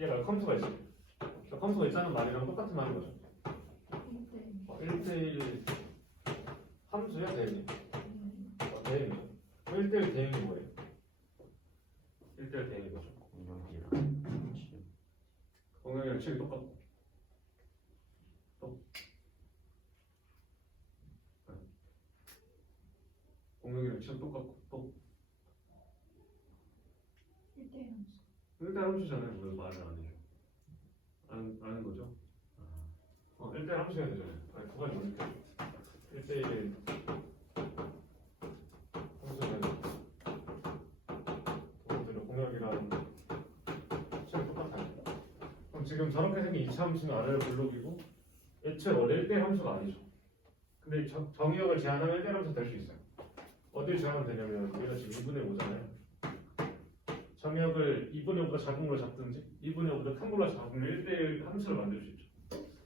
얘가 역함수가 있어. 역함수가 있다는 말이랑 똑같은 말인 거죠. 1대1 함수야 대응이. 대응이죠. 1대1 대응이 뭐예요? 1대1 대응이 뭐죠? 공역이랑 칙이 똑같고 또 공역이랑 칙은 똑같고 또 1대1 함수잖아요. 왜 말을 안 해줘? 아는 거죠? 1대1 함수가 되잖아요. 아니 두 가지 모니까 1대1 함수는 두 번째로 공역이랑 칙은 똑같아요. 그럼 지금 저렇게 생긴 2차 함수는 아래로 블록이고 애초에 원래 1대1 함수가 아니죠. 근데 정의역을 제한하면 1대1 함수 될 수 있어요. 어딜 제한하면 되냐면 우리가 지금 2분의 5잖아요. 정의역을 2분의 5보다 작은 걸로 잡든지 2분의 5보다 큰 걸로 잡으면 1대1 함수를 만들 수 있죠.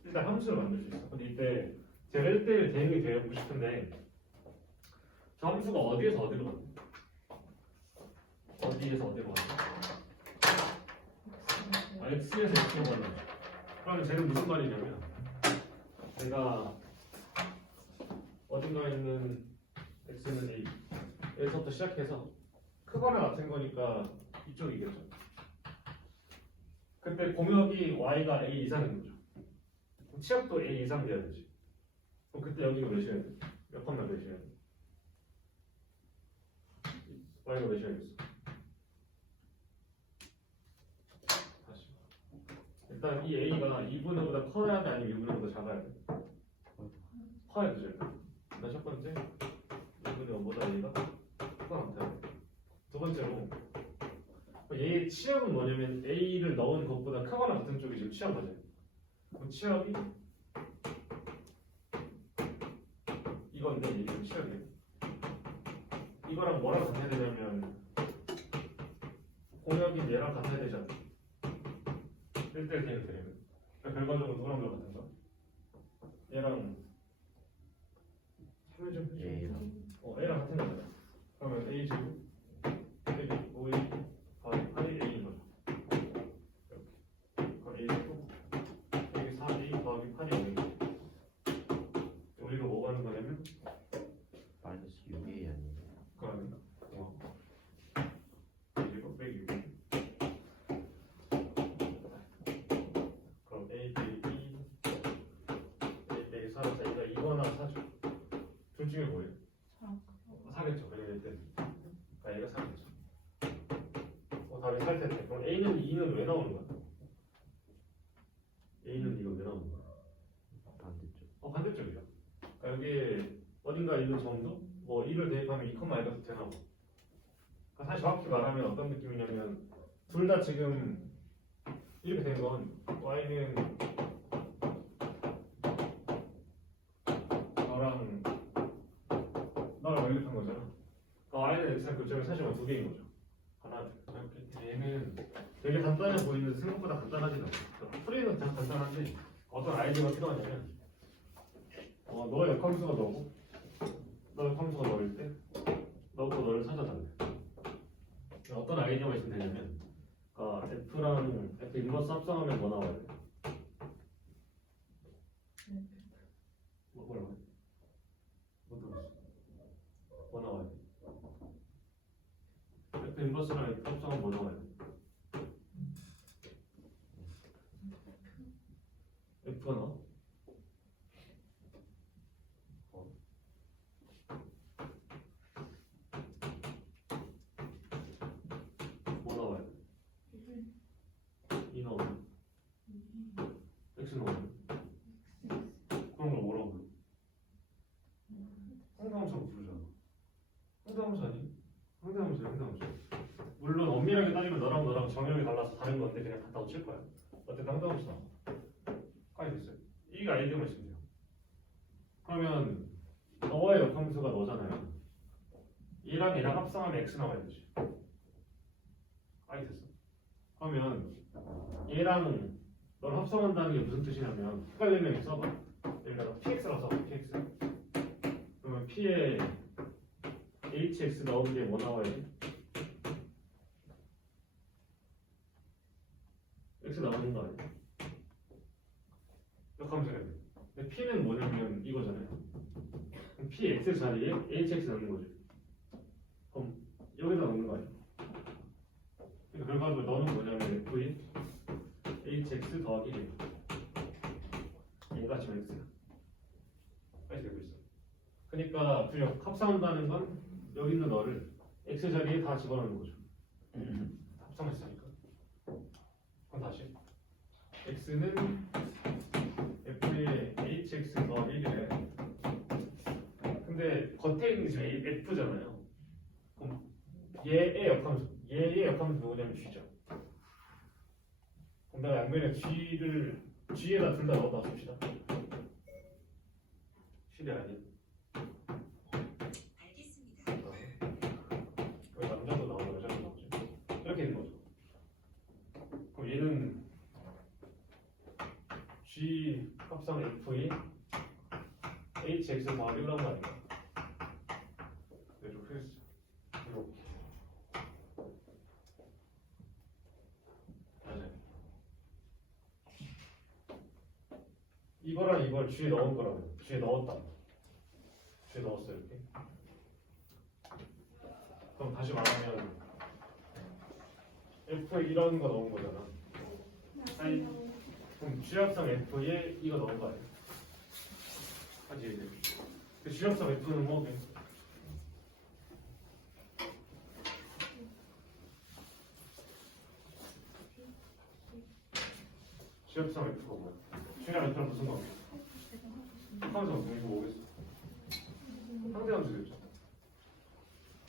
일단 함수를 만들 수 있어. 근데 이때 제가 1대1 대응이 되고 싶은데 저 함수가 어디에서 어디로 가요? 어디에서 어디로 가요? x에서 x로 가는 거죠. 그러면 쟤는 무슨 말이냐면 제가 어딘가에 있는 x는 a 에서부터 시작해서 크거나 같은 거니까 이쪽이겠죠. 그때 공역이 y가 a 이상인 거죠. 그럼 치역도 a 이상 돼야 되지. 그럼 그때 여기가 몇이어야 돼? 몇 컴마 몇이어야 돼? y가 몇이어야겠어? 다시. 일단 이 a가 2분의 5보다 커야 돼 아니면 2분의 5보다 작아야 돼? 커야 되죠. 일단 첫 번째 2분의 5보다 a가 크거나 같아야 돼. 두 번째로 얘의 치역은 뭐냐면 a를 넣은 것보다 크거나 같은 쪽이 지금 치역 맞아요. 그럼 치역이 이건데 이게 치역이에요. 이거랑 뭐랑 같아야 되냐면 공역인 얘랑 같아야 되잖아. 1대1 대응 되면 결과적으로 누구랑 누가 같은 거야? 얘랑 A랑 같은 거잖아. 그러면 A 제곱 5A 더하기 8이 A인 거죠. 이렇게. 그럼 A 제곱 여기 4A 더하기 8이 5A. 우리가 뭐 하는 거냐면 마이너스 6A 아니에요? 그러면 A 제곱 빼기 6. 그럼 A 빼기 2 A 빼기 4로 A가 2거나 4죠. 둘 중에 뭐예요? 4겠죠. 왜냐면 일단 A가 4겠죠. 답이 4일 텐데 그럼 A는 2는 왜 나오는 거야? A는 이거 왜 나오는 거야? 반대쪽. 반대쪽이야. 그러니까 여기 어딘가 있는 점도 뭐 2를 대입하면 2, Y가 되나고. 그러니까 사실 정확히 말하면 어떤 느낌이냐면 둘 다 지금 이렇게 된 건 Y는 너랑 연립한 거잖아. Y는 X랑 교점이 사실 두 개인 거죠. 하나, 얘는 되게 간단해 보이는데 생각보다 간단하진 않아. 풀이는 다 간단한데 어떤 아이디어가 필요하냐면 너의 역함수가 너고 너 역함수가 너일 때 너고 너를 찾아달래. 어떤 아이디어가 있으면 되냐면 F랑 F 인버스 합성하면 뭐 나와야 돼? 뭐라고 해? 뭐 나와야 돼? F 인버스랑 F 합성하면 뭐 나와야 돼? F가 나와? 뭐 나와야 돼? 2 나오면 X 나오면 그런 걸 뭐라고 불러? 상대함수라고 부르잖아. 상대함수 아니? 상대함수야 상대함수. 물론 엄밀하게 따지면 너랑 정형이 달라서 다른 건데 그냥 갖다 붙일 거야. 어쨌든 상대함수 나와. 까지 됐어요. 이게 아이디어만 있으면 돼요. 그러면 너의 역함수가 너잖아요. 얘랑 얘랑 합성하면 X 나와야 되지. 까지 됐어. 그러면 얘랑 널 합성한다는 게 무슨 뜻이냐면 헷갈리면 써봐. 여기다가 PX라고 써봐. PX. 그러면 P에 HX 넣은 게 뭐 나와야 돼? x 나오는 거 아니야? 역함수 해야 돼. 근데 p는 뭐냐면 이거잖아요. 그럼 px 자리에 hx 넣는 거죠. 그럼 여기다 넣는 거 아니야? 그러니까 결과적으로 너는 뭐냐면 f의 hx 더하기 1 얘가 지금 x야. 까지 되고 있어. 그러니까 주역 합산한다는 건 여기 있는 너를 x 자리에 다 집어넣는 거죠. 합성했으니까. 그럼 다시 x는 f의 hx 더하기 1이래. 근데 겉에 있는 지금 f잖아요. 그럼 얘의 역함수 누구냐면 g죠. 그럼 내가 양면에 g에다 둘 다 넣어다 줍시다. 실이 아니야. 알겠습니다. 왜 남자도 나오고 여자도 나오지? 이렇게 있는 거죠. 그럼 얘는 g 합성 f의 hx 더하기 1라는 거 아닌가? 네, 좀 크겠어. 이렇게. 맞아요. 이거랑 이걸 g에 넣은 거라고요. g에 넣었다. g에 넣었어 이렇게. 그럼 다시 말하면 F에 이런 거 넣은 거잖아. 아니, 그럼 G합성 F에 이거 넣은 거 아니야? 하지 이제. 그 G합성 F는 뭐게? G합성 F가 뭐야? G랑 F랑 무슨 관계? 상대함수 이거 뭐겠어? 상대함수겠죠.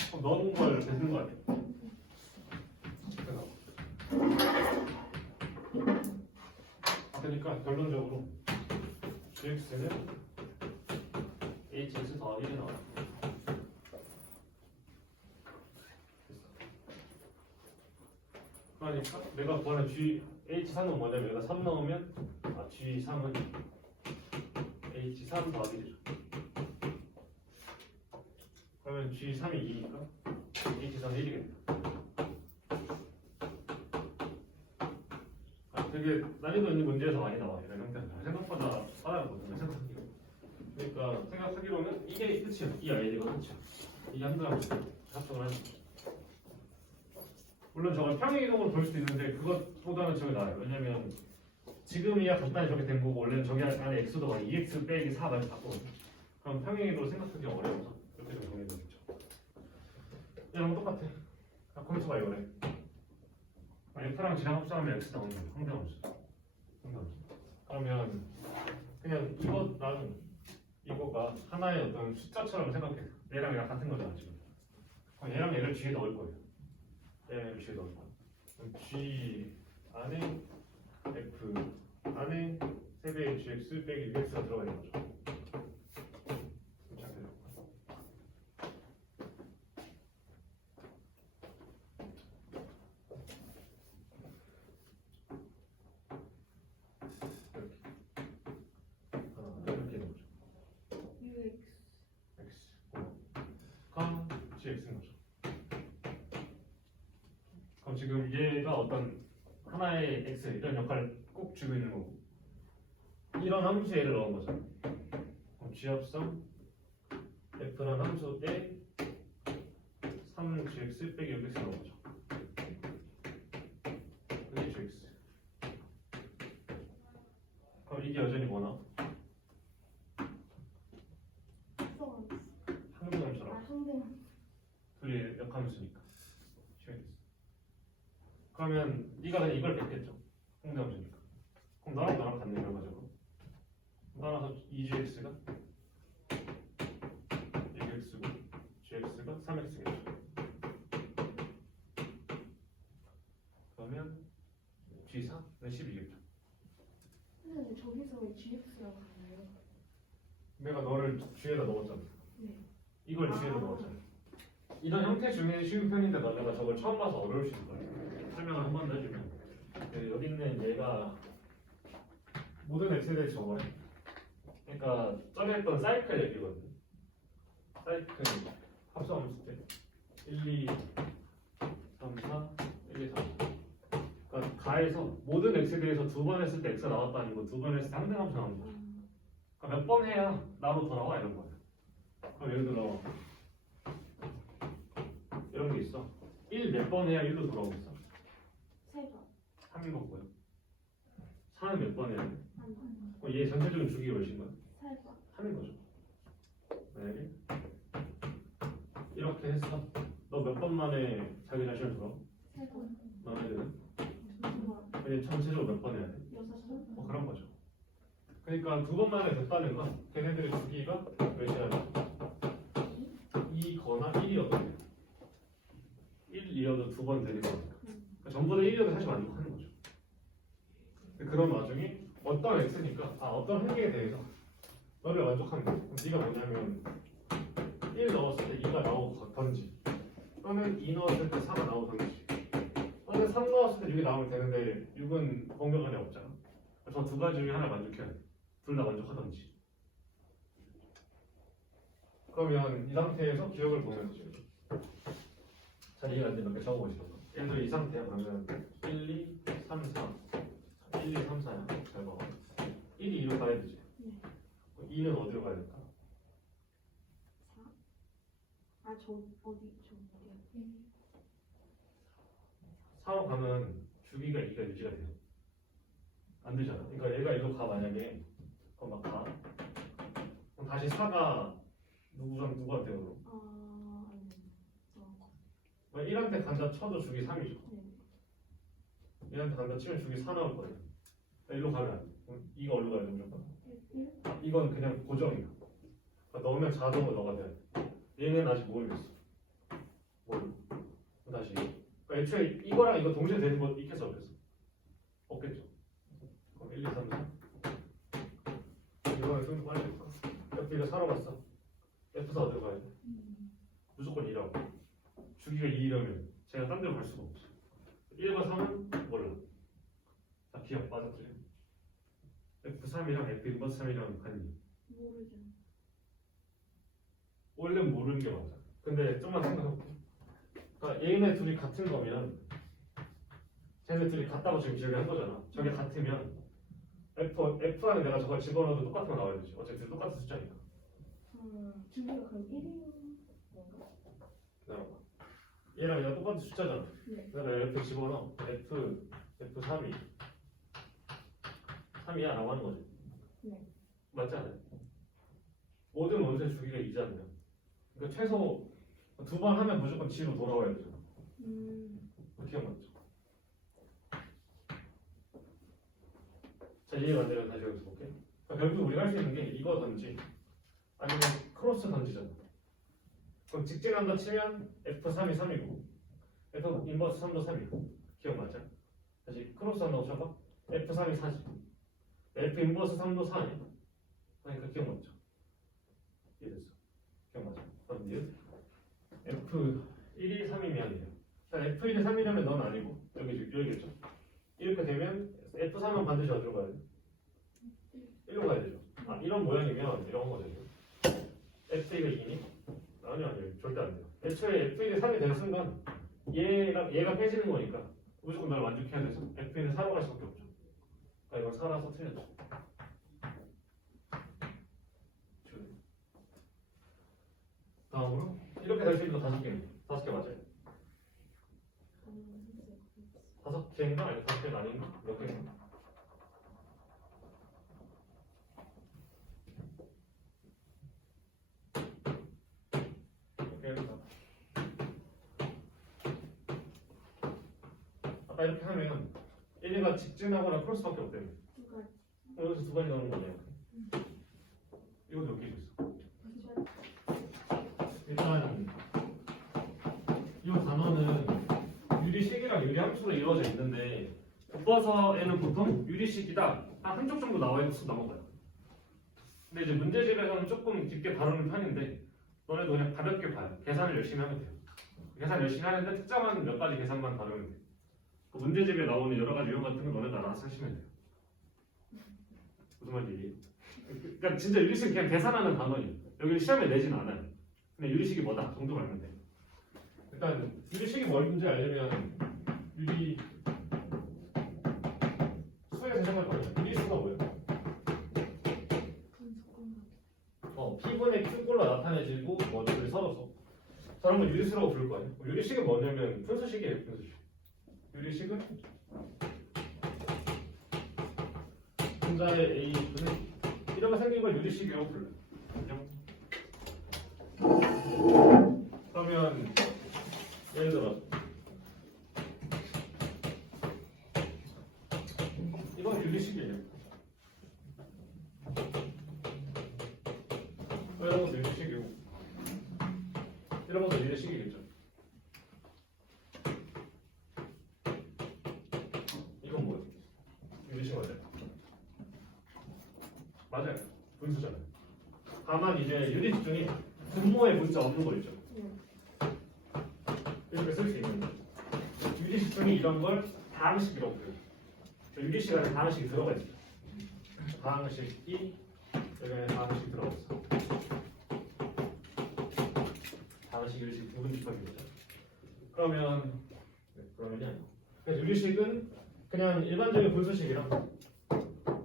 그럼 넣은 걸 뱉는 거 아니야? 그러니까 결론적으로 gx는 hx 더하기 1이 나와요. 그러니까 내가 구하는 h3은 뭐냐면 여기다 3 넣으면 g3은 h3 더하기 1이죠. 그러면 g3이 2니까 h3은 1이겠네. 되게 난이도 있는 문제에서 많이 나와 이런 형태는 생각보다 빠르거든요. 생각하기로. 그러니까 생각하기로는 이게 끝이야. 이 아이디가 끝이야. 이게 한 사람 합성을 하는 거죠. 물론 저걸 평행이동으로 볼 수도 있는데 그것보다는 저게 나아요. 왜냐면 지금이야 간단히 저게 된 거고 원래는 저기 안에 x도 막 2x 빼기 4 많이 바꾸거든요. 그럼 평행이동으로 생각하기 어려워서 이렇게 좀 정해졌죠. 얘랑 똑같아. 컴퓨터가 이거래. F랑 G랑 합성하면 X 나오는 거예요. 상대함수. 그러면 그냥 이거랑 이거가 하나의 어떤 숫자처럼 생각해. 얘랑 얘랑 같은 거잖아 지금. 그럼 얘랑 얘를 G에 넣을 거예요. 얘랑 얘를 G에 넣을 거예요. 그럼 G 안에 F 안에 3배의 GX 빼기 6X가 들어가 있는 거죠. gx인 거죠. 그럼 지금 얘가 어떤 하나의 x 이런 역할을 꼭 쥐고 있는 거고 이런 함수에 얘를 넣은 거죠. 그럼 g합성 f라는 함수에 3gx 빼기 6x 넣은 거죠. 그게 gx. 그럼 이게 여전히 뭐나? 항등함수라고. 둘이 역함수니까. 그러면 네가 그냥 이걸 뱉겠죠. 항등함수니까. 그럼 나랑 같네 결과적으로. 따라서 2gx가 2x고 gx가 3x겠죠. 그러면 g4는 12겠죠. 근데 저기서 왜 GX라고 하나요? 내가 너를 g에다 넣었잖아. 네. 이걸 g에다 넣었잖아. 이런 형태 중에 쉬운 편인데 너네가 저걸 처음 봐서 어려울 수 있을 거야. 설명을 한 번 더 해주면 여기 있는 얘가 모든 x에 대해 적어요. 그러니까 전에 했던 사이클 얘기거든요. 사이클 합성함수 때 1, 2, 3, 4, 1, 2, 3. 그러니까 그러니까 가에서 모든 x에 대해서 두 번 했을 때 x가 나왔다는 거, 두 번 했을 때 상대함수 나오는 거죠. 그러니까 몇 번 해야 나로 더 나와 이런 거예요. 그럼 예를 들어 이런 게 있어. 1 몇 번 해야 1로 돌아오겠어? 3번. 3인 거고요. 4는 몇 번 해야 돼? 3번. 얘 전체적인 주기가 몇인 거야? 4번. 3인 거죠. 만약에 이렇게 했어. 너 몇 번 만에 자기 자신을 돌아? 3번. 너네들은? 2번. 얘 전체적으로 몇 번 해야 돼? 6번. 그런 거죠. 그러니까 두 번 만에 됐다는 건 걔네들의 주기가 몇이야? 2거나 1이어도 돼. 1이어도 두 번 되는 거니까. 그러니까 전부 다 1이어도 사실 만족하는 거죠. 그런 와중에 어떤 x니까 어떤 행위에 대해서 너를 만족하는 거야. 그럼 네가 뭐냐면 1 넣었을 때 2가 나오던지 또는 2 넣었을 때 4가 나오던지 또는 3 넣었을 때 6이 나오면 되는데 6은 공격안에 없잖아. 저 두 가지 중에 하나 만족해야 돼. 둘 다 만족하던지. 그러면 이 상태에서 기억을 보면 되죠. 잘 이해가 안 되면 이렇게 적어보시는 거. 예를 들어 이 상태야. 그러면 1, 2, 3, 4 1, 2, 3, 4야. 잘 봐. 1이 2로 가야 되지. 2는 어디로 가야 될까? 4? 아, 저 어디야? 4로 가면 주기가 2가 유지가 돼요. 안 되잖아. 그러니까 얘가 이리로 가 만약에 그럼 막 가. 그럼 다시 4가 누구한테 오고? 네. 1한테 간다 쳐도 주기 3이죠. 네. 1한테 간다 치면 주기 4 나올 거예요. 일로 가면 안 돼. 그럼 2가 어디로 가야 돼 무조건? 1? 이건 그냥 고정이야. 그러니까 넣으면 자동으로 넣어야 돼. 얘는 아직 모르겠어. 뭘? 다시. 그러니까 애초에 이거랑 이거 동시에 되는 거 있겠어 없겠어? 없겠죠. 그럼 1, 2, 3, 4. 이거는 좀 빨리 될까? F1을 사러 갔어. F4 어디로 가야 돼? 무조건 2라고. 주기가 2이라면 제가 딴 데로 갈 수가 없어. 1과 3은 몰라. 자, 기억 빠졌지? F3이랑 F1버스 3이랑 같니? 모르죠. 원래는 모르는 게 맞아. 근데 좀만 생각해볼게. 그러니까 얘네 둘이 같은 거면 쟤네 둘이 같다고 지금 기억을 한 거잖아. 저게 같으면 F 안에 내가 저걸 집어넣어도 똑같은 거 나와야 되지. 어차피 똑같은 숫자니까. 주기가 그럼 1인 건가? 기다려봐. 얘랑 얘가 똑같은 숫자잖아. 네. 그다음에 F 집어넣어. F3이 3이야 라고 하는 거지. 네. 맞지 않아요? 모든 원소의 주기가 2잖아요. 그러니까 최소 두 번 하면 무조건 G로 돌아와야 되잖아. 그렇게 하면 맞죠? 자, 이해가 안 되면 다시 여기서 볼게. 그러니까 결국 우리가 할 수 있는 게 이거든지 아니면 크로스 던지잖아. 그럼 직진한다 치면 F3이 3이고 F 인버스 3도 3이고 기억 맞죠? 다시 크로스 한다고 쳐봐. F3이 4지. F 인버스 3도 4 아니야? 그러니까 기억 맞죠? 이해됐어. 기억 맞죠? 그럼 니은 F1이 3이면 자, F1이 3이라면 넌 아니고 여기겠죠? 이렇게 되면 F3은 반드시 어디로 가야 돼? 1로 가야 되죠. 이런 모양이면 이런 거죠. F1가 2니? 아니요. 절대 안 돼요. 애초에 F1이 3이 되는 순간 얘가 깨지는 거니까 무조건 날 만족해야 돼서 F1은 4로 갈 수밖에 없죠. 그러니까 이건 4라서 틀렸죠. 다음으로 이렇게 될 수 있는 거 5개입니다. 5개 맞아요? 5개인가? 아니 5개가 아닌가? 몇 개인가? 아까 이렇게 하면 1가 직진하거나 크로스밖에 없대요. 두 가지. 여기서 두 가지 나오는 거네요. 이거 몇 개 있어? 일단 이 단어는 유리식이랑 유리함수로 이루어져 있는데 교과서에는 보통 유리식이다 한쪽 정도 나와 있어서 넘어가요. 근데 이제 문제집에서는 조금 깊게 다루는 편인데 너네도 그냥 가볍게 봐요. 계산을 열심히 하면 돼요. 계산 열심히 하는데 특정한 몇 가지 계산만 다루면 돼요. 그 문제집에 나오는 여러 가지 유형 같은 거 너네도 알아서 하시면 돼요. 무슨 말인지 그러니까 진짜 유리식은 그냥 계산하는 단어예요. 여기는 시험에 내지는 않아요. 근데 유리식이 뭐다 정도만 알면 돼요. 일단 유리식이 뭔지 알려면 나타내지고 뭐를 서로서 저런 걸 유리수라고 부를 거 아니야? 유리식은 뭐냐면 분수식이에요. 분수식. 유리식은 분자의 A 분의 이런 거 생긴 걸 유리식이라고 불러요. 안녕. 그러면 예를 들어 이건 유리식이에요. 이런 것도 유리식이고 이런 것도 유리식이겠죠. 이건 뭐예요? 유리식 맞아요? 맞아요. 분수잖아요. 다만 이제 유리식 중에 분모의 분자 없는 거 있죠. 이렇게 쓸 수 있는데 유리식 중에 이런 걸 다항식이라고 불러요. 유리식 안에 다항식이 들어가 있어요. 다항식이 여기 다항식이 들어가 있어. 다항식 유리식 두 분집합이겠죠. 그러면요. 그래서 유리식은 그냥 일반적인 분수식이랑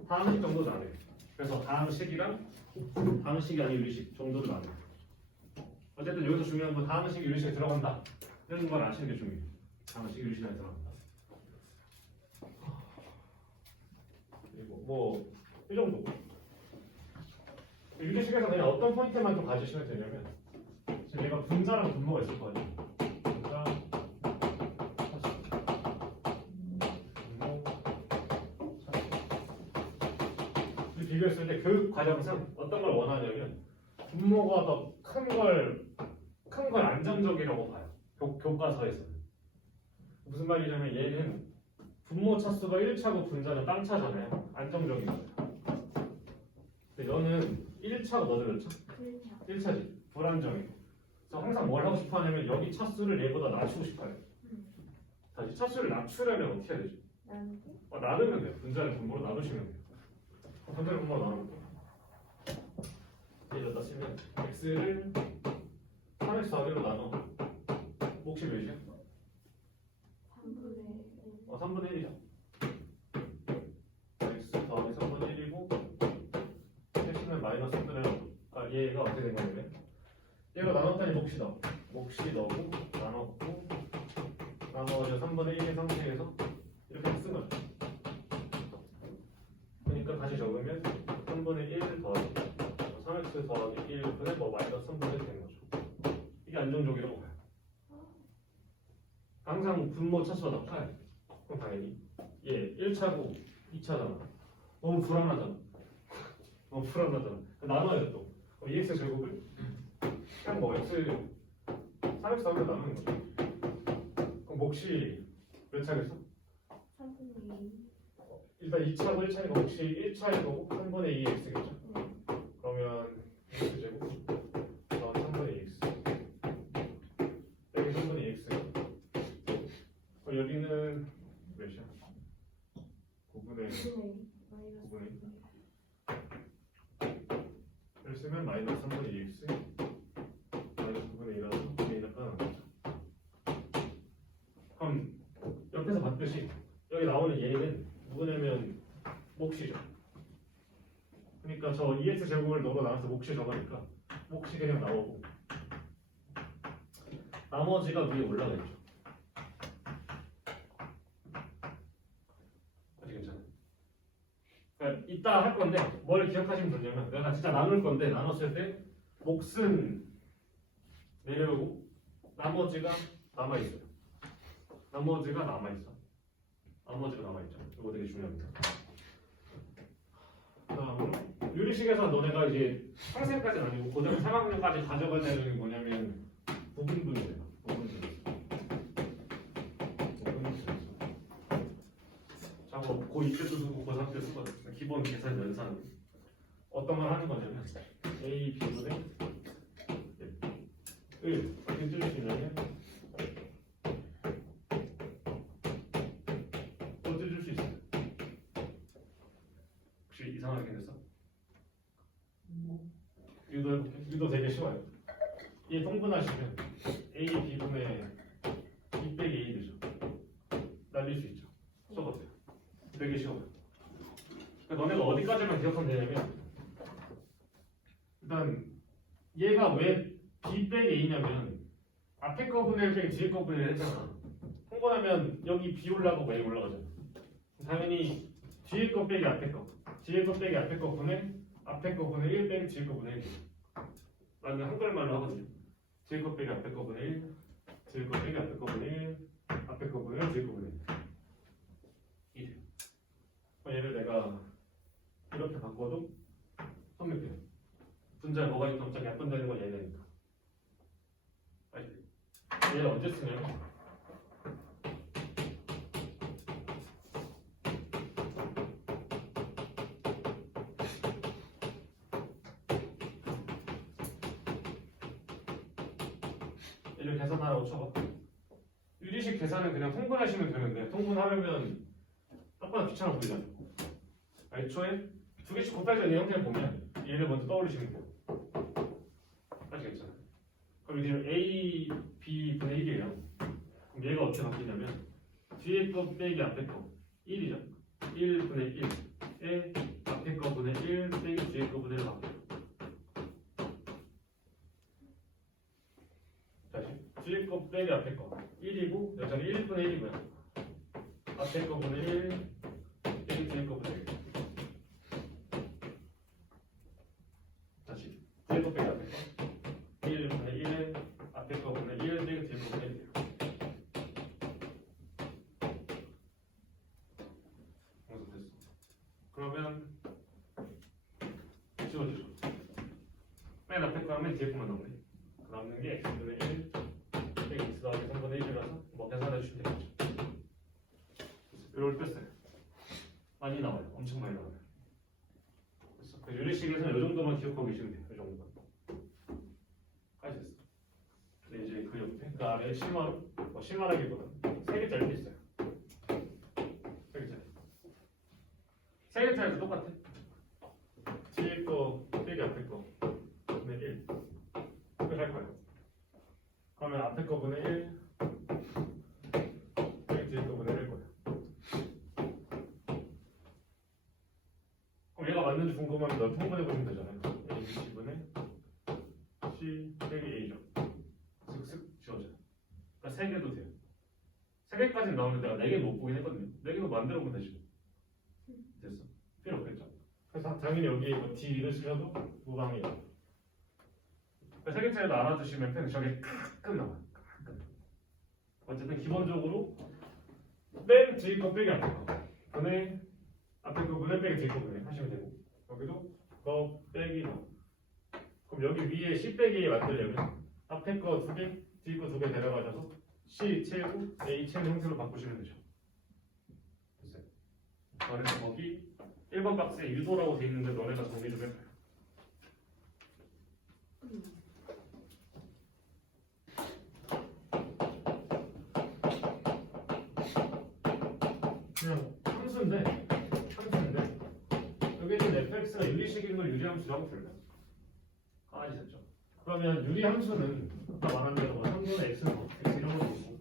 다항식 정도 나눠요. 그래서 다항식이랑 다항식이 아닌 유리식 정도를 나눠요. 어쨌든 여기서 중요한 건 다항식 유리식에 들어간다. 이런 걸 아시는 게 중요해요. 다항식 유리식에 들어간다. 그리고 뭐 이 정도. 유리식에서 그냥 어떤 포인트만 좀 가지시면 되냐면 지금 얘가 분자랑 분모가 있을 거 아니에요. 분자, 차수, 분모, 차수. 비교했을 때 교육 과정상 어떤 걸 원하냐면 분모가 더 큰 걸 안정적이라고 봐요. 교과서에서는. 무슨 말이냐면 얘는 분모 차수가 1차고 분자는 땅차잖아요. 안정적인 거예요. 근데 너는 1차가 뭐 들었죠? 1차지. 불안정해. 그래서 항상 뭘 하고 싶어 하냐면 여기 차수를 얘보다 낮추고 싶어요. 다시 차수를 낮추려면 어떻게 해야 되죠? 나누면 돼요. 분자를 분모로 나누시면 돼요. 분자를 분모로 나누면 돼요. 여기다 쓰면 x를 3x 더하기로 나눠. 몫이 몇이야? 3분의 1이죠. x 더하기 3분의 1이고 x는 마이너스 3분의 1. 얘가 어떻게 된 거냐면 얘가 나눴더니 몫이 넣어. 몫이 넣고 나눴고 나머지 3분의 1의 상태에서 이렇게 쓴 거죠. 그러니까 다시 적으면 3분의 1 더하기 3x 더하기 1분의 뭐 마이너스 3분의 1 되는 거죠. 이게 안정적이라고 봐요. 항상 분모 차수가 높아야 돼. 그럼 당연히 얘 1차고 2차잖아. 너무 불안하잖아. 너무 불안하잖아. 나눠야 돼 또. 그럼 2x 제곱을 그냥 뭐 x 3x 더하기 나누는 거죠. 그럼 몫이 몇 차겠어? 3분의 2. 일단 2차고 1차니까 몫이 1차일 거고 3분의 2x겠죠. 그러면 x 제곱 더하기 3분의 2x 여기 3분의 2x 여기는 몇이야? 9분의 9분의 1을 쓰면 마이너스 3분의 2x 마이너스 9분의 1이라서 9분의 1을 빼는 거죠. 그럼 옆에서 봤듯이 여기 나오는 얘는 누구냐면 몫이죠. 그러니까 저 2x 제곱을 넣어 나눠서 몫이 적으니까 몫이 그냥 나오고 나머지가 위에 올라가 있죠. 아주 괜찮아요. 그러니까 이따 할 건데 뭘 기억하시면 되냐면 내가 진짜 나눌 건데 나눴을 때 몫은 내려오고 나머지가 남아있어요. 나머지가 남아있죠. 이거 되게 중요합니다. 다음으로 유리식에서 너네가 이제 평생까지는 아니고 고등 3학년까지 가져가야 되는 게 뭐냐면 부분분이에요. 부분분. 자, 뭐 고2 때도 쓰고 고3 때 쓰거든. 기본 계산 연산. 어떤 걸 하는 거냐면 A, B분의 1. 어떻게 쓸 수 있냐면 어떻게 쓸 수 있어요? 혹시 이상하게 됐어? 유도 되게 쉬워요. 얘 통분하시면 A, B분의 2 빼기 A 되죠. 날릴 수 있죠. 써보세요. 되게 쉬워요. 그러니까 너네가 어디까지만 기억하면 되냐면 일단 얘가 왜 b 빼기 a냐면 앞에 거 분의 1 빼기 뒤에 거 분의 1 했잖아. 통분하면 여기 b 올라가고 a 올라가잖아. 당연히 뒤에 거 빼기 앞에 거, 뒤에 거 빼기 앞에 거 분의 앞에 거 분의 1 빼기 뒤에 거 분의 1. 나는 한글말로 하거든요. 뒤에 거 빼기 앞에 거 분의 1, 뒤에 거 빼기 앞에 거 분의 1, 앞에 거 분의 1, 뒤에 거 분의 1. 이래요. 얘를 내가 이렇게 바꿔도 성립해요. 분자에 뭐가 있든 어차피 약분되는 건 얘네니까. 알지? 얘를 언제 쓰냐면 얘를 계산하라고 쳐봐. 유리식 계산은 그냥 통분하시면 되는데 통분하려면 딱보다 귀찮아 보이잖아. 애초에 두 개씩 곱할 때 형태를 보면 얘를 먼저 떠올리시면 돼요. 아시겠잖아요? 그럼 이제 A, B 분의 1이에요. 그럼 얘가 어떻게 바뀌냐면 뒤에 거 빼기 앞에 거 1이죠. 1 분의 1에 앞에 거 분의 1 빼기 뒤에 거 분의 1 바뀌어요. 다시 뒤에 거 빼기 앞에 거 1이고 여기는 1 분의 1이고요. 앞에 거 분의 1 빼기 뒤에 거 분의 1. 다시 뒤에 거 빼기 앞에 거 1 분의 1 앞에 거 분의 1 빼기 뒤에 거 분의 1이에요. 그러면 지워지죠. 맨 앞에 거 하면 뒤에 거만 남네. 남는 게 x분의 1 빼기 x 더하기 3분의 1이라서 뭐 계산해 주시면 되겠죠. 이걸 뺐어요. 많이 나와요. 엄청 많이 나와요. 그래서 그 유리식에서는 이 정도만 기억하고 계시면 돼요. 이 정도만. 까지 됐어. 근데 이제 그 옆에 그 아래에 실마로 뭐 실마라기보다 3개짜리도 있어요. 3개짜리. 3개짜리도 똑같아. 뒤에 거 빼기 앞에 거 분의 1 이렇게 할 거예요. 그러면 앞에 거 분의 1 빼기 뒤에 거 분의 1 거예요. 그럼 얘가 맞는지 궁금하면 너 통분해 보시면 되잖아요. A, B, C분의 C 빼기 A죠. 슥슥 지워져요. 그러니까 3개도 돼요. 3개까지는 나오는데 내가 4개 못 보긴 했거든요. 4개도 만들어 보면 되죠. 됐어. 필요 없겠죠. 그래서 당연히 여기 뭐 D를 쓰셔도 무방이에요. 3개짜리도 알아두시면 그냥 저게 가끔 나와요. 가끔. 어쨌든 기본적으로 맨 뒤에 거 빼기 앞에 거 분의 앞에 거 분의 빼기 뒤에 거 분의 하시면 되고 여기도 거 빼기 거. 그럼 여기 위에 C 빼기 만들려면 앞에 거 2개, 뒤에 거 2개 데려가셔서 C 채우고 A 채우는 형태로 바꾸시면 되죠. 됐어요. 그래서 거기 1번 박스에 유도라고 돼 있는데 너네가 정리 좀 해봐요. 그냥 함수인데 여기는 fx가 유리식인 걸 유리함수라고 불러요. 아시겠죠? 그러면 유리함수는 아까 말한 대로 뭐 3분의 x는 뭐 x 이런 것도 있고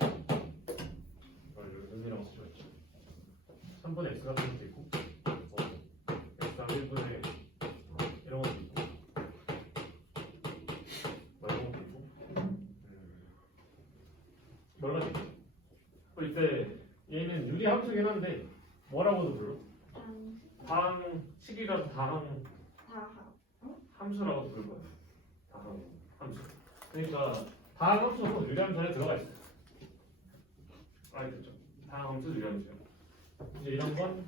의미라고 쓰죠. 3분의 x 같은 것도 있고 x가 1분의 이런 것도 있고 뭐 이런 것도 있고 여러 가지 있죠. 이때 얘는 유리함수긴 한데 뭐라고도 불러? 다항식이라서 다항 함수라고 부를 거예요. 다항 함수. 그러니까 다항 함수는 유리함수 안에 들어가 있어요. 알겠죠? 다항 함수 유리함수요. 이제 이런 건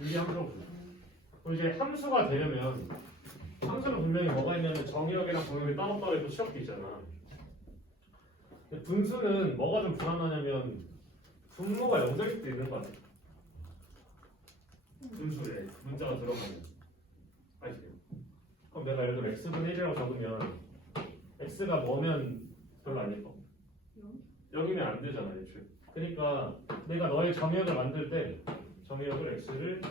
유리함수라고 불러요. 그리고 이제 함수가 되려면 함수는 분명히 뭐가 있냐면 정의역이랑 공역이 따로따로 있고 시역도 있잖아. 근데 분수는 뭐가 좀 불안하냐면 분모가 0절일 수도 있는 거 같아. 분수에 문자가 들어가면 아시죠? 그럼 내가 예를 들어 x분의 1이라고 적으면 x가 뭐면 별로 안 예뻐? 0이면 안 되잖아 애초에. 그러니까 내가 너의 정의역을 만들 때 정의역을 x를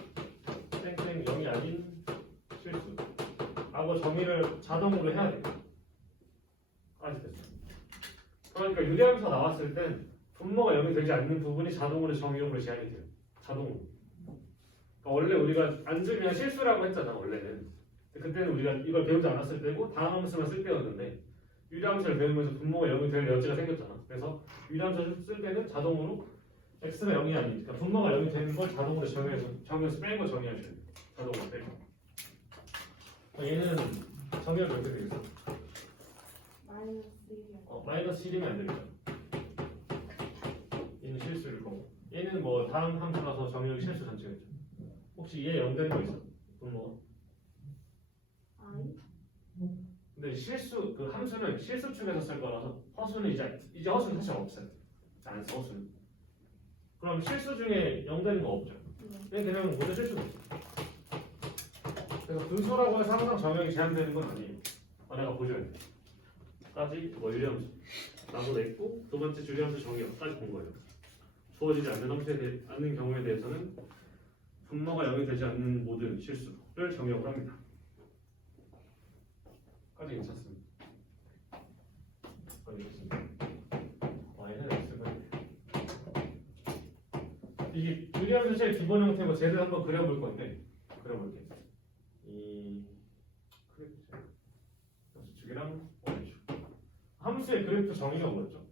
땡땡 0이 아닌 실수 하고 정의를 자동으로 해야 돼. 아시겠어? 그러니까 유리함수가 나왔을 땐 분모가 0이 되지 않는 부분이 자동으로 정의역으로 제한이 돼요. 자동으로. 그러니까 원래 우리가 안 주면 실수라고 했잖아 원래는. 그때는 우리가 이걸 배우지 않았을 때고 다음 함수만 쓸 때였는데 유리함수를 배우면서 분모가 0이 될 여지가 생겼잖아. 그래서 유리함수를 쓸 때는 자동으로 x가 0이 아니니까 그러니까 분모가 0이 되는 걸 자동으로 정의해서 뺀 거 정의하셔야 돼. 자동으로 빼고. 얘는 정의가 어떻게 되겠어? 마이너스 1이면 안 되겠죠. 얘는 실수일 거고. 얘는 뭐 다음 함수라서 정의역이 실수 전체겠죠. 혹시 얘 0 되는 거 있어? 분모가? 근데 실수 그 함수는 실수축에서 쓸 거라서 허수는 이제 허수는 사실 없어요. 안 써 허수는. 그럼 실수 중에 0 되는 거 없죠. 그냥 모두 실수가 있어. 그래서 분수라고 해서 항상 정형이 제한되는 건 아니에요. 내가 보셔야 돼. 까지 뭐 유리함수 나도 냈고 두 번째 주리함수 정의까지 본 거예요. 주어지지 않는 경우에 대해서는 분모가 0이 되지 않는 모든 실수를 정의역을 합니다. 까지 괜찮습니다. 알겠습니다. 얘는 X가 이게 유리함수 제일 기본 형태고 쟤를 한번 그려볼 건데 그려볼게. 이 X축이랑 Y축 함수의 그래프 정의가 뭐였죠?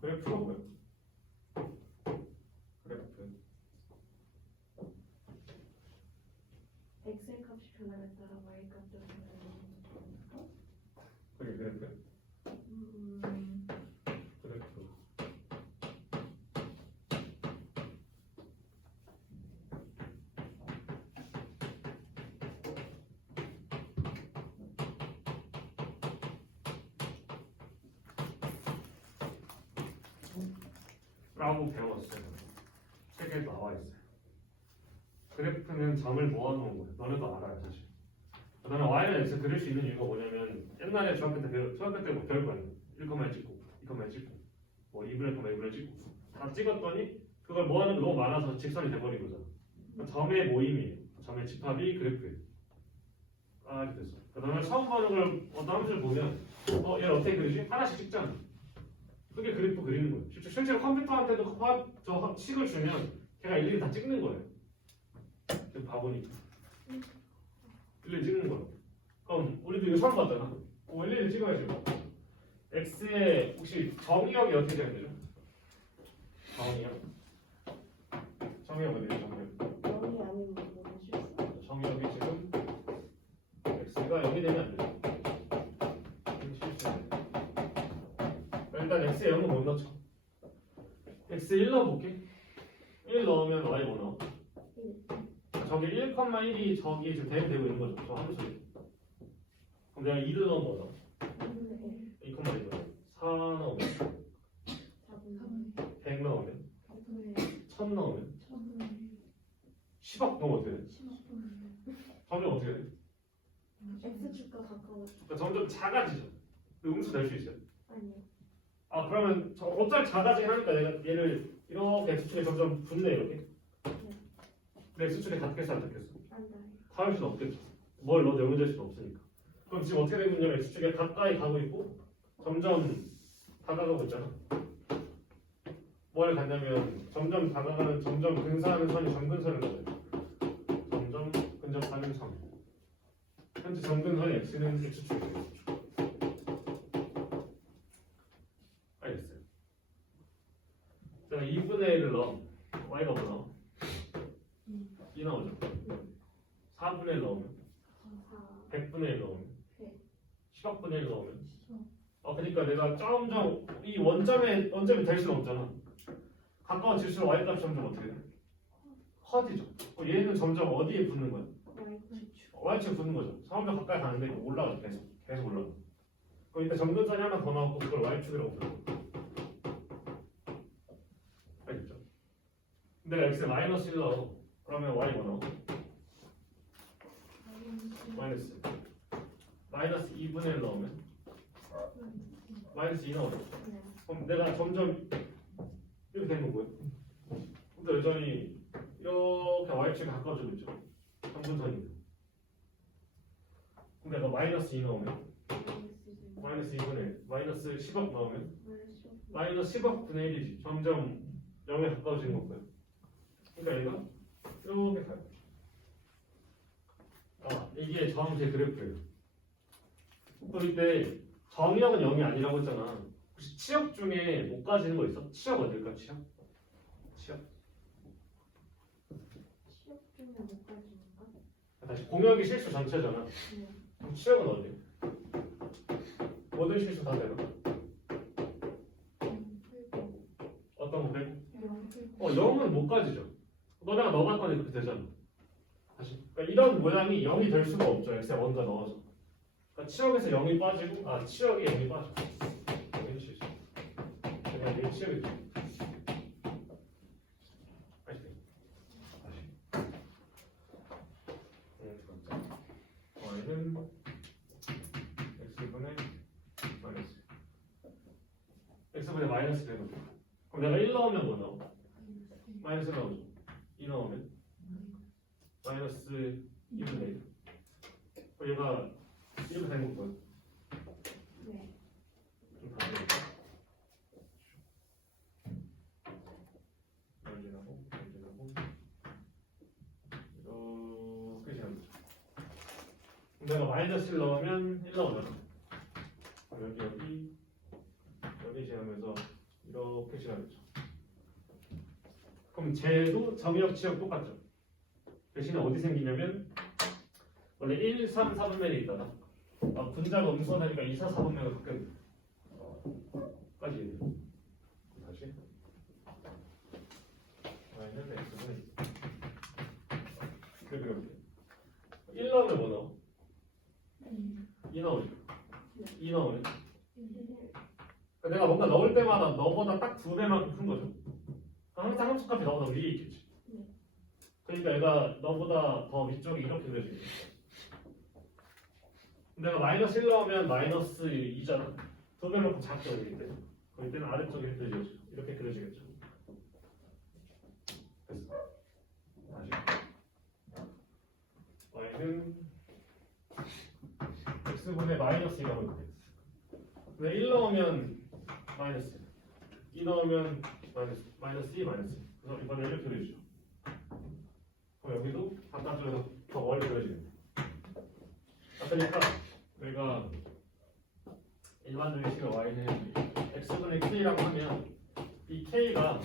그래프가 뭐야? 그래프 엑셀 값이 변화에 따라 y 값도 변화하는 그게 그래프야? 그래프 라고 배웠어요. 책에 나와 있어요. 그래프는 점을 모아놓은 거예요. 너네도 알아요, 사실. 그다음에 y는 x 그릴 수 있는 이유가 뭐냐면 옛날에 중학교 때 뭐 배울 거 아니에요. 1컴마 찍고 2컴마 찍고 뭐 2분의 1컴마 2분의 찍고 다 찍었더니 그걸 모아놓은 게 너무 많아서 직선이 돼버린 거잖아. 그러니까 점의 모임이에요. 점의 집합이 그래프예요. 이렇게 됐어. 그다음에 처음 보는 걸 어떤 함수를 보면 얘를 어떻게 그리지? 하나씩 찍잖아. 그게 그래프 그리는 거예요. 실제로 컴퓨터한테도 저 식을 주면 걔가 일일이 다 찍는 거예요. 바보니까 일일이 찍는 거예요. 그럼 우리도 이거 처음 봤잖아. 일일이 찍어야지. x의 혹시 정의역이 어떻게 돼야 되죠? 정의역 어디 돼요? 영이 아닌 부분은 실수. 정의역이 지금 x가 0이 되면 안 돼요. 일단 x에 0은 못 넣죠. x 1 넣어볼게. 1 넣으면 y 뭐 넣어? 저기 1,1이 저기 지금 대입되고 있는 거죠. 저 함수에. 그럼 내가 2를 넣으면 뭐 넣어? 2,1 넣어. 4 넣으면 100 넣으면 1000 넣으면 10억 넣으면 어떻게 돼? 점점 어떻게 돼? X축과 가까워져. 그러니까 점점 작아지죠. 음수 될 수 있어요. 아니요. 그러면 어차피 작아지긴 하니까 내가 얘를 이렇게 x축에 점점 붙네 이렇게. 근데 x축에 닿겠어 안 닿겠어? 안 닿아요. 닿을 수는 없겠죠. 뭘 넣어도 0이 될 수는 없으니까. 그럼 지금 어떻게 되고 있냐면 x축에 가까이 가고 있고 점점 다가가고 있잖아. 뭘 갖냐면 점점 다가가는 점점 근사하는 선이 점근선을 가져요. 점점 근접하는 선. 현재 점근선이 x는 x축이에요. 알겠어요. 자, 2분의 1을 넣어. y가 뭐 나와? 2 나오죠. 4분의 1 넣으면 100분의 1 넣으면 10억분의 1 넣으면 그러니까 내가 점점 이 원점이 될 수는 없잖아. 가까워질수록 y값이 점점 어떻게 돼? 커지죠. 얘는 점점 어디에 붙는 거야? y축에 붙는 거죠. 점점 가까이 가는데 이거 올라가죠. 계속 올라가. 그럼 이때 점근선이 하나 더 나오고 그걸 y축이라고 불러. 알겠죠? 근데 x에 마이너스 1 넣어. 그러면 y 뭐 나와? 마이너스 2분의 1 넣으면 마이너스 2 나오죠. 그럼 내가 점점 이렇게 되는 거고요. 근데 여전히 이렇게 y축에 가까워지고 있죠. 점근선인데. 그럼 내가 마이너스 2 넣으면 마이너스 2분의 1 마이너스 10억 넣으면 마이너스 10억 분의 1이지. 점점 0에 가까워지는 거고요. 그러니까 얘가 이렇게 가요. 이게 저항수의 그래프예요. 또 이때 정의역은 0이 아니라고 했잖아. 혹시 치역 중에 못 가지는 거 있어? 치역 어딜까? 치역? 치역? 시험 중에 못 가지는가? 다시 공역이 실수 전체잖아. 네. 그럼 치역은 어디? 모든 실수 다 되나? 그리고 어떤 거 빼고? 0 그리고 0은 못 가지죠. 너네가 넣어봤더니 그렇게 되잖아. 다시. 그러니까 이런 모양이 0이 될 수가 없죠. x에 뭔가 넣어서. 그러니까 치역에서 0이 빠지고, 치역이 0이 빠져. 여기 실수. 그냥 이게 치역이죠. 다시. y는 x분의 마이너스. x분의 마이너스 되는 거. 그럼 내가 1 넣으면 뭐 나와? 마이너스 나오죠. 2 넣으면 마이너스 2분의 1. 얘가 이렇게 되는 거고요. 네. 좀 다르니까. 열진하고 이렇게 지나는 거죠. 그럼 내가 마이너스 1 넣으면 1 나오잖아. 그럼 여기 지나면서 이렇게 지나겠죠. 그럼 쟤도 정의역 치역 똑같죠. 대신에 어디 생기냐면 원래 1, 3, 4분면에 있다가 분자가 음수하니까 2, 4, 4분면으로 바뀌는 까지 있네요. 다시 y는 x분의 그렇게 1 나오면 뭐 나와? 2 나오죠. 2 나오면 그러니까 내가 뭔가 넣을 때마다 너보다 딱 2배만큼 큰 거죠. 항상 함수값이 너보다 위에 있겠지. 그러니까 얘가 너보다 더 위쪽이 이렇게 그려지겠지. 내가 마이너스 1 나오면 마이너스 2잖아. 2배만큼 작게 그리기 때문에. 그럴 때는 아래쪽이 이렇게 그려지겠죠. 이렇게 그려지겠죠. 됐어. 다시. y는 x분의 마이너스 2라고 이렇게 됐어. 근데 1 넣으면 마이너스 2 넣으면 마이너스 2 마이너스 2. 그래서 이번에 이렇게 그려주죠. 그럼 여기도 바깥쪽에서 더 멀리 그려지겠네. 그러니까 우리가 일반적인 식의 y는 x분의 k라고 하면 이 k가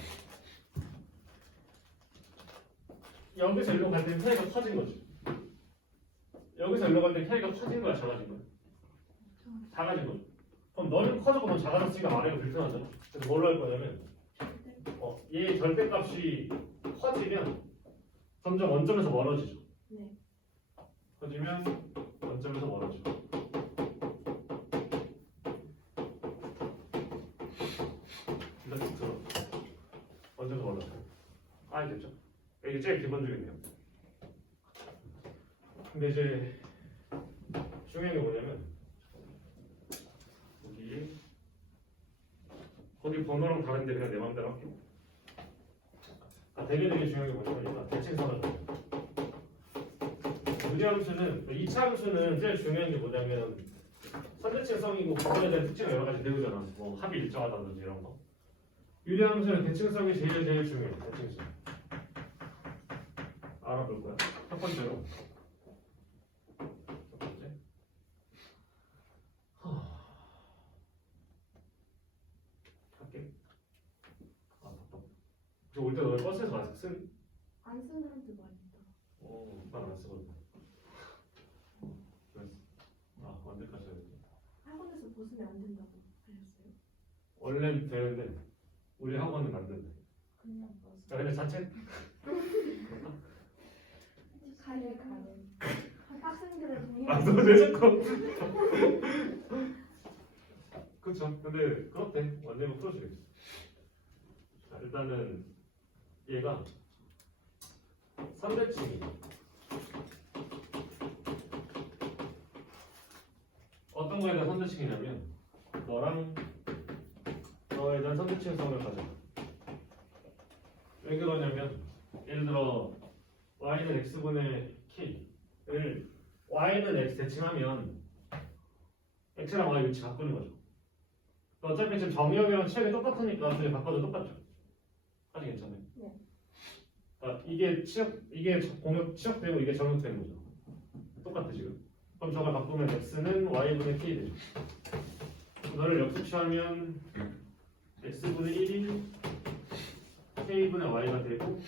여기서 일로 갈 때는 k가 커진 거지. 여기서 일로 갈 때는 k가 커진 거야, 작아진 거야? 작아진 거죠. 그럼 너는 커졌고 넌 작아졌으니까 아래가 불편하잖아. 그래서 뭘로 할 거냐면 얘 절대값이 커지면 점점 원점에서 멀어지죠. 네. 커지면 원점에서 멀어지죠. 일단 쭉 들어. 원점에서 멀어져요. 알겠죠? 이게 제일 기본적이네요. 근데 이제 중요한 게 뭐냐면 거기 번호랑 다른데 그냥 내 맘대로 할게. 되게 중요한 게 뭐냐면 대칭선을 무리함수는 2차 함수는 제일 중요한 게 뭐냐면 선대칭성이고 그거에 대한 특징을 여러 가지 배우잖아. 뭐 합이 일정하다든지 이런 거. 유리함수는 대칭성이 제일 중요해. 대칭성 알아볼 거야. 첫 번째로 할게. 올 때 너 버스에서 마스크 쓴? 안 쓰는 사람들 많이 있다. 난 안 쓰거든. 그래서 언제까지 해야 되지? 학원에서 벗으면 안 된다고 하셨어요? 원래는 되는데 우리 학원은 안 된대. 그냥 벗어. 근데 자체 가는 학생들의 동의. 너내 자꾸. 그렇죠. 근데 그렇대. 원래는 풀어주겠어. 자, 일단은 얘가 선대칭이 어떤 거에 대한 선대칭이냐면 너랑 너에 대한 선대칭성을 가져. 왜 그러냐면 예를 들어 y는 x분의 k를 y는 x 대칭하면 x랑 y 위치 바꾸는 거죠. 어차피 지금 정의역이랑 치역이 똑같으니까 둘이 바꿔도 똑같죠. 아직 괜찮아요. 네. 이게 치역, 이게 공역 치역되고 이게 정역되는 거죠. 똑같아 지금. 그럼 저걸 바꾸면 x는 y분의 k 되죠. 너를 역수치하면 x분의 1이 k분의 y가 되고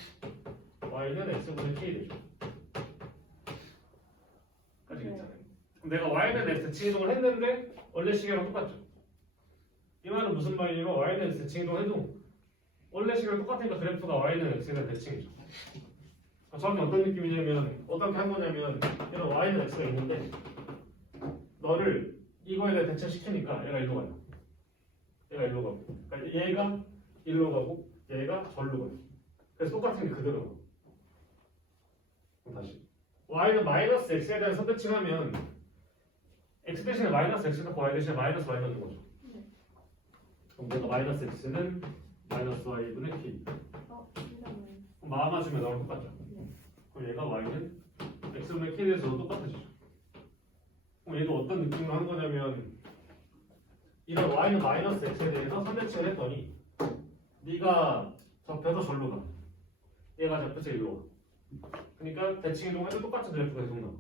y는 x분의 k 되죠. 까지 괜찮아요. 그럼 내가 y는 x 대칭 이동을 했는데 원래 시계랑 똑같죠. 이 말은 무슨 말이냐면 y는 x 대칭 이동해도 원래 시계랑 똑같으니까 그래프가 y는 x가 대칭이죠. 정확히 어떤 느낌이냐면 어떻게 한 거냐면 이런 y는 x가 있는데 너를 이거에 대해 대칭시키니까 얘가 일로 가요. 얘가 일로 가고 그러니까 얘가 일로 가고 얘가 절로 가요. 그래서 똑같은 게 그대로 가요. 그럼 다시 y는 마이너스 x에 대한 선대칭하면 x 대신에 마이너스 x 넣고 y 대신에 마이너스 y 넣는 거죠. 네. 그럼 내가 마이너스 x는 마이너스 y분의 k 이거는 그럼 마음 맞으면 너랑 똑같죠. 네. 그럼 얘가 y는 x분의 k에 대해서도 똑같아지죠. 그럼 얘도 어떤 느낌으로 한 거냐면 이런 y는 마이너스 x에 대해서 선대칭을 했더니 네가 접혀서 절로 가. 얘가 접혀서 일로 가. 그러니까 대칭 이동해도 똑같은 그래프가 계속 나와.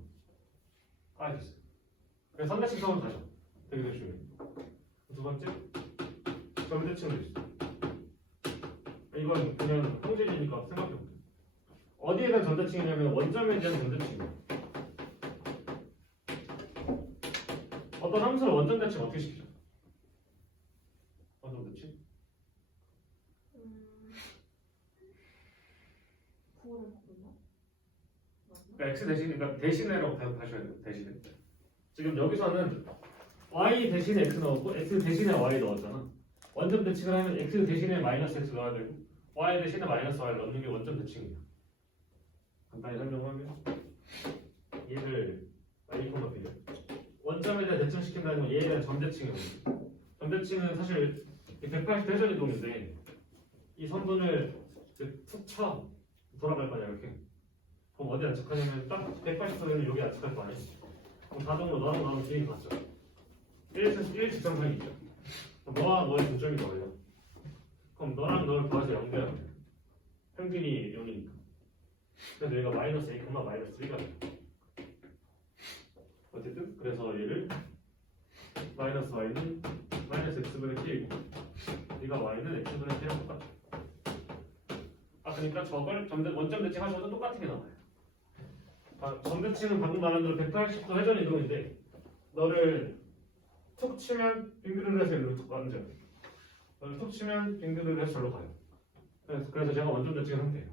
알겠어요. 그래서 선대칭 성은 가죠. 되게 중요해. 두 번째 점대칭도 있어. 이건 그냥 형질이니까 생각해볼게. 어디에 대한 점대칭이냐면 원점에 대한 점대칭이야. 어떤 함수를 원점 대칭 어떻게 시키죠? 원점 대칭? 구호를 바꾼다? 맞나? 그러니까 x 대신 그러니까 대신에라고 하셔야 돼요. 대신에. 지금 여기서는 y 대신에 x 넣었고 x 대신에 y 넣었잖아. 원점 대칭을 하면 x 대신에 마이너스 x 넣어야 되고 y 대신에 마이너스 y 넣는 게 원점 대칭이야. 간단히 설명하면 얘를 a, b를 원점에 대해 대칭시킨다는 건 얘에 대한 점대칭이거든요. 점대칭은 사실 180도 회전 이동인데 이 선분을 툭 쳐 돌아갈 거냐 이렇게. 그럼 어디 안착하냐면 딱 180도는 여기 안착할 거 아니야? 그럼 자동으로 너랑 비행기 갔죠. 1직선상이 있죠. 너와 너의 중점이 뭐예요? 그럼 너랑 너를 더해서 연결하면 돼. 평균이 0이니까. 그래서 얘가 마이너스 a, 마이너스 1가 돼. 어쨌든 그래서 얘를 마이너스 y는 마이너스 x분의 k이고 얘가 y는 x분의 k랑 똑같아. 그러니까 저걸 원점 대칭 하셔도 똑같은 게 나와요. 점대칭은 방금 말한 대로 180도 회전 이동인데 너를 툭 치면 빙그르르 해서 일로 툭 앉아요. 너를 툭 치면 빙그르르 해서 절로 가요. 그래서 제가 원점 대칭을 한대요.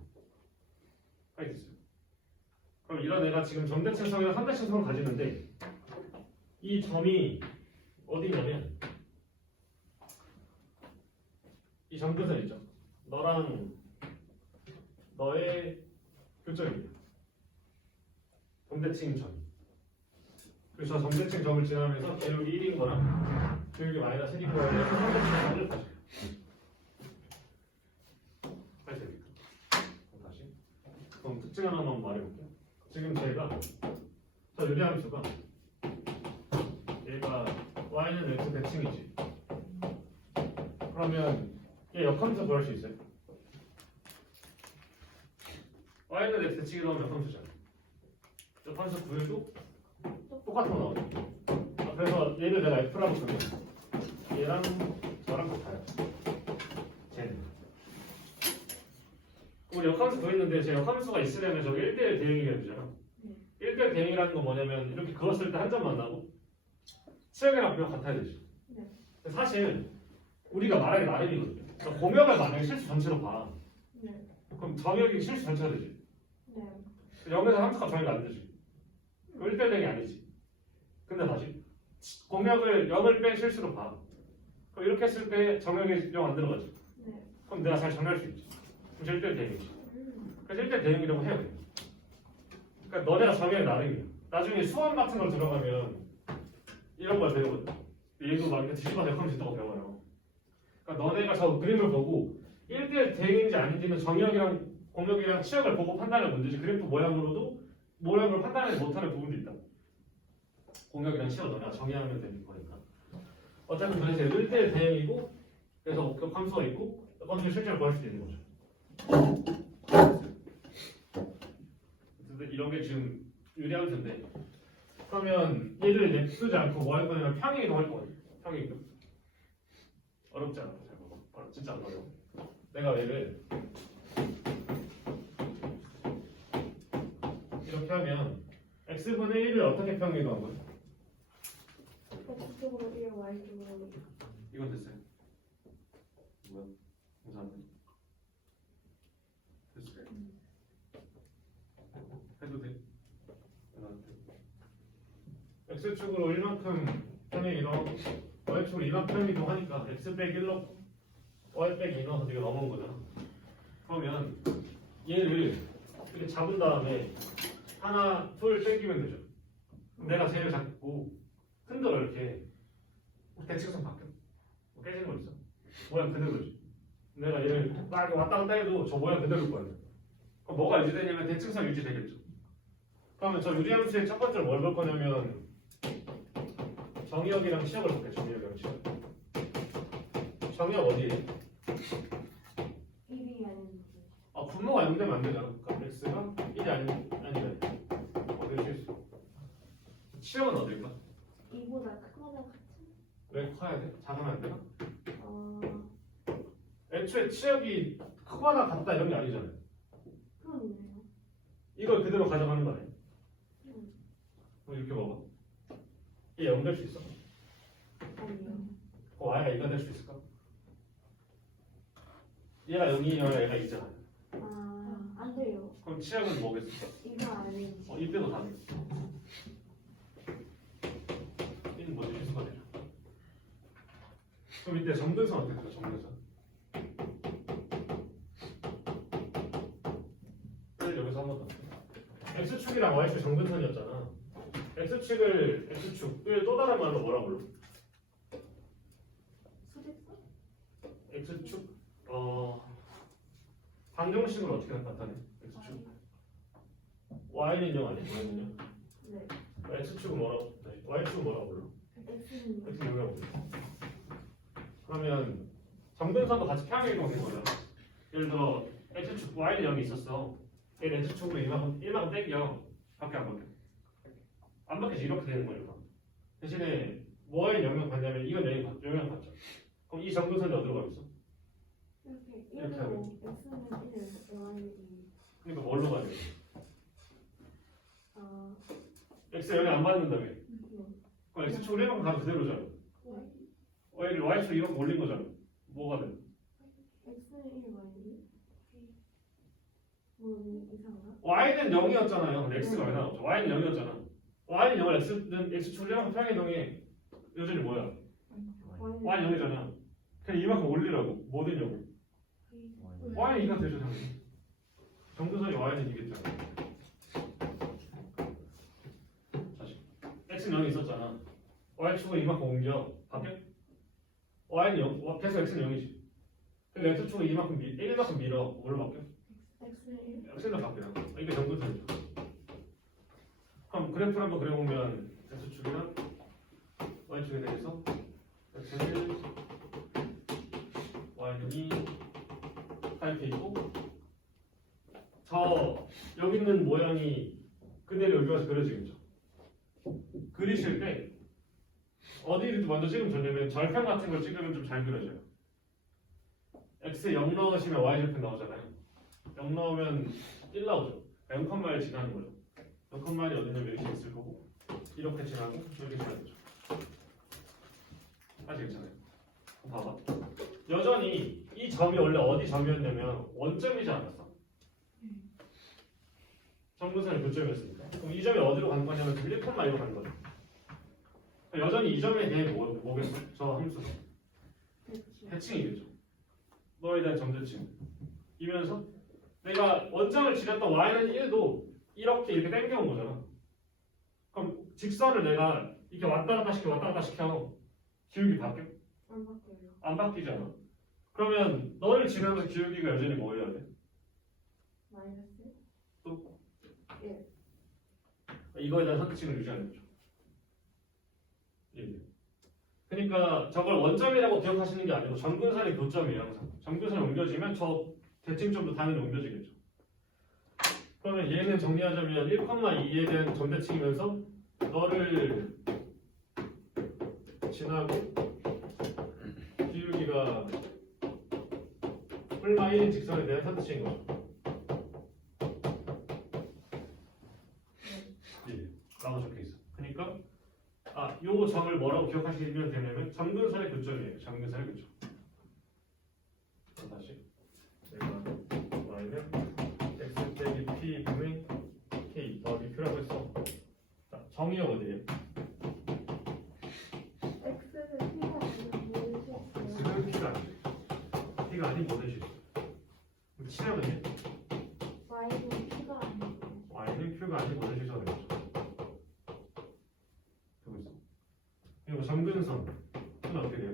알겠어요? 그럼 이런 애가 지금 점대칭성이랑 선대칭성을 가지는데 이 점이 어디냐면 이 점근선 있죠? 너랑 너의 교점입니다. 점대칭 점. 그래서 점대칭 점을 지나면서 기울기 1인 거랑 기울기 마이너스 1인 거랑 해서 선대칭 점을 가져요. 할 테니까. 다시. 그럼 특징 하나만 말해볼게요. 지금 제가 저 유리함수가 얘가 y는 x 대칭이지. 그러면 얘 역함수 구할 수 있어요? y는 x 대칭이 나오면 역함수잖아. 역함수 구해도 똑같은 거 나오죠. 그래서 얘를 내가 f라고 쓰면 얘랑 저랑 같아요. 쟤는. 우리 역함수 구했는데 제 역함수가 있으려면 저기 1대1 대응이어야 되잖아. 1대1 대응이라는 건 뭐냐면 이렇게 그었을 때 한 점 만나고 치역이랑 비역 같아야 되지. 네. 사실 우리가 말하기 나름이거든요. 그러니까 공역을 만약에 실수 전체로 봐. 네. 그럼 정역이 실수 전체가 되지. 네. 여기서 함수가 정의가 안 되지. 1대1 대응이 아니지. 근데 다시 공역을 0을 뺀 실수로 봐. 그럼 이렇게 했을 때 정역이 0 안 들어가지. 네. 그럼 내가 잘 정리할 수 있지. 그럼 1대1 대응이지. 그래서 1대1 대응이라고 해요. 그러니까 너네가 정의하기 나름이야. 나중에 수험 같은 걸 들어가면 이런 걸 배우거든. 얘도 막 이렇게 뒤집어서 역함수 있다고 배워요. 그러니까 너네가 저 그림을 보고 1대1 대응인지 아닌지는 정역이랑 공역이랑 치역을 보고 판단할 문제지. 그래프 모양으로도 모양을 판단하지 못하는 부분도 있다. 공역이랑 치역 너네가 정의하면 되는 거니까. 어차피 그래서 1대1 대응이고 그래서 역함수가 있고 역함수 실제로 구할 수도 있는 거죠. 근데 이런 게 지금 유리함수인데 그러면 얘를 이제 쓰지 않고 뭐 할 거냐면 평행이동 할 거거든. 평행이동. 어렵지 않아. 잘 봐봐. 진짜 안 어려워. 내가 얘를 이렇게 하면 x분의 1을 어떻게 평행이동한 거야? X쪽으로 1, Y쪽으로 1. 이건 됐어요. 뭐야? 감사합니다. 됐어요. 해도 돼? x축으로 1만큼 평행이동, y축으로 2만큼 이동하니까 x 빼기 1 넣고 y 빼기 2 넣어서 이거 넘어온 거잖아. 그러면 얘를 이렇게 잡은 다음에 하나, 둘 땡기면 되죠. 그럼 내가 쟤를 잡고 흔들어 이렇게. 대칭성 바뀌어. 뭐 깨지는 거 있어? 모양 그대로지. 내가 얘를 딱 왔다 갔다 해도 저 모양 그대로일 거야. 그럼 뭐가 유지되냐면 대칭성 유지되겠죠. 그러면 저 유리함수의 첫 번째로 뭘 볼 거냐면 정의역이랑 시역을 볼게요. 정의역이랑 시역. 정의역 어디에? 1이 아닌 아 분모가 0 되면 안 되잖아. 그러니까 x가 1이 아니면 어디에 실수? 시역은 어딜까? 2보다 크거나 같은? 왜 커야 돼? 작으면 안 되나? 어, 애초에 치역이 크거나 같다 이런 게 아니잖아요. 그렇네요. 이걸 그대로 가져가는 거 아니에요? 그럼 이렇게 봐봐. 얘 0 될 수 있어? 아니요. y가 2가 될 수 있을까? 얘가 0이어야 얘가 2잖아. 아, 안 돼요. 그럼 치역은 뭐겠을까? 이거 아니지. 이때도 다르겠어. 얘는 뭐지? 실수가 되죠. 그럼 이때 정근선 어떻게 돼요? 정근선. 여기서 한 번 더. x축이랑 y축 정근선이었잖아. x축을 또 다른 말로 뭐라고 불러? 수직선? x축 방정식으로 어떻게 나타내? x축 y는 인형 아니야? y는 인형? 네. x축은 뭐라고? 네. y축은 뭐라고 불러? X는 x 영이라고 불러. 그러면 정근선도 같이 평행이동하는 거잖아. 예를 들어 x축 y는 0이 있었어. 얘는 x축으로 1만큼 땡겨. 밖에 안 바뀌어. 안 바뀌어서 이렇게 되는 거니까. 대신에 뭐에 영향 받냐면 이건 영향 받죠. 그럼 이 정근선이 어디로 가겠어? 이렇게 이렇게 1로 X는 1, Y는 2. 그러니까 뭘로 가야 돼? 아, x 영향 안 받는다며. 네. 그럼 x축으로 1만큼 가도 그대로잖아. y를 y축으로 이만큼 올린 거잖아. 뭐가 돼? X는 1, Y는 2. 뭐 이상한가? y는 0이었잖아요. 근데 x가 왜 나왔죠? y는 0이었잖아. y는 0을 x는 x축으로 1만큼 평행이동해. 여전히 뭐야? y는 0이잖아. 그냥 이만큼 올리라고. 뭐 되냐고. y는 2가 되죠, 당연히. 정근선이 y는 2겠잖아. 다시. x는 0이 있었잖아. y축으로 이만큼 옮겨. 바뀌어? y는 0. 계속 x는 0이지. 근데 x축으로 이만큼 1만큼 밀어. 뭘로 바뀌어? X는 1. x는 바뀌어. 이게 정근선이죠. 그럼 그래프를 한번 그려보면 x축이랑 y축에 대해서 x는 1, y는 2 이렇게 있고 저 여기 있는 모양이 그대로 여기 와서 그려지겠죠. 그리실 때 어디를 먼저 찍으면 좋냐면 절편 같은 걸 찍으면 좀 잘 그려져요. x 0 넣으시면 y 절편 나오잖아요. 0 넣으면 1 나오죠. 0,1 지나는 거죠. 0,1이 어디냐면 이렇게 있을 거고 이렇게 지나고 이렇게 지나죠. 아시겠잖아요. 봐봐. 여전히 이 점이 원래 어디 점이었냐면 원점이지 않았어? 정근선이 교점이었으니까. 그럼 이 점이 어디로 가는 거냐면 1,2로 가는 거죠. 여전히 이 점에 대해 뭐겠어? 저 함수는 대칭이겠죠. 너에 대한 점대칭. 이면서 내가 원점을 지났던 y는 1도 이렇게 당겨온 거잖아. 그럼 직선을 내가 이렇게 왔다 갔다 시켜 기울기 바뀌어? 안 바뀌어요. 안 바뀌잖아. 그러면 너를 지나면서 기울기가 여전히 뭐여야 돼? 마이너스? 또? 1. 이거에 대한 선택식을 유지하는 거죠. 예. 그러니까 저걸 원점이라고 기억하시는 게 아니고 정근선의 교점이에요. 항상. 정근선이 옮겨지면 저 대칭점도 당연히 옮겨지겠죠. 그러면 얘는 정리하자면 1,2에 대한 점대칭이면서 너를 지나고 기울기가 뿔마 1인 직선에 대한 선택인 거죠. 라고 적혀있어. 그러니까 요 점을 뭐라고 기억하시면 되냐면 점근선의 교점이에요. 점근선의 교점. 다시 내가 y는 x 빼기 p 분의 k 더하기 q라고 했어. 자, 정의역 어디에요? X는 P가 아니면 x는 p가 아니에요. p가 아닌 모든 식. 칠하거든요. Y는 P가 아니고 y는 q가 아닌 모든 식이라고 되죠. 되고 있어. 그리고 점근선은 어떻게 돼요?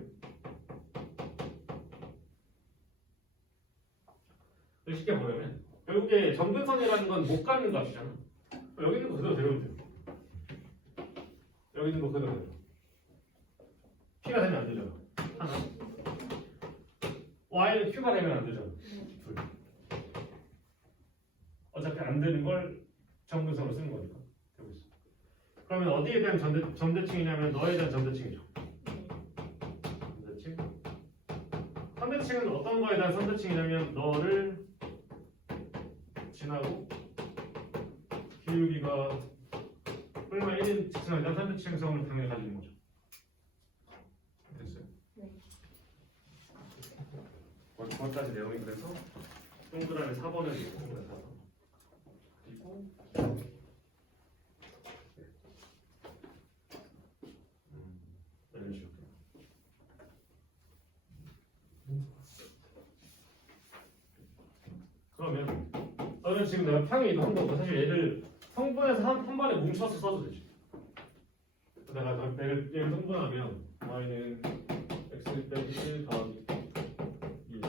쉽게 보면 결국에 점근선이라는 건 못 가는 값이잖아. 여기 있는 거 그대로 데려오면 돼. 여기 있는 거 그대로 데려. P가 되면 안 되잖아. 하나. Y는 Q가 되면 안 되잖아. 둘. 어차피 안 되는 걸 점근선으로 쓰는 거니까. 되고 있어. 그러면 어디에 대한 점대칭이냐면 너에 대한 점대칭이죠. 선대칭. 선대칭은 어떤 거에 대한 선대칭이냐면 너를 지나고 기울기가 뿔마 1인 직선에 대한 선대칭성을 당연히 가지는 거죠. 됐어요? 네. 거기까지 내용이 그래서 동그라미 4번을 읽고 동그라미 4번 그리고 이런 식으로 그러면 너는 지금 내가 평에 이동한 거고 사실 얘를 성분해서 한 번에 뭉쳐서 써도 되지. 내가 얘를 성분하면 y는 x 빼기 1 더하기 2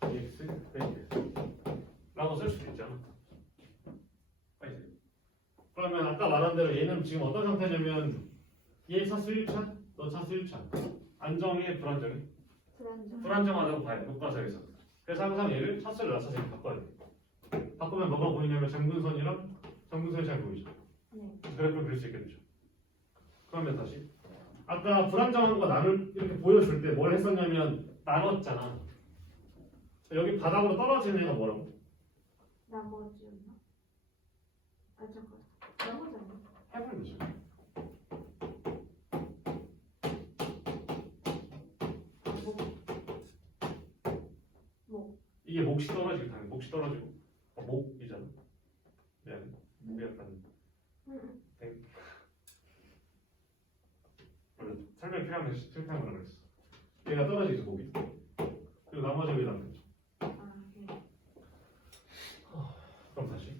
dx 빼기 1 라고 쓸 수도 있잖아. 알지? 그러면 아까 말한 대로 얘는 지금 어떤 상태냐면 얘 차수 1차, 너 차수 1차. 안정해, 불안정해? 불안정하다고 봐요. 효과적에서. 그래서 항상 얘를 차수를 낮춰서 이렇게 바꿔야 돼. 바꾸면 뭐가 보이냐면 점근선이랑 점근선이 잘 보이죠. 그래프를 그릴 수 있게 되죠. 그러면 다시 아까 불안정한 거 나눌 이렇게 보여줄 때 뭘 했었냐면 나눴잖아. 여기 바닥으로 떨어지는 애가 뭐라고? 나머지였나? 아 잠깐 나머지 아니야? 해보면 되죠. 이게 몫이 떨어지고 당연히 몫이 떨어지고 목이잖아. 미안해. 목이 약간 원래 설명 필요하면 실패한 거라 그랬어. 얘가 떨어지죠 목이. 그리고 나머지 왜 남겠죠? 그럼 다시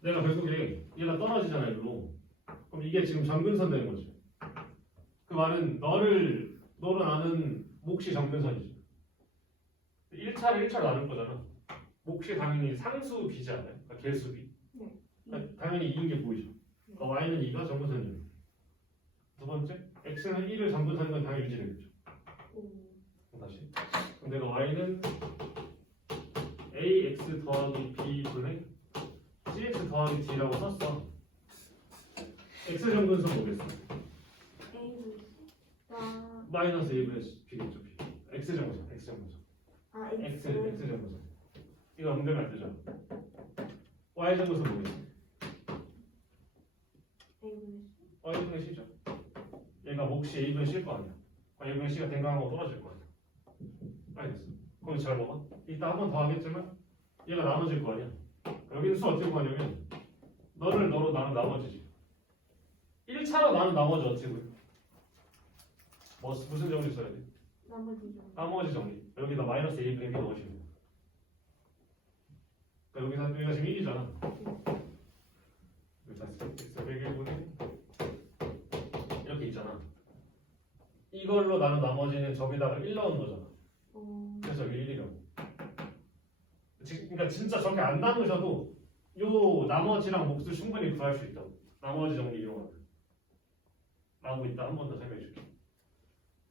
내가 결국에 얘가 떨어지잖아 일로. 그럼 이게 지금 점근선 되는 거지. 그 말은 너를 아는 몫이 점근선이지. 1차를 1차로 나눌 거잖아. 몫이 당연히 상수 비지 않아요? 그러니까 개수비. 그러니까 당연히 2인 게 보이죠. 그러니까 y는 2가 점근선이에요. 두 번째, x는 1을 점근선인 건 당연히 유지되겠죠. 다시. 그럼 내가 y는 ax 더하기 b 분의 cx 더하기 d라고 썼어. x 점근선 뭐겠어? 마이너스 a분의 b겠죠. b. x 점근선, x 점근선. x 점근선. 이거 응대면 안 되죠. y 점근선 뭐겠어? y분의 c죠. 얘가 몫이 a분의 c일 거 아니야. a분의 c가 댕강하고 떨어질 거 아니야. 알겠어. 그럼 잘 먹어. 이따 한 번 더 하겠지만 얘가 나눠질 거 아니야. 여기는 수 어떻게 구하냐면 너를 너로 나눈 나머지지. 1차로 나눈 나머지 어떻게 구해? 무슨 정리 써야 돼? 나머지 정리. 여기다 마이너스 a분의 b 넣으시면 돼. 그러니까 여기가 지금 1이잖아. 여기다 x 100일분의 이렇게 있잖아. 이걸로 나눈 나머지는 저기다가 1 넣은 거잖아. 그래서 여기 1이라고. 그러니까 진짜 저렇게 안 나누셔도 요 나머지랑 몫을 충분히 구할 수 있다고. 나머지 정리 이용하면. 라고 이따 한 번 더 설명해 줄게.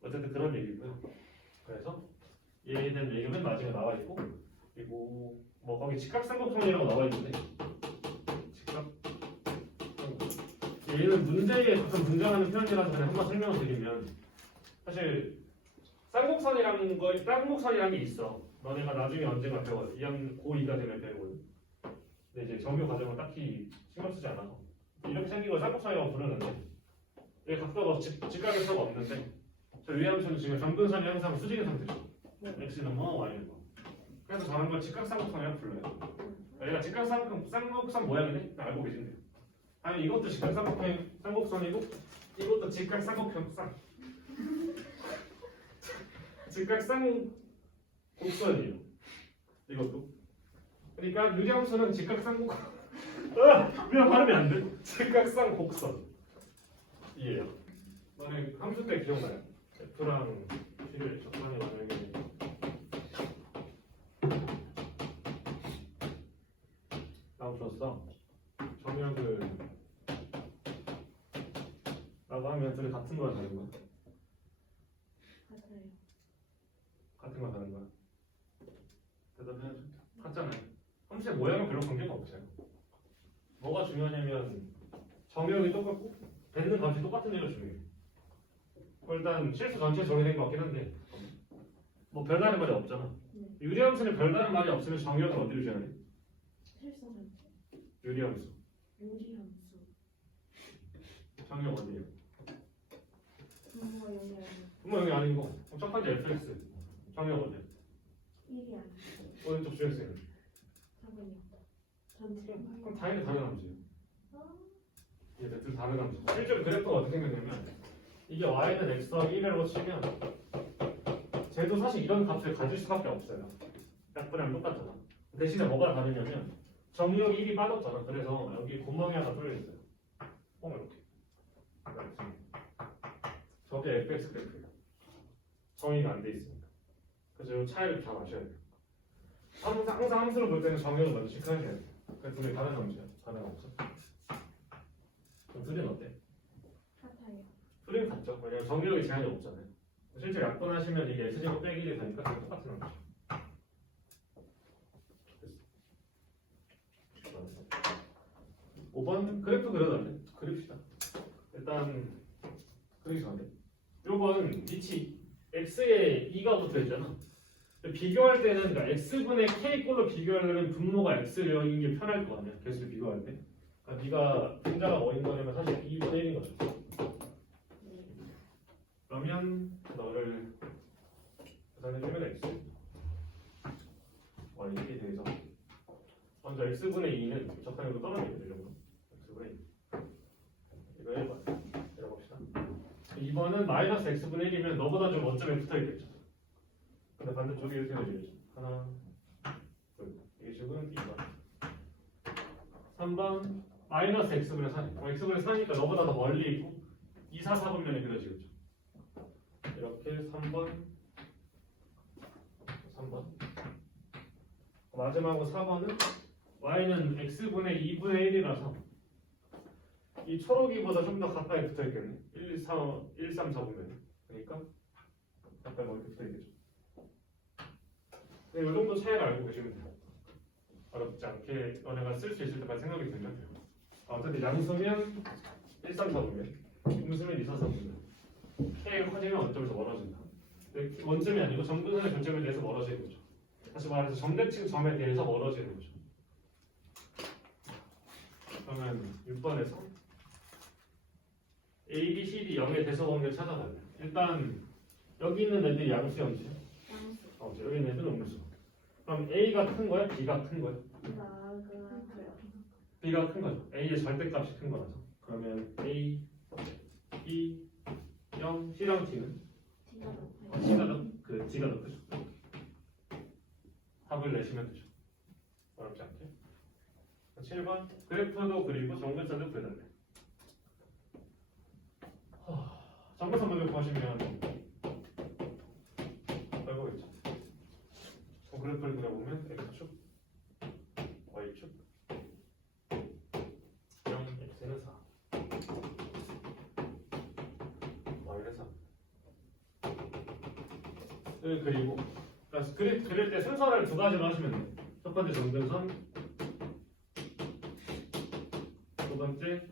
어쨌든 그런 얘기고요. 그래서 얘에 대한 얘기가 맨 마지막에 나와 있고, 그리고 뭐 거기 직각삼각형이라고 나와 있는데 직각삼각형 얘는 문제에 가끔 등장하는 표현이라서 그냥 한번 설명을 드리면 사실 쌍곡선이라는 게 있어. 너네가 나중에 언젠가 배워. 2학년 고2가 되면 배우거든. 근데 이제 정규 과정은 딱히 신경 쓰지 않아서 이렇게 생긴 걸 쌍곡선이라고 부르는데 얘 각도가 직각일수가 없는데 저 위에 함수는 지금 점근선이 항상 수직인 상태죠. x는 뭐 y는 뭐. 그래서 저런 걸 직각쌍곡선이라고 불러요. 얘가 직각쌍곡선 모양이네? 알고 계시면 돼요. 아니 이것도 직각쌍곡선이고 이것도 직각쌍곡선이에요. 직각쌍곡선이에요. 이것도. 그러니까 유리함수는 직각쌍곡. 왜 발음이 안 돼? 직각쌍곡선. 이에요. 만약에 함수 때 기억나요? F랑 C를 적당히 만약에 라고 줬어. 정역을 라고 하면 둘이 같은 거야 다른 거야? 같아요. 같은 거야 다른 거야? 대답해야죠. 같잖아요. 함수의 모양은 별로 관계가 없어요. 뭐가 중요하냐면 정역이 똑같고 뱉는 값이 똑같은 얘가 중요해요. 일단 실수 전체에 정의된 것 같긴 한데 뭐 별다른 말이 없잖아. 유리함수는 별다른 말이 없으면 정역을 어디로 줘야 돼? 실수 전체. 유리함수. 유리함수. 정역 어디에요? 분모가 영이 아니고 분모 여기 아니고 첫 번째 fx. 정역 어디야? 1이 아니고 오른쪽 주역수는 4번이 없다. 전체. 그럼 당연히 다른 함수예요. 이게 둘 다른 함수. 실제로 그래프가 어떻게 생겼냐면 이게 y는 x 더하기 1이라고 치면 쟤도 사실 이런 값을 가질 수밖에 없어요. 약분하면 똑같잖아. 대신에 뭐가 다르냐면 정역 1이 빠졌잖아. 그래서 여기 구멍이 하나 뚫려 있어요. 이렇게. 저게 fx 그래프예요. 정의가 안 돼 있습니다. 그래서 이 차이를 잘 아셔야 돼요. 항상 함수를 볼 때는 정역을 먼저 체크하셔야 돼요. 그래서 둘이 다른 함수야. 다른 함수. 그럼 둘은 어때? 같아요. 둘은 같죠. 왜냐면 정역이 제한이 없잖아요. 실제 약분하시면 이게 x제곱 빼기 1이 되니까 그냥 똑같은 함수. 5번 그래프 그려달래. 그립시다. 일단 그리기 전에 요건 위치 x에 2가 붙어있잖아. 비교할 때는 그러니까 x분의 k 꼴로 비교하려면 분모가 x인 게 편할 거 아니야. 개수를 비교할 때. 그러니까 네가 분자가 뭐인 거냐면 사실 2분의 1인 거죠. 그러면 너를 계산해주면 x 이렇게 돼서 먼저 x분의 2는 적당히로 떨어지거든요. 이 정도. x분의 2 이거 1번 들어봅시다. 2번은 마이너스 x분의 1이면 너보다 좀 원점에 붙어있겠죠. 근데 반대쪽에 이렇게 해줘야죠. 하나 둘 이게 지금 2번 3번 마이너스 x분의 4 x분의 4니까 너보다 더 멀리 있고 2, 4, 4분면에 그려지겠죠. 이렇게 3번 마지막으로 4번은 y는 x분의 2분의 1이라서 이 초록이보다 좀 더 가까이 붙어있겠네. 1, 3, 4분면 그러니까 가까이 멀리 붙어있겠죠. 네, 이 정도 차이를 알고 계시면 돼요. 어렵지 않게 너네가 쓸 수 있을 때까지 생각이 들면 돼요. 어차피 양수면 1, 3, 4분면 음수면 2, 4, 4분면 K가 커지면 원점에서 멀어진다. 원점이 아니고 점근선의 교점에 대해서 멀어지는 거죠. 다시 말해서 점대칭 점에 대해서 멀어지는 거죠. 그러면 6번에서 A, B, C, D 0의 대소관계를 찾아봐요. 일단 여기 있는 애들이 양수, 음수야? 양수. 여기 있는 애들은 음수. 그럼 A가 큰 거야? B가 큰 거야? 나가요. B가 큰 거죠. A의 절대값이 큰 거라서. 그러면 A, B, 0, C랑 T는? D가 높아요. D가 더 크죠. 답을 내시면 되죠. 어렵지 않게. 7번 그래프도 그리고 정근선도 그려달래. 정근선 먼저 구하시면 알고겠죠. 그래프를 그려보면 x축, y축, 0, x는 4, y는 3. 그리고 그릴 때 순서를 두 가지로 하시면 돼요. 첫 번째 정근선, 두 번째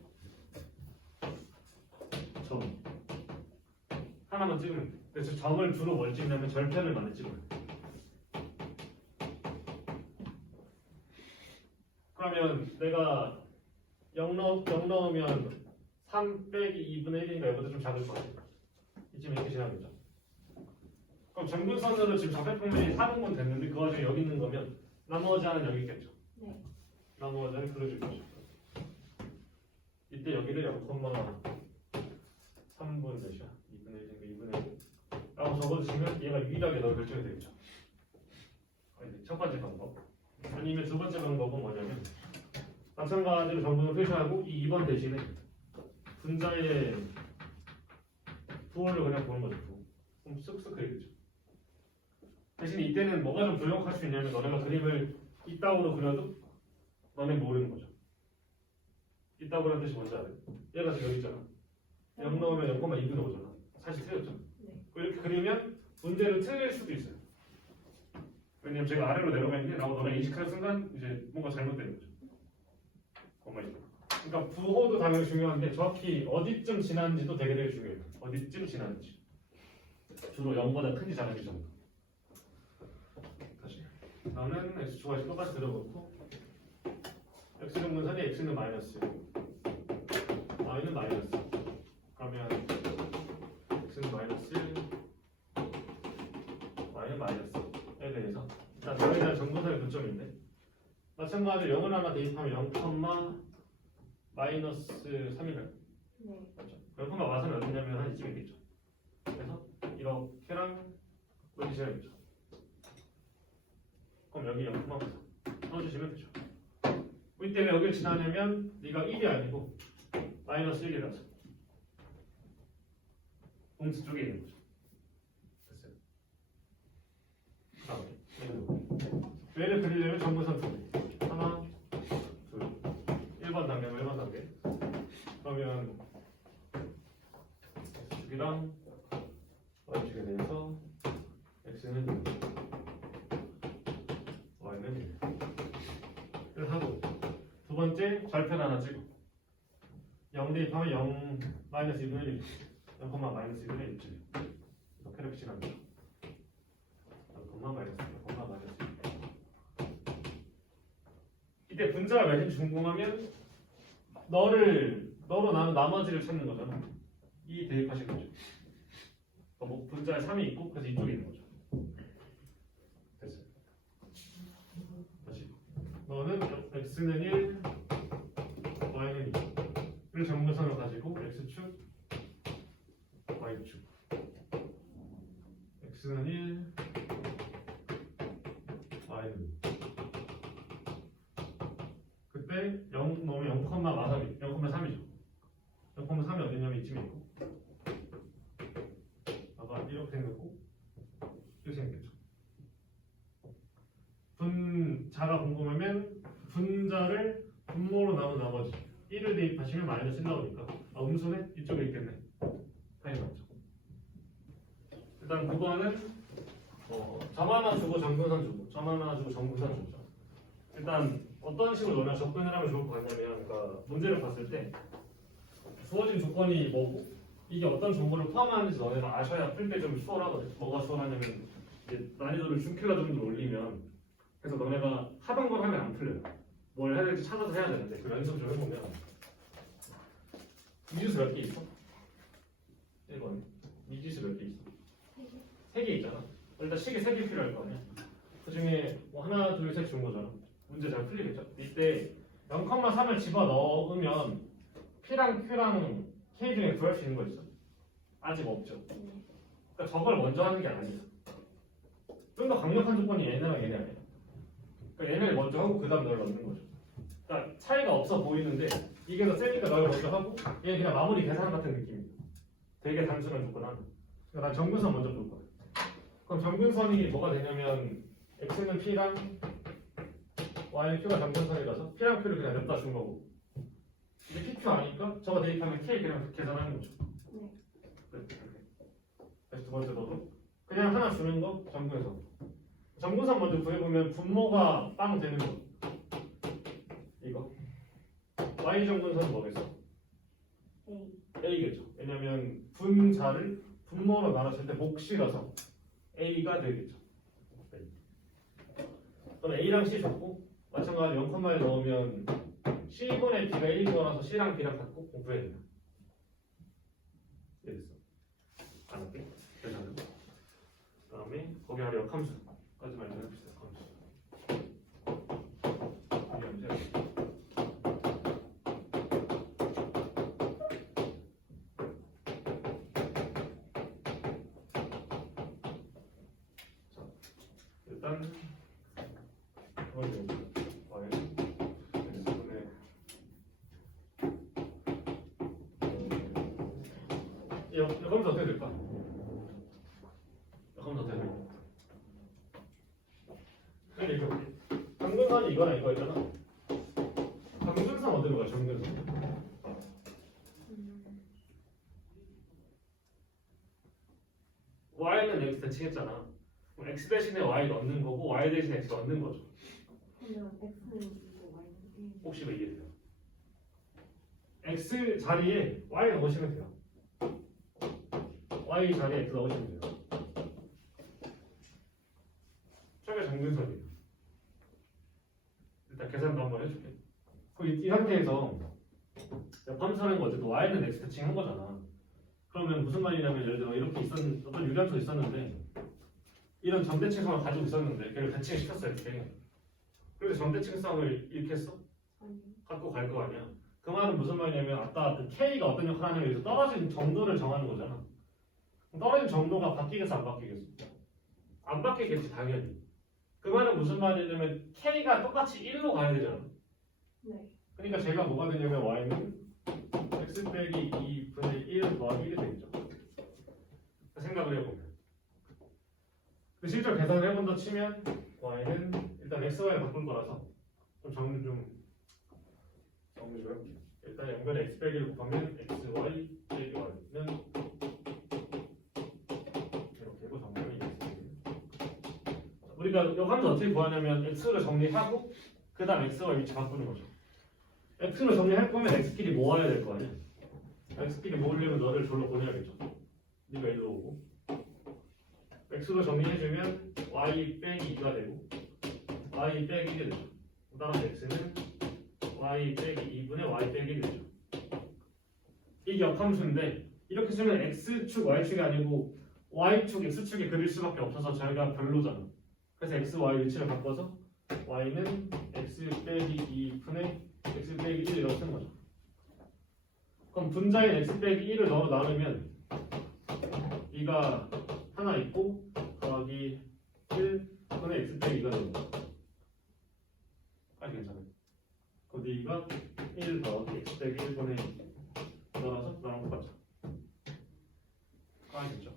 하나만 찍으면 돼. 그래서 점을 주로 뭘 찍냐면 절편을 많이 찍어요. 그러면 내가 0 넣으면 3 빼기 2분의 1인가 이보다 좀 작을 거 같아요. 이쯤 이렇게 지나겠죠. 그럼 정근선으로 지금 좌표평면이 4등분 됐는데 그 와중에 여기 있는 거면 나머지 하나는 여기 있겠죠. 네. 나머지 하나는 그려줄 거죠. 이때 여기를 0,3분 몇이야? 2분의 1인가 2분의 1 라고 적어주시면 얘가 유일하게 너 결정이 되겠죠. 첫 번째 방법. 아니면 두 번째 방법은 뭐냐면 마찬가지로 정근을 표시하고 이 2번 대신에 분자의 부호를 그냥 보는 거죠. 그럼 쓱쓱 그리겠죠. 대신 이때는 뭐가 좀 조용할 수 있냐면 너네가 그림을 이따구로 그려도 너네 모르는 거죠. 이따구라는 뜻이 뭔지 알아요? 얘가 지금 여기 있잖아. 0 넣으면 0,2분의 5잖아. 사실 틀렸죠. 네. 이렇게 그리면 문제는 틀릴 수도 있어요. 왜냐면 제가 아래로 내려가 있는데 라고 너가 인식하는 순간 이제 뭔가 잘못된 거죠. 그러니까 부호도 당연히 중요한데 정확히 어디쯤 지났는지도 되게 중요해요. 어디쯤 지났는지. 주로 0보다 큰지 작은지 정도. 다시. 나는 x축과 똑같이 들어놓고 x는 분산이 x는 마이너스 y는 마이너스. 그러면 x는 마이너스 y는 마이너스에 대해서 일단 여기에 대한 정분선의 분점인데 마찬가지로 0을 하나 대입하면 0, 마이너스 3이래요. 네. 맞죠? 0, 마선이 어디냐면 한 이쯤 있겠죠. 그래서 이렇게랑 여기 지나겠죠. 그럼 여기 0, 마선 넣어주시면 되죠. 이 때문에 여기를 지나려면 네가 1이 아니고 마이너스 1이라서 공수 쪽에 있는 거죠. 됐어요. 다음에 얘를 그리려면 정분선 두 개. 하나, 둘. 1번 단계면 1번 단계. 그러면 x축이랑 y축에 대해서 x는 1, y는 1을 하고 두 번째 좌표를 하나 찍어 0 대입하면 0 마이너스 2분의 1 0, 마이너스 2분의 1 이렇게 지납니다. 0, 마이너스 0, 마이너스 1 이때 분자가 몇인지 궁금하면 너로 나눈 나머지를 찾는 거잖아. 이 대입하신 거죠. 뭐 분자에 3이 있고 그래서 이쪽에 있는 거죠. 됐어요. 다시. 너는 x는 1, y는 2를 정분선으로 가지고 x축, y축. x는 1, y는 2. 그때 0 넣으면 0,3이 0,3이죠. 0,3이 어디냐면 이쯤에 있고 아까 이렇게 생겼고 이렇게 생겼죠. 분자가 궁금하면 분자를 분모로 나눈 나머지 1을 대입하시면 마이너스 1 나오니까 음수네? 이쪽에 있겠네. 당연히 맞죠. 일단 그거는 점 하나 주고 정분선 주고 점 하나 주고 정분선 주죠. 일단 어떤 식으로 너네가 접근을 하면 좋을 것 같냐면 그러니까 문제를 봤을 때 주어진 조건이 뭐고 이게 어떤 정보를 포함하는지 너네가 아셔야 풀 때 좀 수월하거든. 뭐가 수월하냐면 이제 난이도를 중킬러 정도로 올리면 그래서 너네가 하던 걸 하면 안 풀려요. 뭘 해야 될지 찾아서 해야 되는데 그 연습 좀 해보면 미지수 몇 개 있어? 1번 미지수 몇 개 있어? 3개 있잖아. 일단 식이 3개 필요할 거 아니야. 그 중에 뭐 하나, 둘, 셋 준 거잖아. 문제 잘 풀리겠죠? 이때 0,3을 집어넣으면 P랑 Q랑 K 중에 구할 수 있는 거 있어? 아직 없죠. 그러니까 저걸 먼저 하는 게 아니야. 좀 더 강력한 조건이 얘네랑 얘네 아니야. 그러니까 얘네를 먼저 하고 그 다음 널 넣는 거죠. 그러니까 차이가 없어 보이는데 이게 더 세니까 널 먼저 하고 얘 그냥 마무리 계산 같은 느낌이야. 되게 단순한 조건 하나. 그러니까 난 정근선 먼저 볼 거야. 그럼 정근선이 뭐가 되냐면 X는 P랑 Y는 Q가 정근선이라서 P랑 Q를 그냥 냅다 준 거고 이제 PQ 아니까 저거 대입하면 K 그냥 계산하는 거죠. 네. 다시 두 번째 너도 그냥 하나 주는 거 정근선. 정근선 먼저 구해보면 분모가 빵 되는 거 이거 Y 정근선은 뭐겠어? A. A겠죠. 왜냐면 분자를 분모로 나눴을 때 몫이라서 A가 되겠죠. 그럼 A랑 C 줬고 마찬가지 0,1 넣으면 C분의 B가 1이 들어와서 C랑 B랑 같고 공부해야 된다. 이해 됐어. 안 할게. 계산은. 그다음에 거기 아래 역함수까지만 해봅시다. 역함수. 일단 이걸 여기 y x분의 역함수 어떻게 될까? 역함수 어떻게 될까? 그냥 이렇게 강근선이 이거나 이거였잖아. 강근선 어디로 가? 정근선. y는 x 대칭했잖아. 그럼 x 대신에 y 넣는 거고 y 대신에 x 넣는 거죠. 그러면 X는 이고 Y는 1. 혹시 왜 이해돼요? x 자리에 y 넣으시면 돼요. y 자리에 x 넣으시면 돼요. 저게 정근선이에요. 일단 계산도 한번 해줄게. 이 상태에서 역함수라는 거 어쨌든 y는 x 대칭한 거잖아. 그러면 무슨 말이냐면 예를 들어 이렇게 어떤 유리함수 있었는데 이런 점대칭성을 가지고 있었는데 걔를 대칭시켰어 이렇게. 그래서 점대칭성을 이렇게 했어? 아니. 갖고 갈 거 아니야. 그 말은 무슨 말이냐면 아까 그 K가 어떤 역할을 하냐면 여기서 떨어진 정도를 정하는 거잖아. 떨어진 정도가 바뀌겠어 안 바뀌겠어? 안 바뀌겠지 당연히. 그 말은 무슨 말이냐면 K가 똑같이 1로 가야 되잖아. 네. 그러니까 제가 뭐가 되냐면 y는 x 빼기 2분의 1 더하기 1이 되겠죠. 생각을 해보면. 근데 실제로 계산을 해본다 치면 y는 일단 xy를 바꿀 거라서 좀 정리 좀 해볼게요. 일단 연결에 x 빼기를 곱하면 xy 빼기 y는 이렇게 해고 정렬이 우리가 역함수 어떻게 구하냐면 x를 정리하고 그 다음 x와 위치 바꾸는 거죠. x를 정리할 거면 x끼리 모아야 될 거 아니야. x끼리 모으려면 너를 절로 보내야겠죠. 네가 일로 오고 x로 정리해주면 y 빼기 2가 되고 y 빼기 1이 되죠. 그 다음 x는 y 빼기 2분의 y 빼기 1이 되죠. 이게 역함수인데 이렇게 쓰면 x축 y축이 아니고 y축 x축에 그릴 수밖에 없어서 저희가 별로잖아. 그래서 x, y 위치를 바꿔서 y는 x 빼기 2분의 x 빼기 1을 이렇게 쓴 거죠. 그럼 분자인 x 빼기 1을 넣어 나누면 2가 하나 있고 더하기 1분의 x 빼기 2가 되는 거죠. 괜찮아요. 그럼 2가 1 더하기 x 빼기 1분의 2 넣어서 나랑 똑같죠. 됐죠.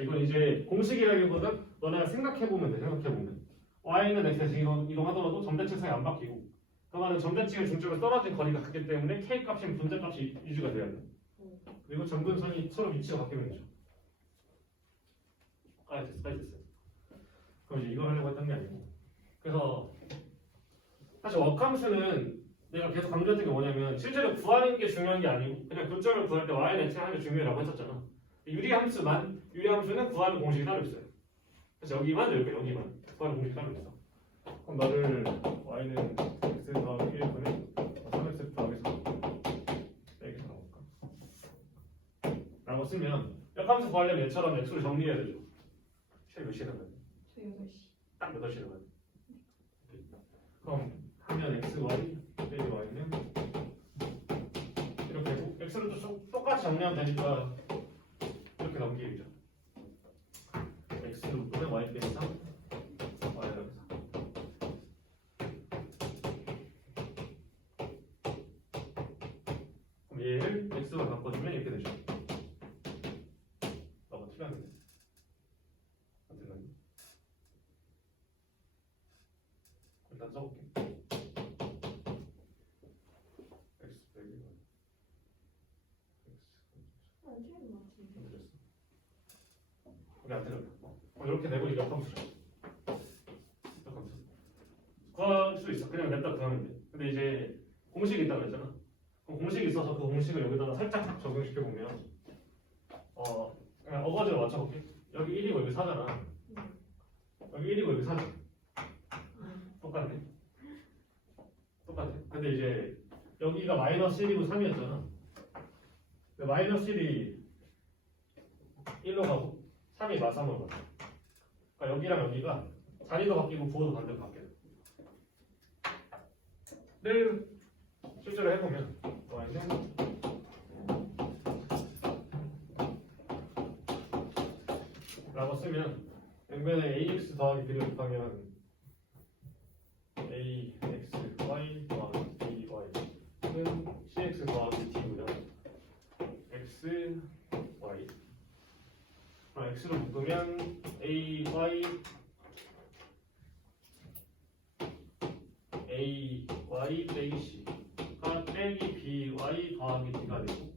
이건 이제 공식이라기보다 너네가 생각해보면 돼. 생각해보면 y는 x에서 이동하더라도 점대칭성이 안 바뀌고 그 말은 점대칭의 중점에서 떨어진 거리가 크기 때문에 k 값이면 분자 값이 유지가 돼야 돼. 그리고 점근선이 서로 위치가 바뀌면 되죠. 됐어. 그럼 이제 이걸 하려고 했던 게 아니고 그래서 사실 역함수는 내가 계속 강조했던 게 뭐냐면 실제로 구하는 게 중요한 게 아니고 그냥 교점을 구할 때 y는 x를 하는 게 중요하다고 했었잖아. 유리함수는 구하는 공식이 따로 있어요. 그래서 여기만 구하는 공식이 따로 있어. 그럼 너를 y는 x 더하기 1분의 3x 더하기 4 빼기 4 볼까? 라고 쓰면 역함수 구하려면 얘처럼 x를 정리해야 되죠. 시간이 몇 시에 나가요? 저 8시. 딱 8시에 나가요. 그럼 하면 xy 빼기 y는 이렇게 되고 x를 또 똑같이 정리하면 되니까 이렇게 넘기겠죠. x분의 y 빼기 3 y 더하기 4 그럼 얘를 x로 바꿔주면 이렇게 되죠. 너가 틀렸는데 안 됐나요? 일단 써볼게. x 빼기 y 안 틀린 것 같은데. 우리 안 틀렸다. 이렇게 되고 이게 역함수죠. 역함수. 구할 수 있어. 그냥 냅다 구하면 돼. 근데 이제 공식이 있다고 했잖아. 그럼 공식이 있어서 그 공식을 여기다가 살짝 적용시켜 보면 그냥 어거지로 맞춰볼게. 여기 1이고 여기 4잖아. 여기 1이고 여기 4잖아. 똑같네. 똑같아. 근데 이제 여기가 마이너스 1이고 3이었잖아. 마이너스 1이 1로 가고 3이 마삼으로 가. 그러니까 여기랑 여기가 자리도 바뀌고 부호도 반대로 바뀌어요. 를 실제로 해보면 y는 라고 쓰면 왼면에 ax 더하기 b를 곱하면 ax y 더하기 by는 cx 더하기 d고요. x y x로 묶으면 a y 빼기 c가 빼기 by 더하기 d가 되고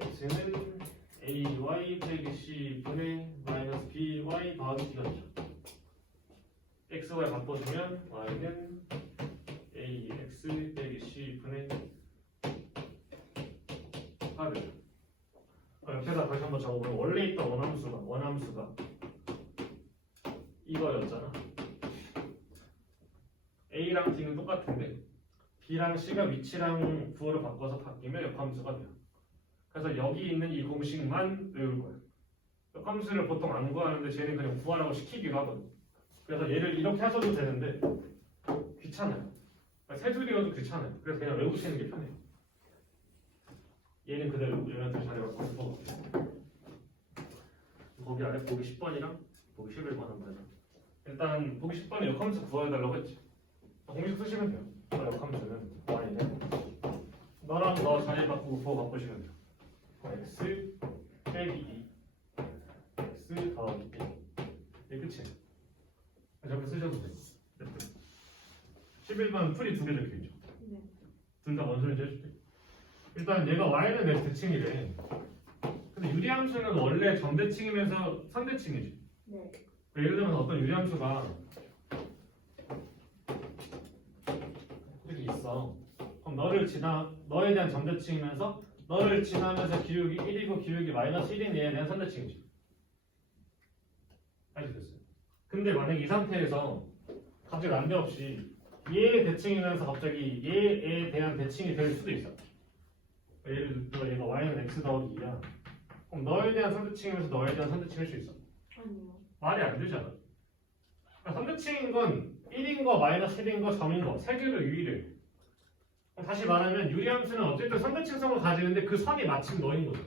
x는 ay 빼기 c 분의 마이너스 by 더하기 d가 되죠. x, y 바꿔주면 y는 ax 빼기 c 분의 가 되죠. 옆에다 다시 한번 적어보면 원래 있던 원함수가 이거였잖아. A랑 D는 똑같은데 B랑 C가 위치랑 부호를 바꿔서 바뀌면 역함수가 돼요. 그래서 여기 있는 이 공식만 외울 거예요. 역함수를 보통 안 구하는데 쟤는 그냥 구하라고 시키기도 하거든. 그래서 얘를 이렇게 하셔도 되는데 귀찮아요. 세 줄이어도 귀찮아요. 그래서 그냥 외우시는 게 편해요. 얘는 그대로 얘네한테 잘해갖고 싶어. 거기 아래 보기 10번이랑 보기 11번 한번 하자. 일단 보기 10번에 역함수 구해달라고 했지. 공식 쓰시면 돼요. 역함수는 y는 너랑 너 자리 바꾸고 부호 바꾸시면 돼요. x 빼기 2 x 더하기 2 이게 끝이에요. 저렇게 쓰셔도 돼요. 11번 풀이 두 개 적혀있죠. 둘 다 뭔 소리인지 해줄게. 일단 얘가 y는 내 대칭이래. 근데 유리함수는 원래 점대칭이면서 선대칭이지. 네. 예를 들면 어떤 유리함수가 이렇게 있어. 그럼 너에 대한 점대칭이면서 너를 지나면서 기울기 1이고 기울기 마이너스 1인 얘에 대한 선대칭이지. 알겠어요? 근데 만약에 이 상태에서 갑자기 난데없이 얘의 대칭이면서 갑자기 얘에 대한 대칭이 될 수도 있어. 예를 들어 얘가 y는 x 더하기 2야. 그럼 너에 대한 선대칭이면서 너에 대한 선대칭일 수 있어. 아니요. 말이 안 되잖아. 선대칭인 건 1인 거, 마이너스 1인 거, 점인 거, 세 개를 유일해. 다시 말하면 유리함수는 어쨌든 선대칭성을 가지는데 그 선이 마침 너인 거죠.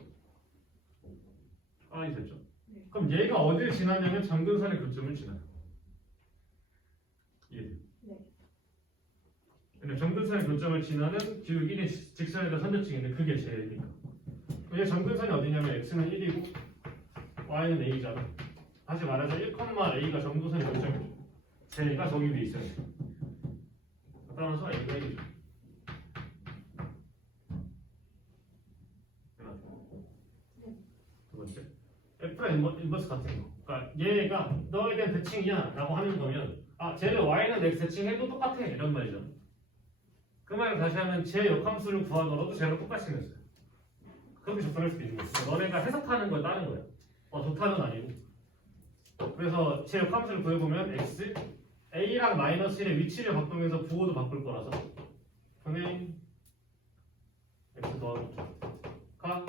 됐죠? 네. 그럼 얘가 어디를 지나냐면 점근선의 교점을 지나요. 이해돼요? 네. 근데 점근선의 교점을 지나는 기울기 1인 직선에 대한 선대칭인데 그게 제니까. 얘 점근선이 어디냐면 x는 1이고 y는 a잖아. 다시 말해서 1,a가 점근선의 교점이죠. 제가 저기 위에 있어요. 따라서 a가 1이죠. 두 번째, F랑 인버스 같은 거. 그러니까 얘가 너에 대한 대칭이야 라고 하는 거면 쟤를 y는 x 대칭해도 똑같아 이런 말이죠. 그 말을 다시 하면 제 역함수를 구하더라도 쟤랑 똑같이 생겼어요. 그렇게 접근할 수도 있는 거죠. 너네가 해석하는 거에 따른 거야. 좋다는 아니고. 그래서 제 역함수를 구해보면 x a랑 마이너스 1의 위치를 바꾸면서 부호도 바꿀 거라서 분의 x 더하기가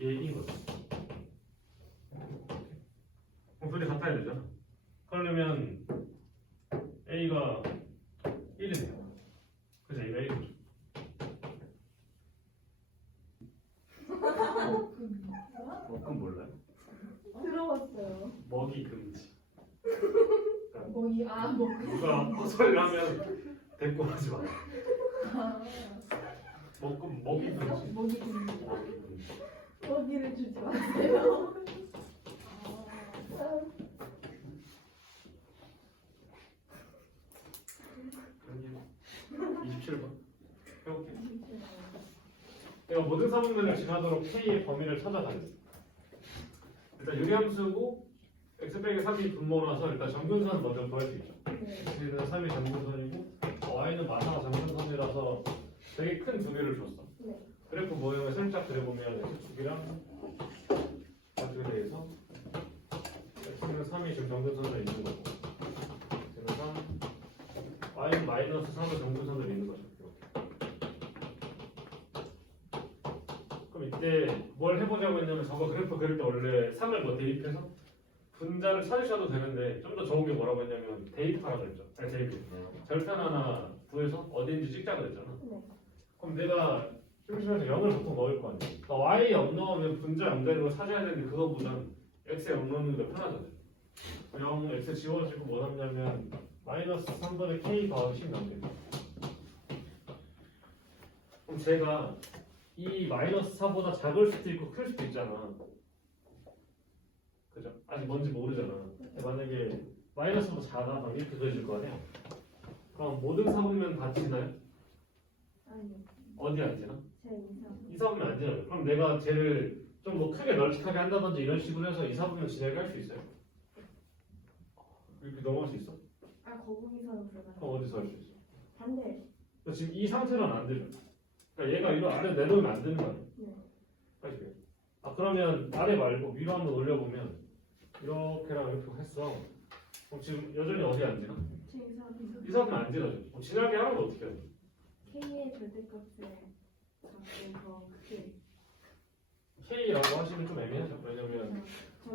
얘인 거죠. 그럼 둘이 같아야 되잖아. 그러려면 a가 1이네요. 그래서 a가 1이죠. 먹금 몰라요? 들어봤어요. 먹이 금지. 먹이 먹이. 누가 헛소리를 하면 대꾸 하지 마. 먹금 먹이 금지. 먹이 금지. 먹이 금지. 먹이를 주지 마세요. 27번 해볼게. 내가 모든 사분면을 지나도록 K의 범위를 찾아가요. 일단 유리함수고 x 빼기 3이 분모라서 일단 점근선 먼저 구할 수 있죠. x는 3이 점근선이고 y는 마사가 점근선이라서 되게 큰 두 개를 줬어. 네. 그래프 모형을 살짝 그려보면 x축이랑 가지게 돼서 x는 3이 지금 정근선으로 있는 거고 x는 3 y는 마이너스 3은 정근선으로 있는 거죠. 그럼 이때 뭘 해보자고 했냐면 저거 그래프 그릴 때 원래 3을 뭐 대입해서 분자를 찾으셔도 되는데 좀 더 좋은 게 뭐라고 했냐면 대입하라고 했죠. 아니 대입. 절편 하나 구해서 어디인지 찍자고 했잖아. 네. 그럼 내가 심심해서 0을 보통 넣을 거 아니야. 그러니까 y 0 넣으면 분자 0 되는 거 찾아야 되는데 그거보단 x에 0 넣는 게 편하잖아요. 0 x 지워지고 뭐 남냐면 마이너스 3분의 k 더하기 10 남겠죠. 그럼 제가 이 마이너스 4보다 작을 수도 있고 클 수도 있잖아. 그죠? 아직 뭔지 모르잖아. 근데 만약에 마이너스보다 작아 그럼 이렇게 그려질 거 아니야. 그럼 모든 사분면 다 지나요? 아니요. 어디 안 지나? 제 이상. 이 사분면 안 지나요. 그럼 내가 쟤를 좀 뭐 크게 널찍하게 한다든지 이런 식으로 해서 이 사분면 진하게 할 수 있어요? 이렇게 넘어갈 수 있어? 아 거북이선은 불가능. 그럼 어디서 할 수 있어? 반대. 그러니까 지금 이 상태로는 안 되죠. 그러니까 얘가 이거 아래 내려오면 안 되는 거 아니야? 네. 알지? 아 그러면 아래 말고 위로 한번 올려보면 이렇게랑 이렇게 했어. 그럼 지금 여전히 어디 안 지나? 제 이상. 이 사분면 안 지나죠. 뭐 지나게 하는 거 어떻게 해? K의 절대값을 잡고 더 크게. K라고 하시면 좀 애매하죠. 왜냐면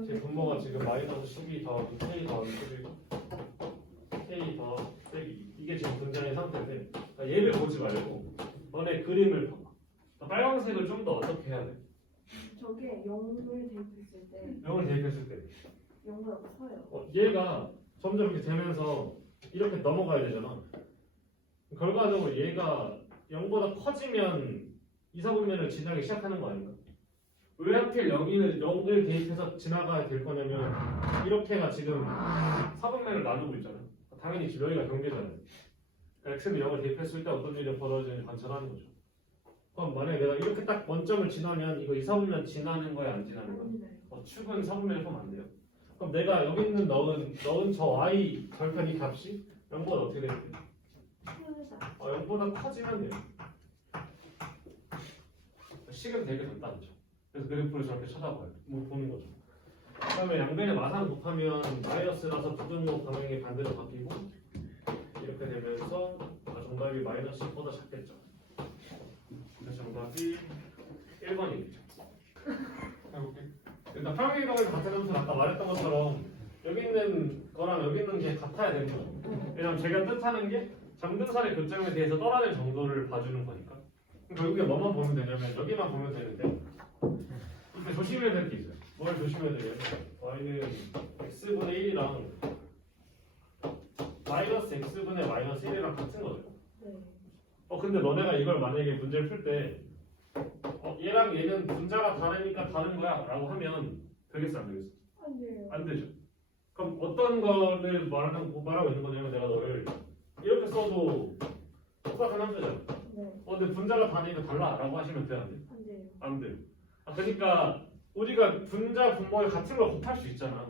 제 분모가 지금 마이너스 12 더하기 K 더하기 11이고 K 더 빼기 이게 지금 분자의 상태인데 그러니까 얘를 보지 말고 너네 그림을 봐봐. 그러니까 빨간색을 좀 더 어떻게 해야 돼? 저게 0을 대입했을 때 0을 대입했을 때 0보다 커요. 얘가 점점 이렇게 되면서 이렇게 넘어가야 되잖아. 결과적으로 얘가 0보다 커지면 이사분면을 지나기 시작하는 거 아닌가? 왜 하필 여기는 0을 대입해서 지나가야 될 거냐면 이렇게가 지금 사분면을 나누고 있잖아. 당연히 지금 여기가 경계잖아요. 그러니까 x는 0을 대입했을 때 어떤 일이 벌어지는지 관찰하는 거죠. 그럼 만약에 내가 이렇게 딱 원점을 지나면 이거 이사분면 지나는 거야 안 지나는 거야? 아니요. 축은 사분면을 보면 안 돼요. 그럼 내가 여기 있는 넣은 저 y 절편 이 값이 0보다 어떻게 될지? 크다. 0보다 커지면 돼요. 식은 되게 간단하죠. 그래서 그래프를 저렇게 쳐다봐요. 뭐 보는 거죠. 그다음에 양변의 마상 곱하면 마이너스라서 부등호 방향이 반대로 바뀌고 이렇게 되면서 정답이 마이너스 10보다 작겠죠. 그래서 정답이 1번이겠죠. 해볼게. 일단 평행이동에서 같은 점수는 아까 말했던 것처럼 여기 있는 거랑 여기 있는 게 같아야 되는 거죠. 왜냐면 제가 뜻하는 게 점근선의 교점에 대해서 떨어질 정도를 봐주는 거니까. 결국에 뭐만 보면 되냐면 여기만 보면 되는데 이때 조심해야 될 게 있어요. 뭘 조심해야 되냐면 y는 x분의 1이랑 마이너스 x분의 마이너스 1이랑 같은 거죠. 네. 근데 너네가 이걸 만약에 문제를 풀 때 얘랑 얘는 분자가 다르니까 다른 거야 라고 하면 되겠어 안 되겠어? 안 돼요. 안 되죠. 그럼 어떤 거를 말하고 있는 거냐면 내가 너를 이렇게 써도 똑같은 함수잖아. 네. 근데 분자가 다르니까 달라 라고 하시면 돼요 안 돼요? 안 돼요. 안 돼요. 그러니까 우리가 분자 분모에 같은 걸 곱할 수 있잖아.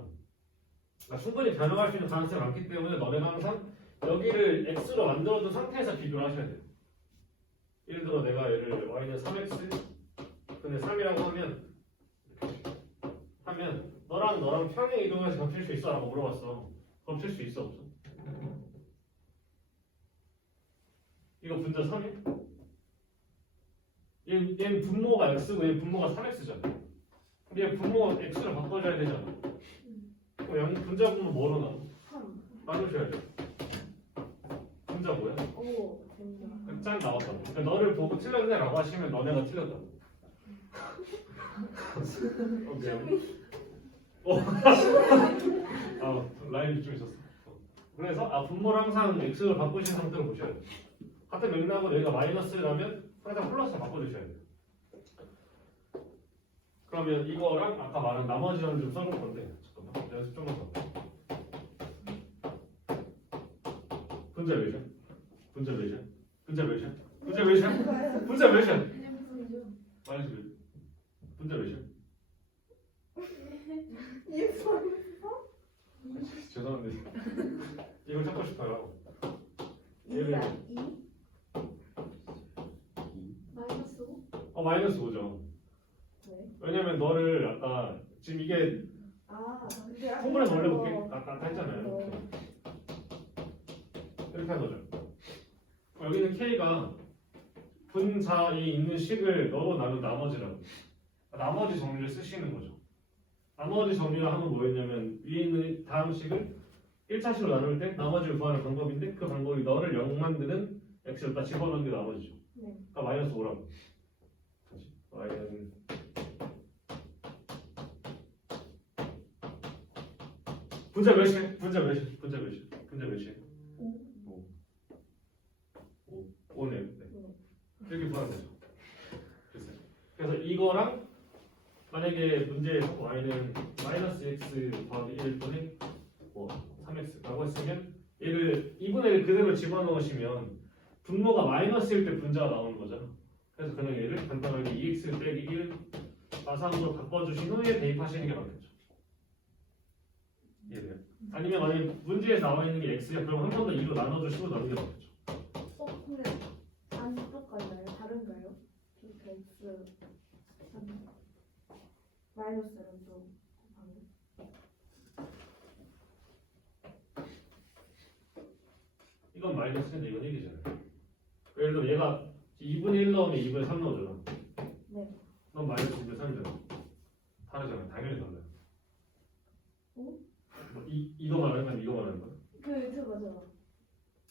그러니까 충분히 변형할 수 있는 가능성이 많기 때문에 너네가 항상 여기를 x로 만들어둔 상태에서 비교를 하셔야 돼요. 예를 들어 내가 얘를 y는 3x 근데 3이라고 하면 너랑 평행 이동해서 겹칠 수 있어? 라고 물어봤어. 겹칠 수 있어 없어? 이거 분자 3이야? 얘는 분모가 x고 얘 분모가 3x잖아. 근데 얘 분모 x로 바꿔줘야 되잖아. 그럼 분자 분모 뭐로 나눠? 3. 나누셔야죠. 분자 뭐야? 5. 된다. 짠 나왔다. 그러니까 너를 보고 틀렸네 라고 하시면 너네가 틀렸다. 미안. 라인이 좀 있었어. 그래서 분모를 항상 x로 바꾸신 상태로 보셔야 돼요. 같은 맥락으로 여기가 마이너스라면 항상 플러스 바꿔주셔야 돼요. 그러면 이거랑 아까 말한 나머지랑 좀 써볼 건데 잠깐만 연습 좀만 더. 분자 몇이야? 분자 몇이야? 분자 몇이야? 분자 몇이야? 분자 몇이야? 마이너스 몇? 분자 몇이야? 죄송한데 이걸 찾고 싶어요. 2야. 2. 마이너스 5. 마이너스 5죠. 네. 왜냐면 너를 아까 지금 이게 아, 근데 formul에서 올려볼게. 아까 했잖아요. 이렇게 한 거죠. 여기는 K가 분자에 있는 식을 너로 나눈 나머지라고. 나머지 정리를 쓰시는 거죠. 나머지 정리를 하면 뭐였냐면 위에 있는 다음 식을 1차식으로 나눌 때 나머지를 구하는 방법인데 그 방법이 너를 0 만드는 x를 다 집어넣는 게 나머지죠. 네. 그러니까 마이너스 5라고. 다시 y는 분자 몇이야? 분자 몇이야? 분자 몇이야? 분자 몇이야? 5네요. 네. 이렇게 구하면 되죠. 됐어요. 그래서 이거랑 만약에 문제에서 y는 마이너스 x 더하기 1 또는 뭐 3x라고 했으면 얘를 2분의 1 그대로 집어넣으시면 분모가 마이너스일 때 분자가 나오는 거잖아. 그래서 그냥 얘를 간단하게 2x 빼기 1 마상으로 바꿔주신 후에 대입하시는 게 맞겠죠. 이해돼요? 아니면 만약에 문제에서 나와 있는 게 x야 그럼 한 번 더 2로 나눠주시고 넣는 게 맞겠죠. 근데 안 똑같나요? 다른가요? 그러니까 x 마이너스랑 좀 곱하면 이건 마이너스인데 이건 1이잖아요. 예를 들어 얘가 2분의 1 넣으면 2분의 3 넣어잖아. 네. 그럼 마이너스 2분의 3이잖아. 다르잖아. 당연히 달라요. 어? 이거 말하는 거야? 이거 말하는 거야? 그 맞아.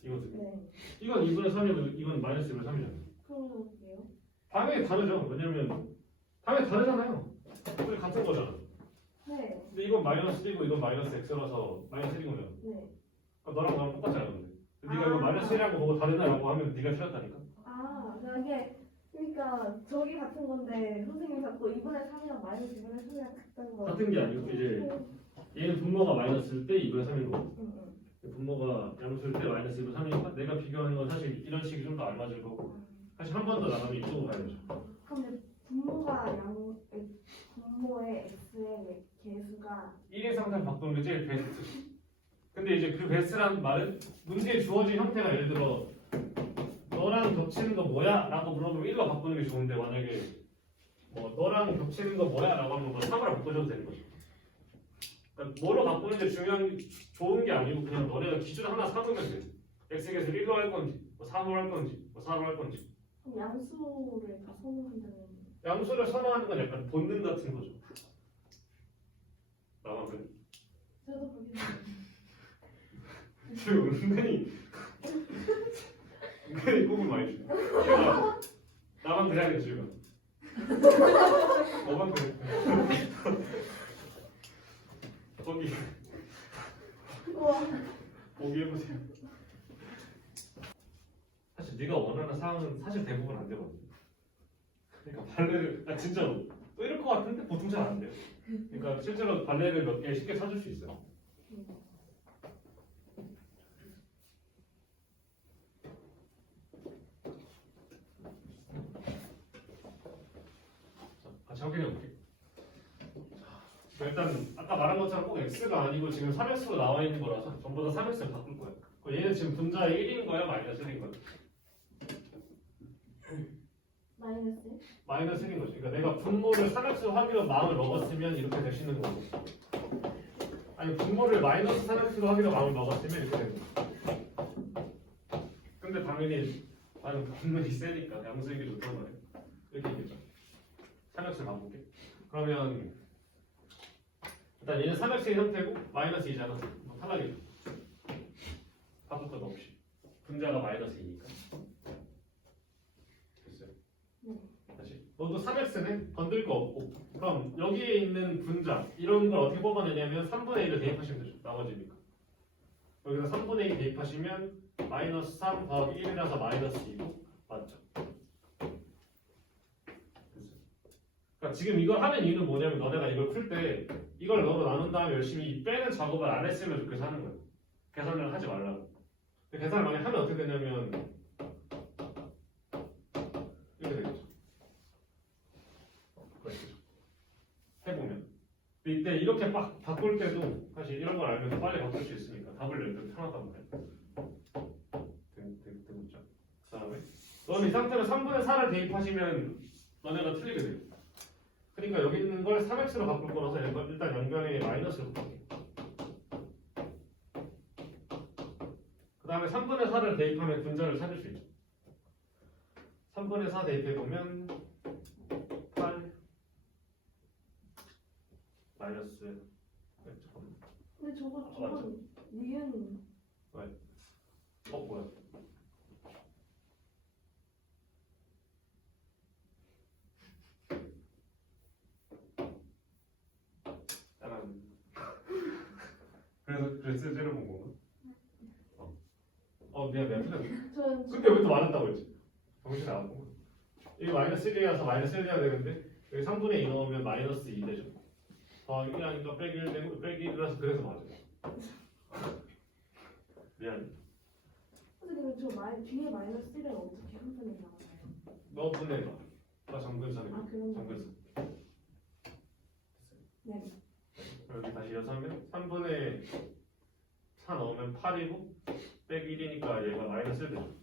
이거지. 네. 이건 2분의 3이고 이건 마이너스 2분의 3이잖아. 그러게요. 당연히 다르죠. 왜냐면 당연히 다르잖아요. 우리 같은 거잖아. 네. 근데 이건 마이너스 1이고 이건 마이너스 x라서 마이너스 1인 거잖아. 네. 그럼 너랑 나랑 똑같잖아. 근데 네가 아. 이거 마이너스 1이라고 보고 다르다라고 하면 네가 틀렸다니까. 아, 그게 그러니까 저기 같은 건데 선생님이 자꾸 2분의 3이랑 마이너스 2분의 3이랑 같다는 거. 같은 게 아니고 이제 얘는 분모가 마이너스일 때 2분의 3인 거고 응. 분모가 양수일 때 마이너스 2분의 3이니까 내가 비교하는 건 사실 이런 식이 좀 더 알맞을 거고 사실 한 번 더 나가면 이쪽으로 가야 되죠. 근데 분모의 x의 개수가 1인 상태로 바꾸는 게 제일 베스트. 근데 이제 그 베스트란 말은 문제에 주어진 형태가 예를 들어 너랑 겹치는 거 뭐야? 라고 물어보면 1로 바꾸는 게 좋은데 만약에 뭐 너랑 겹치는 거 뭐야? 라고 하면 뭐 3으로 바꿔줘도 되는 거죠. 그러니까 뭐로 바꾸는 게 좋은 게 아니고 그냥 너네가 기준 하나 삼으면 돼. x에서 1로 할 건지 뭐 3으로 할 건지 뭐 4로 할 건지 그럼 양수를 다 선호한다는. 양수를 선호하는 건 약간 본능 같은 거죠. 나만 그래. 저도 그렇게 지금 은근히 꿈을 많이 줘. 얘가 나만 그래야겠지 지금. 너만 그래. 거기 보기 해보세요. 사실 네가 원하는 사항은 사실 대부분 안 되거든. 그러니까 발레를 진짜로 또 이럴 것 같은데 보통 잘 안 돼요. 그러니까 실제로 발레를 몇 개 쉽게 찾을 수 있어요. 같이 확인해 볼게. 일단 아까 말한 것처럼 꼭 x가 아니고 지금 3x로 나와 있는 거라서 전부 다 3x를 바꿀 거야. 얘는 지금 분자의 1인 거야, 마이너스 1인 거야? 마이너스? 마이너스 1인 거지. 그러니까 내가 분모를 3x로 하기로 마음을 먹었으면 이렇게 되시는 거고. 아니 분모를 마이너스 3x로 하기로 마음을 먹었으면 이렇게 되는 거고. 근데 당연히 나는 분모이 세니까 양수인 게 좋단 말이야. 이렇게 얘기했죠. 3x를 바꿀게. 그러면 일단 얘는 3x의 형태고 마이너스 2잖아. 뭐 탈락이죠. 바꿀 것 없이. 분자가 마이너스 2니까. 됐어요. 다시. 너도 3x네? 건들 거 없고. 그럼 여기에 있는 분자 이런 걸 어떻게 뽑아내냐면 3분의 1을 대입하시면 되죠. 나머지니까. 여기서 3분의 1 대입하시면 마이너스 3 더하기 1이라서 마이너스 2고 맞죠? 그러니까 지금 이걸 하는 이유는 뭐냐면 너네가 이걸 풀 때 이걸 너로 나눈 다음에 열심히 빼는 작업을 안 했으면 좋겠어 하는 거예요. 계산을 하지 말라고. 계산을 만약 하면 어떻게 되냐면 이렇게 되겠죠. 그렇죠. 해보면. 근데 이때 이렇게 막 바꿀 때도 사실 이런 걸 알면 빨리 바꿀 수 있으니까 답을 낼 때 편하단 말이에요. 되겠죠. 그 다음에 너는 이 상태로 3분의 4를 대입하시면 너네가 틀리게 돼요. 그러니까 여기 있는 걸 3x로 바꿀 거라서 일단 양변에 마이너스로 바꿀게. 그 다음에 3분의 4를 대입하면 분자를 찾을 수 있죠. 3분의 4 대입해보면 8 마이너스 잠깐만. 근데 저거 맞죠? 니은 뭐야? 약간 그래서 째려본 건가? 미안 틀렸네. 저는 근데 왜 또 맞았다고 했지? 정신이 나갔고. 이게 마이너스 1이라서 마이너스 1 해야 되는데 여기 3분의 2 넣으면 마이너스 2 되죠. 더하기 1하니까 빼기 1 되고 빼기 1이라서 그래서 맞아요. 미안. 선생님 저 뒤에 마이너스 1은 어떻게 한 번에 나와요? 너 분해봐. 나 정근선에 아 그런 거. 정근선. 네. 여기 다시 이어서 하면 3분의 4 넣으면 8이고 빼기 1이니까 얘가 마이너스 1 되죠.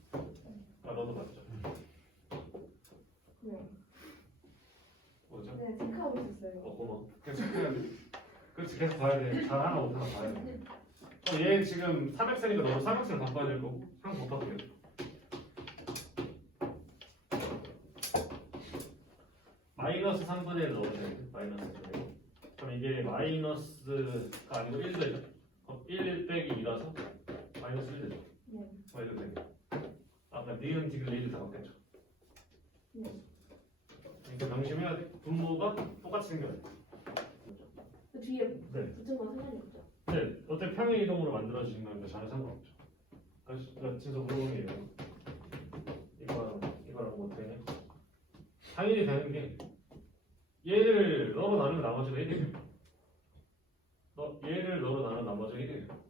너도 맞죠? 네. 뭐죠? 네 체크하고 있었어요. 고마워. 계속 체크해야 돼. 그렇지, 계속 봐야 돼. 잘 하나 못하나 봐야 돼. 얘 지금 3x니까 너도 3x를 바꿔야 될 거고 한 번 바꿔볼게요. 마이너스 3분의 1 넣으면 돼. 마이너스 3분의 1. 그럼 이게 마이너스가 아니고 1 되죠. 그럼 1 빼기 2라서 마이너스 1 되죠. 네. 이렇게 되네. 아까 니은 디귿 레이드 다 바뀌었죠. 네. 그러니까 명심해야 돼. 분모가 똑같이 생겨야 돼. 그 뒤에 네. 붙은 건 상관이 없죠. 네, 어차피 평행 이동으로 만들어지는 거니까 전혀 상관없죠. 그래서 진짜 물어보는 게 이거랑 뭐 되냐? 당연히 되는 게 얘를 너로 나누면 나머지가 1이에요. 얘를 너로 나누면 나머지가 1이에요.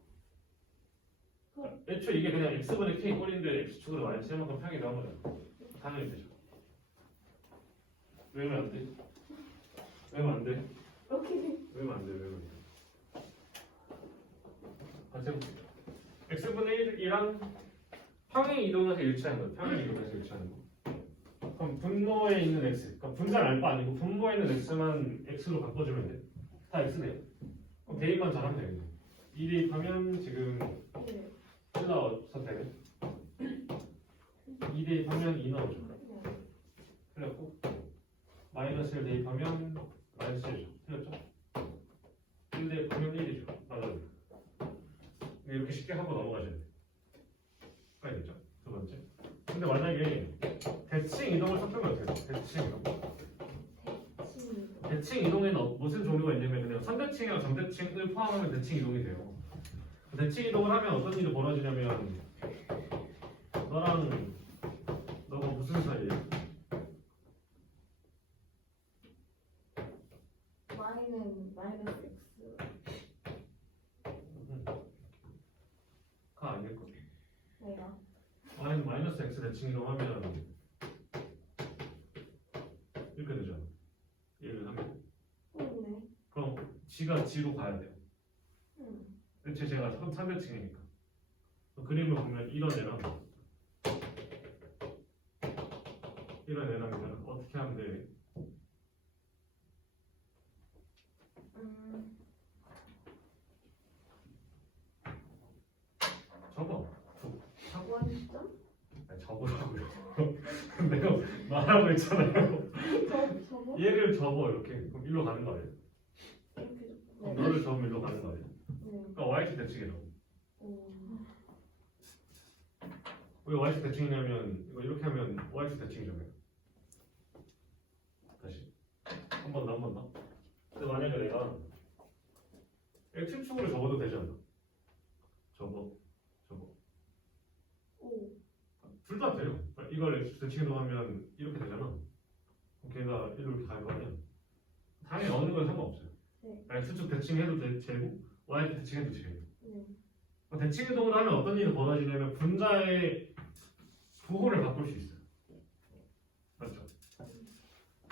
애초에 이게 그냥 x분의 k 꼴인데 x축으로 마이너스 1만큼 평행이 나온 거잖아. 당연히 되죠. 왜면 안 돼? 왜면 안 돼? 오케이. 왜면 안 돼? 왜면 안 돼? 다시 해볼게요. x분의 1이랑 평행 이동해서 일치하는 거예요. 평행 이동해서 일치하는 거. 그럼 분모에 있는 x, 그러니까 분자는 알바 아니고 분모에 있는 x만 x로 바꿔주면 돼. 다 x네요. 그럼 대입만 잘하면 되겠네. 2 대입하면 지금 네. 1 나와 선택은 2 대입하면 2 나오죠. 네. 틀렸고 마이너스 1 대입하면 마이너스 1이죠. 틀렸죠? 1 대입하면 1이죠. 맞아요. 이렇게 쉽게 하고 넘어가셔야 돼요. 알겠죠? 두 번째. 근데 만약에 대칭 이동을 섞으면 어떻게 돼요? 대칭 이동. 대칭 이동에는 무슨 종류가 있냐면 그냥 선대칭이랑 정대칭을 포함하면 대칭 이동이 돼요. 대칭 이동을 하면 어떤 일이 벌어지냐면 너랑 너가 무슨 사이예요? y는 마이너스 x. 가 아닐 거예요. 내가. y는 마이너스 x 대칭 이동하면 이렇게 되잖아. 얘를 하면 네. 그럼 g가 g로 가야 돼요. 음. 대체 제가 3대칭이니까 그림을 보면 이런 애랑 이런 애랑 어떻게 하면 돼? 적어. 원점? 아니, 적으라고요. 내가 말하고 있잖아요. 저거? 얘를 접어 이렇게. 그럼 일로 가는 거예요. 이렇게. 그럼 네. 너를 접으면 일로 가는 거예요. 네. 그러니까 yx 대칭이라고. 오. 왜 yx 대칭이냐면 이거 이렇게 하면 yx 대칭이잖아요. 다시 한 번 더 한 번 더. 근데 만약에 내가 x축으로 접어도 되지 않나? 접어. 오. 둘 다 돼요. 이걸 x 대칭으로 하면 이렇게 되잖아. 그럼 걔가 일로 이렇게 갈 거 아니야. 당연히 어느 건 상관없어요. 네. x축 대칭해도 되고 y축 대칭해도 되고. 네. 대칭 이동을 하면 어떤 일이 벌어지냐면 분자의 부호를 바꿀 수 있어요. 맞죠?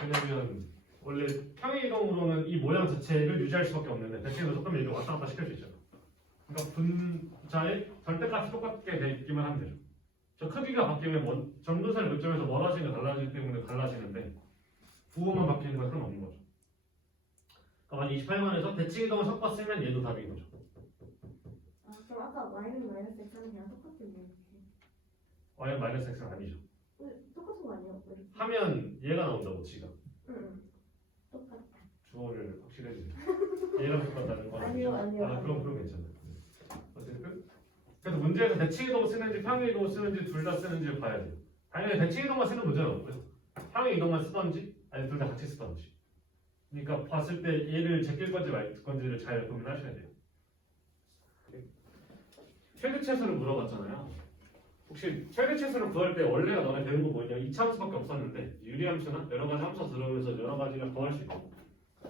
왜냐면 원래 평행 이동으로는 이 모양 자체를 유지할 수밖에 없는데 대칭으로 조금 이렇게 왔다 갔다 시킬 수 있잖아. 그러니까 분자의 절대값이 똑같게 돼 있기만 하면 되죠. 저 크기가 바뀌면 정근선의 교점에서 멀어지는 게 달라지기 때문에 달라지는데 부호만 바뀌는 건 상관없는 거죠. 그러니까 28번에서 대칭 이동을 섞었으면 얘도 답인 거죠. 아 그럼 아까 마이너스 마이너스 x는 그냥 똑같은 거 y 마이너스 x는 아니죠. 똑같은 거 아니에요? 이렇게. 하면 얘가 나온다고 지가. 응. 똑같아. 주어를 확실히 해주세요. 얘랑 똑같다는 건 아니요, 아니요, 아, 아니요. 그럼 괜찮아요. 어쨌든 그래서 문제에서 대칭 이동 쓰는지 평행 이동 쓰는지 둘 다 쓰는지를 봐야 돼요. 당연히 대칭 이동만 쓰는 문제는 없고요. 평행 이동만 쓰던지 아니면 둘 다 같이 쓰던지. 그러니까 봤을 때 얘를 제낄 건지 말 건지를 잘 고민하셔야 돼요. 최대 최소를 물어봤잖아요. 혹시 최대 최소를 구할 때 원래가 너네 배운 거 뭐냐? 이차함수밖에 없었는데 유리함수나 여러 가지 함수 들어오면서 여러 가지를 구할 수 있고.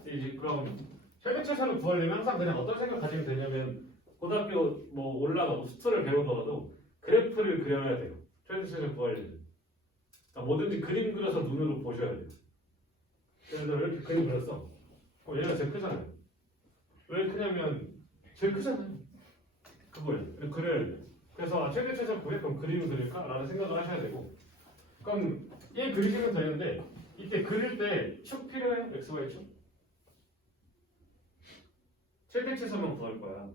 이제 그럼 최대 최소를 구하려면 항상 그냥 어떤 생각 가지면 되냐면 고등학교 뭐 올라가고 수트를 배우더라도 그래프를 그려야 돼요. 최대 최소를 구하려면. 그러니까 뭐든지 그림 그려서 눈으로 보셔야 돼요. 예를 들어 이렇게 그림 그렸어. 얘가 제일 크잖아요. 왜 크냐면 제일 크잖아요. 그거예요. 그려야 돼요. 그래서 최대 최소 구해 그럼 그림을 그릴까? 라는 생각을 하셔야 되고 그럼 얘 그리시면 되는데 이때 그릴 때 축 필요해요? XY 축? 최대 최소만 구할 거야.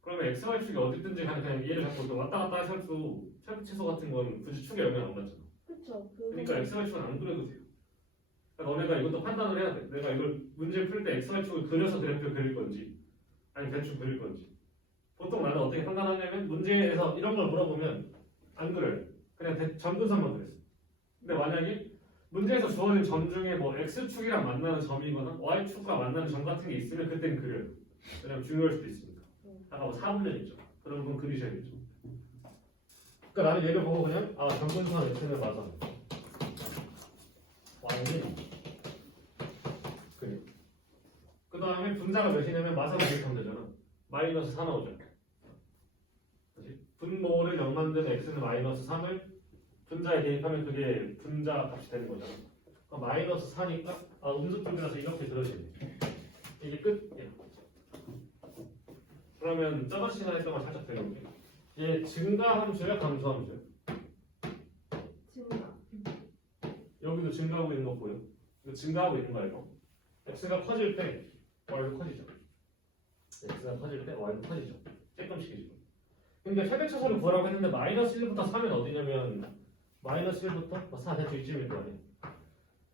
그러면 XY 축이 어디든지 간에 그냥 얘를 잡고 또 왔다 갔다 하셔도 최대 최소 같은 건 굳이 축에 영향 안 받잖아. 그쵸. 그러니까 XY 축은 안 그려도 돼요. 그러니까 너네가 이것도 판단을 해야 돼. 내가 이걸 문제 풀 때 XY 축을 그려서 그래프를 그릴 건지 아니면 대충 그릴 건지. 보통 나는 어떻게 판단하냐면 문제에서 이런 걸 물어보면 안 그래요. 그냥 점근선만 그래요. 근데 만약에 문제에서 주어진 점 중에 뭐 X축이랑 만나는 점이거나 Y축과 만나는 점 같은 게 있으면 그때는 그려요. 왜냐면 중요할 수도 있으니까. 아까 뭐 4분면 있죠. 그런 건 그리셔야겠죠. 그러니까 나는 얘를 보고 그냥 아 점근선 X는 맞아. Y는 그래. 그 다음에 분자가 몇이냐면 마사가 대입하면 되잖아. 마이너스 4 나오죠. 분모를 0 만든 x는 마이너스 3을 분자에 대입하면 그게 분자 값이 되는 거잖아. 마이너스 4니까 음수 쪽이라서 이렇게 들어지네. 이게 끝이야. 그러면 저번 시간에 했던 걸 살짝 배울게. 얘 증가함수야 감소함수야? 증가. 여기도 증가하고 있는 거 보여? 이거 증가하고 있는 거 알고? x가 커질 때 y도 커지죠. x가 커질 때 y도 커지죠. 조금씩이죠. 근데 최대 최소를 구하라고 했는데 마이너스 1부터 3은 어디냐면 마이너스 1부터 4 대충 이쯤일 거 아니에요.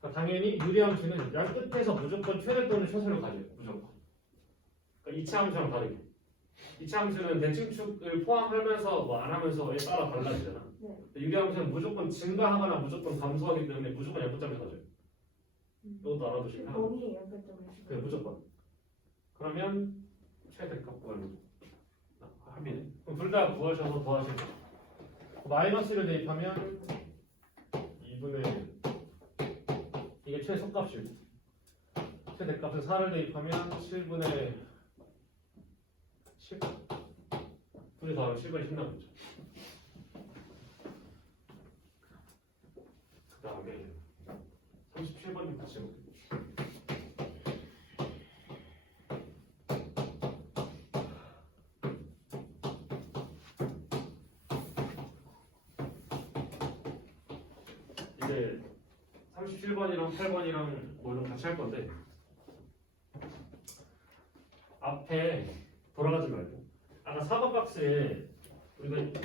그러니까 당연히 유리함수는 양 끝에서 무조건 최대 또는 최소를 가져요. 무조건. 그러니까 2차 함수랑 다르게. 2차 함수는 대칭축을 포함하면서 뭐 안 하면서에 따라 달라지잖아. 네. 유리함수는 무조건 증가하거나 무조건 감소하기 때문에 무조건 양끝점을 가져요. 이것도 알아두시면 하나. 범위 양끝점을. 그래 무조건. 그러면 최대값 구하는 거. 합이네. 그럼 둘 다 구하셔서 더하시면 돼요. 마이너스를 대입하면 2분의 이게 최소값이고 최대값은 4를 대입하면 7분의 10 둘이 더하면 7분의 10 나오죠. 그 다음에 37번님 같이 해볼게요. 이제 37번이랑 8번이랑 뭐 좀 같이 할 건데 앞에 돌아가지 말고 아까 4번 박스에 우리가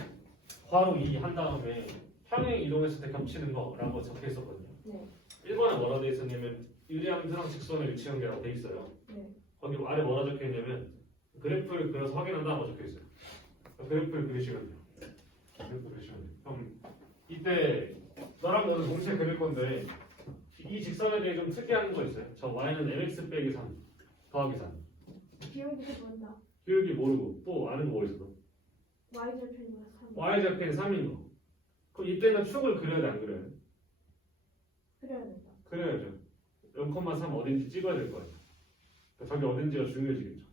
괄호 2 한 다음에 평행 이동했을 때 겹치는 거라고 적혀 있었거든요. 네. 1번에 뭐라고 돼 있었냐면 유리함수랑 직선의 위치 관계라고 돼 있어요. 네. 거기 아래 뭐라 적혀 있냐면 그래프를 그려서 확인한다고 적혀 있어요. 그래프를 그리시면 돼요. 그래프 그리시면 돼요. 그럼 이때 너랑 너는 동시에 그릴 건데 이 직선에 대해 좀 특이한 거 있어요. 저 y는 mx 빼기 3 더하기 3. 기울기 모른다. 기울기 모르고 또 아는 거 뭐 있어? y절편이면 3. y절편이 3인 거. 그럼 이때는 축을 그려야 돼 안 그려야 돼? 그려야 된다. 그려야죠. 0,3 어딘지 찍어야 될 거예요. 그러니까 저기 어딘지가 중요해지겠죠.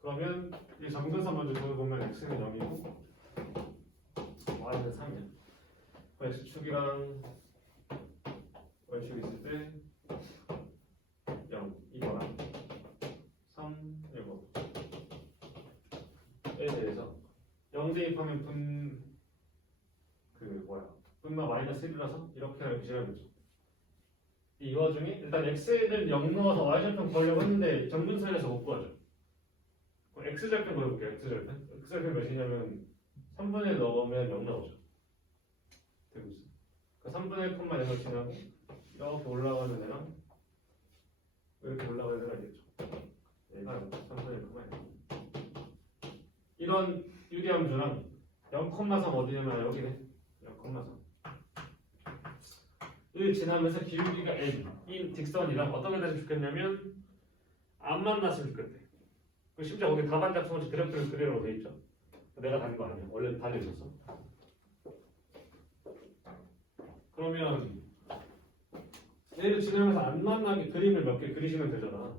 그러면 이 점근선 먼저 적어보면 x는 0이고 y는 3이야. x축이랑 y축 있을 때 0, 이거랑 3, 이거 에 대해서 0 대입하면 분마 마이너스 1이라서 이렇게 표시하면 되죠. 이 와중에 일단 x를 0 넣어서 y절편 구하려고 했는데 정근선에서 못 구하죠. 그럼 x절편 구해볼게요. x절편. x절편 몇이냐면 3분의 1 넣으면 0 나오죠. 되고 있어. 그러니까 3분의 1 콤마 0을 지나고 이렇게 올라가는 애랑 이렇게 올라가는 애가 있겠죠. 얘가 3분의 1 콤마 0. 이런 유리함수랑 0,3 어디냐면 여기네. 0,3. 을 지나면서 기울기가 n인 직선이랑 어떻게 됐으면 좋겠냐면 안 만났으면 좋겠대. 심지어 거기 답안 작성을 그래프를 그리라고 돼 있죠. 내가 다닌 거 아니야. 원래 달려 있었어. 그러면 얘를 지나면서 안 만나게 그림을 몇 개 그리시면 되잖아.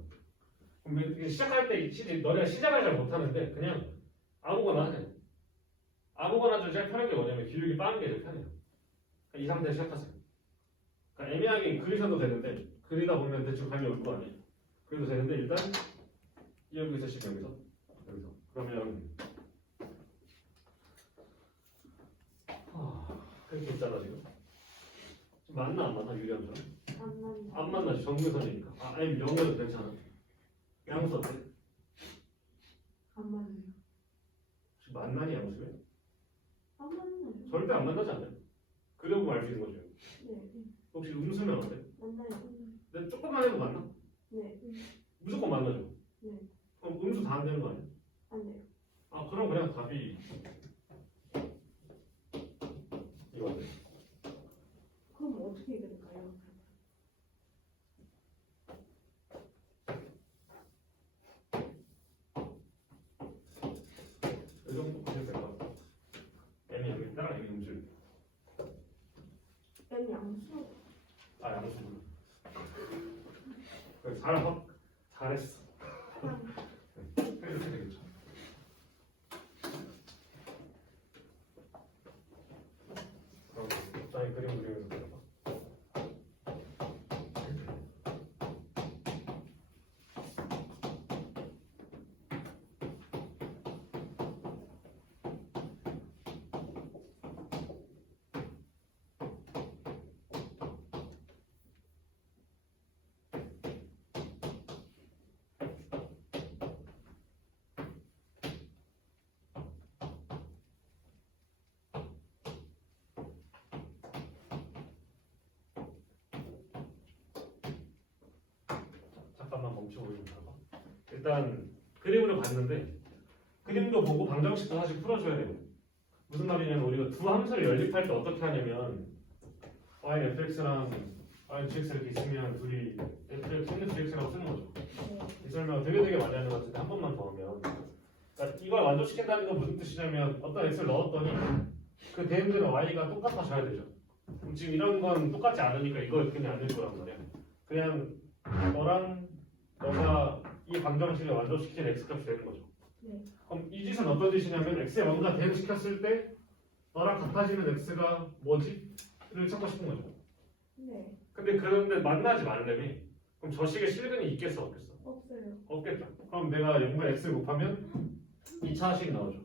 그럼 이렇게 시작할 때 너네가 시작을 잘 못하는데 그냥 아무거나 하냐. 아무거나 좀 제일 편한 게 뭐냐면 기울기 빠른 게 제일 편해요. 그러니까 이 상태에서 시작하세요. 그러니까 애매하게 그리셔도 되는데 그리다 보면 대충 감이 올 거 아니에요. 그래도 되는데 일단 여기서 시작 여기서 그러면 이렇게 있잖아 지금. 맞나 안 맞나 유리함수랑? 안 만나지. 정근선이니까. 아니면 영어도 괜찮아. 양수 어때? 안 맞아요. 혹시 만나니 양수에? 안 맞나요? 절대 안 만나지 않아요. 그려보면 알 수 있는 거죠. 네. 혹시 음수면 어때? 맞나요? 근데 조금만 해도 맞나? 네. 무조건 만나죠. 네. 그럼 음수 다 안 되는 거 아니야? 안 돼요. 그럼 그냥 답이 이거 어때? 그럼 어떻게 해야 될까요? 이 정도 보셔도 될 것 같아. M이 여기 따라 여기 음수. N 양수. 양수. 잘했어. 이렇게 되겠죠. 그럼 갑자기 그림 그리면서 그려봐. 잠깐만 멈춰보고 좀 봐봐. 일단 그림으로 봤는데 그림도 보고 방정식도 사실 풀어줘야 돼요. 무슨 말이냐면 우리가 두 함수를 연립할 때 어떻게 하냐면 yfx랑 ygx 이렇게 있으면 둘이 fx, gx라고 쓰는 거죠. 이 설명 되게 많이 하는 것 같은데 한 번만 더 하면 그러니까 이걸 완전시킨다는 건 무슨 뜻이냐면 어떤 x를 넣었더니 그 대응되는 y가 똑같아져야 되죠. 그럼 지금 이런 건 똑같지 않으니까 이걸 그냥 안 될 거란 말이야. 그냥 너랑 너가 이 방정식을 완전시킨 x값이 되는 거죠. 네. 그럼 이 짓은 어떤 짓이냐면 x에 뭔가 대응시켰을 때 너랑 같아지는 x가 뭐지? 를 찾고 싶은 거죠. 네. 근데 그런데 만나지 말래니 그럼 저 식에 실근이 있겠어 없겠어? 없어요. 없겠죠. 그럼 내가 0분의 x 곱하면 2차식 나오죠.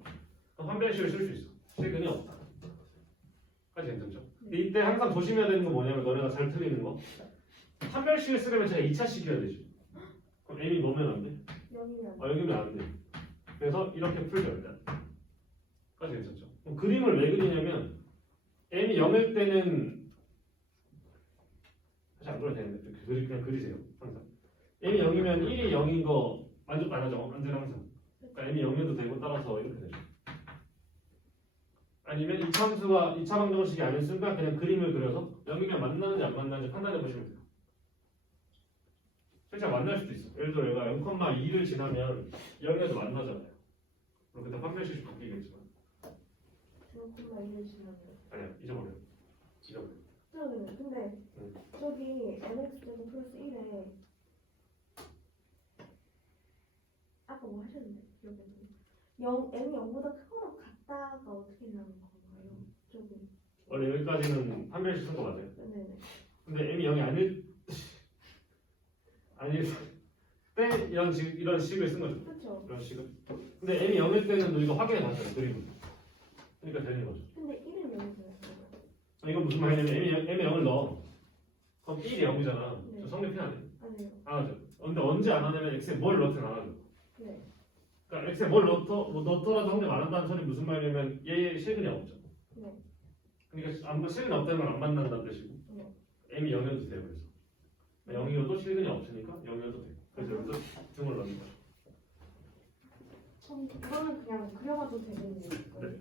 그럼 한변식을 쓸 수 있어. 실근이 없다. 까지 괜찮죠? 근데 이때 항상 조심해야 되는 건 뭐냐면 너네가 잘 틀리는 거 한변식을 쓰려면 제가 2차식이어야 되지. 그럼 m이 뭐면 안 돼? 여기면 여기면 안 돼. 그래서 이렇게 풀죠 일단. 까지 괜찮죠? 그럼 그림을 왜 그리냐면 m이 0일 때는 사실 안 그려도 되는데 그냥 그리세요 항상. m이 0이면 1이 0인 거 만족 안 하죠? 언제나 항상. 그러니까 m이 0해도 되고 따라서 이렇게 되죠. 아니면 이 함수와 2차 방정식이 아닌 순간 그냥 그림을 그려서 0이면 만나는지 안 만나는지 판단해 보시면 돼요. 실제 만날 수도 있어. 예를 들어 얘가 0,2를 지나면 0에도 만나잖아요. 그럼 그때 판별식이 바뀌겠지만 0,1을 지나면 아니야 잊어버려. 근데 저기 mx 제곱 플러스 1에 아까 뭐 하셨는데 기억이 안 나요. m이 0보다 크거나 같다가 어떻게 나오는 건가요? 저기 원래 여기까지는 판별식 쓴 거 맞아요. 네네. 근데 m이 0이 아닐 때 이런 식을 쓴 거죠. 그렇죠. 이런 식을. 근데 m이 0일 때는 우리가 확인해 봤어요. 그림을. 그러니까 되는 거죠. 근데 1은 여기서 했어요. 이건 무슨 말이냐면 m이 0을 넣어. 그럼 1이 0이잖아. 네. 저 성립이 안 해. 아니에요. 안 하죠. 근데 언제 안 하냐면 x에 뭘 넣든 안 하죠. 네. 그러니까 x에 뭘 넣더라도 성립 안 한다는 소리 무슨 말이냐면 얘 실근이 없죠. 네. 그러니까 실근이 없다는 건 안 만난다는 뜻이고 네. m이 0이어도 돼요. 그래서 0이어도 실근이 없으니까 0이어도 돼. 그래서 여기서 등을 넣는 거죠. 그거는 그냥 그려봐도 되겠네요. 네.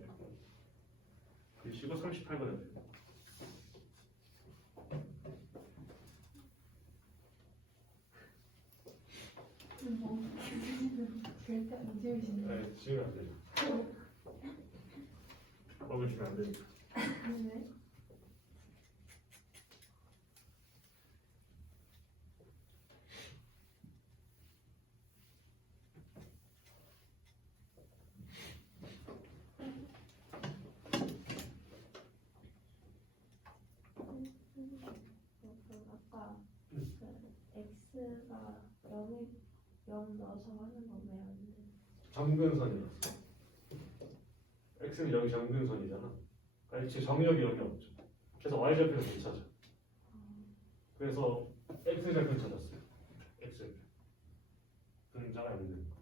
글씨가 38번에 돼요. 절대 안 지우시네요. 네, 지우면 안 되죠. 법을 주면 안 되니까. 네. 아까 그 x가 0 넣어서 하는 건 왜 안 돼? 정근선이었어. x는 여기 정근선이잖아. 그러니까 x 정역이 여기 없죠. 그래서 y좌표를 못 찾아. 그래서 x좌표 찾았어요. x좌표. 분자가 안 되는 거.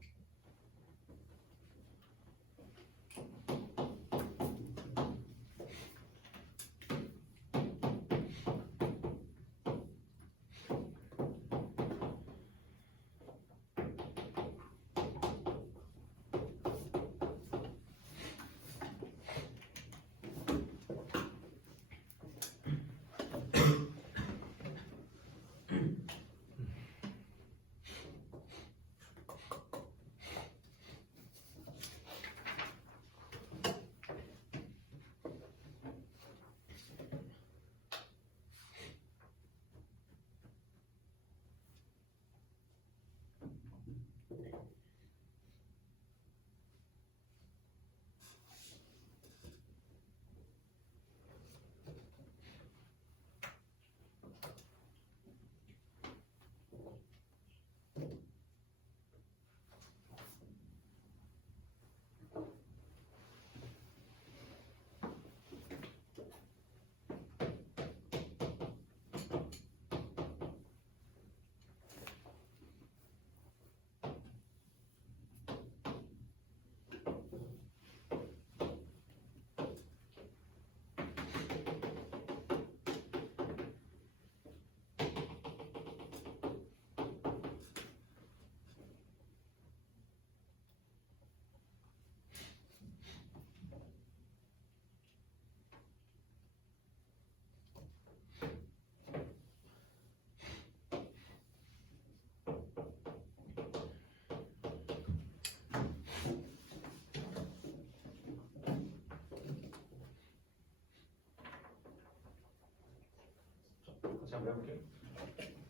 같이 한번 해볼게요.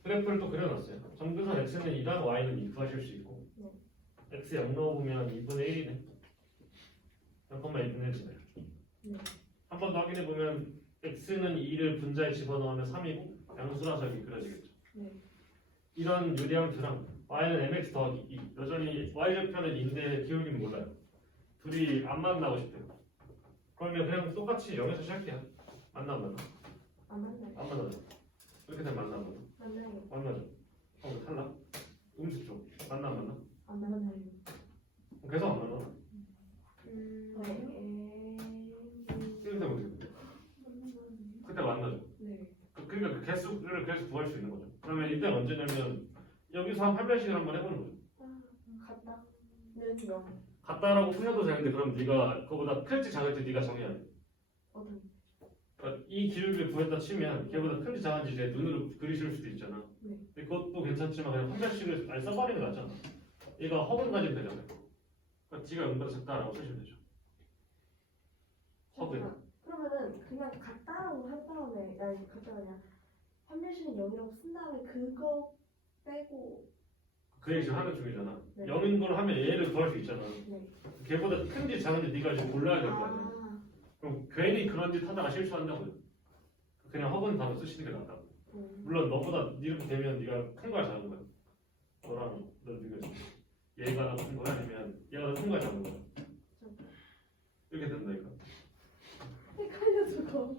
그래프를 또 그려놨어요. 정근선 x는 2랑 y는 2 구하실 수 있고 네. x 0 넣어보면 2분의 1이네. 몇 번만 2분의 1이네. 네. 한 번 더 확인해보면 x는 2를 분자에 집어넣으면 3이고 양수라서 여기 그려지겠죠. 네. 이런 유리함수랑 y는 mx 더하기 2. 여전히 y좌표는 2인데 기울기는 몰라요. 둘이 안 만나고 싶대요. 그러면 그냥 똑같이 0에서 시작해요. 만나 안 만나? 안 만나요. 안 만나죠. 이렇게 되면 만나 안 만나? 만나요. 만나죠. 탈락? 음수죠. 만나 안 만나? 안 만나요. 계속 안 만나? 이렇게 되면 어떻게 돼? 그때 만나죠. 네. 그러니까 그 개수를 계속 구할 수 있는 거죠. 그러면 이때는 언제냐면 여기서 한 8배씩을 한번 해보는 거죠. 같다는 0. 같다라고 풀려도 되는데 그럼 네가 그거보다 클지 작을지 네가 정해야 돼. 어떤? 그러니까 이 기울기를 구했다 치면 걔보다 큰지 작은지 이제 눈으로 그리실 수도 있잖아. 네. 근데 그것도 괜찮지만 그냥 한 배씩을 아예 써버리는 게 낫잖아. 얘가 허근 가지면 되잖아요. 그러니까 지가 0보다 작다라고 쓰시면 되죠. 허근. 그러면은 그냥 같다라고 한 다음에 아니 같다가 그냥 판별식은 0이라고 쓴 다음에 그거 빼고 그 얘기 지금 하는 중이잖아. 네. 0인 걸 하면 얘를 구할 수 있잖아. 네. 걔보다 큰지 작은지 네가 이제 골라야 될 거 아니야. 그럼 괜히 그런 짓 하다가 실수한다고요. 그냥 허근 단어 쓰시는 게 낫다고. 물론 너보다 이렇게 되면 네가 큰 거야 작은 거야. 너랑 너 네가 얘가 더 큰 거야 아니면 얘가 더 큰 거야 작은 거야. 이렇게 된다니까. 헷갈려서 그거.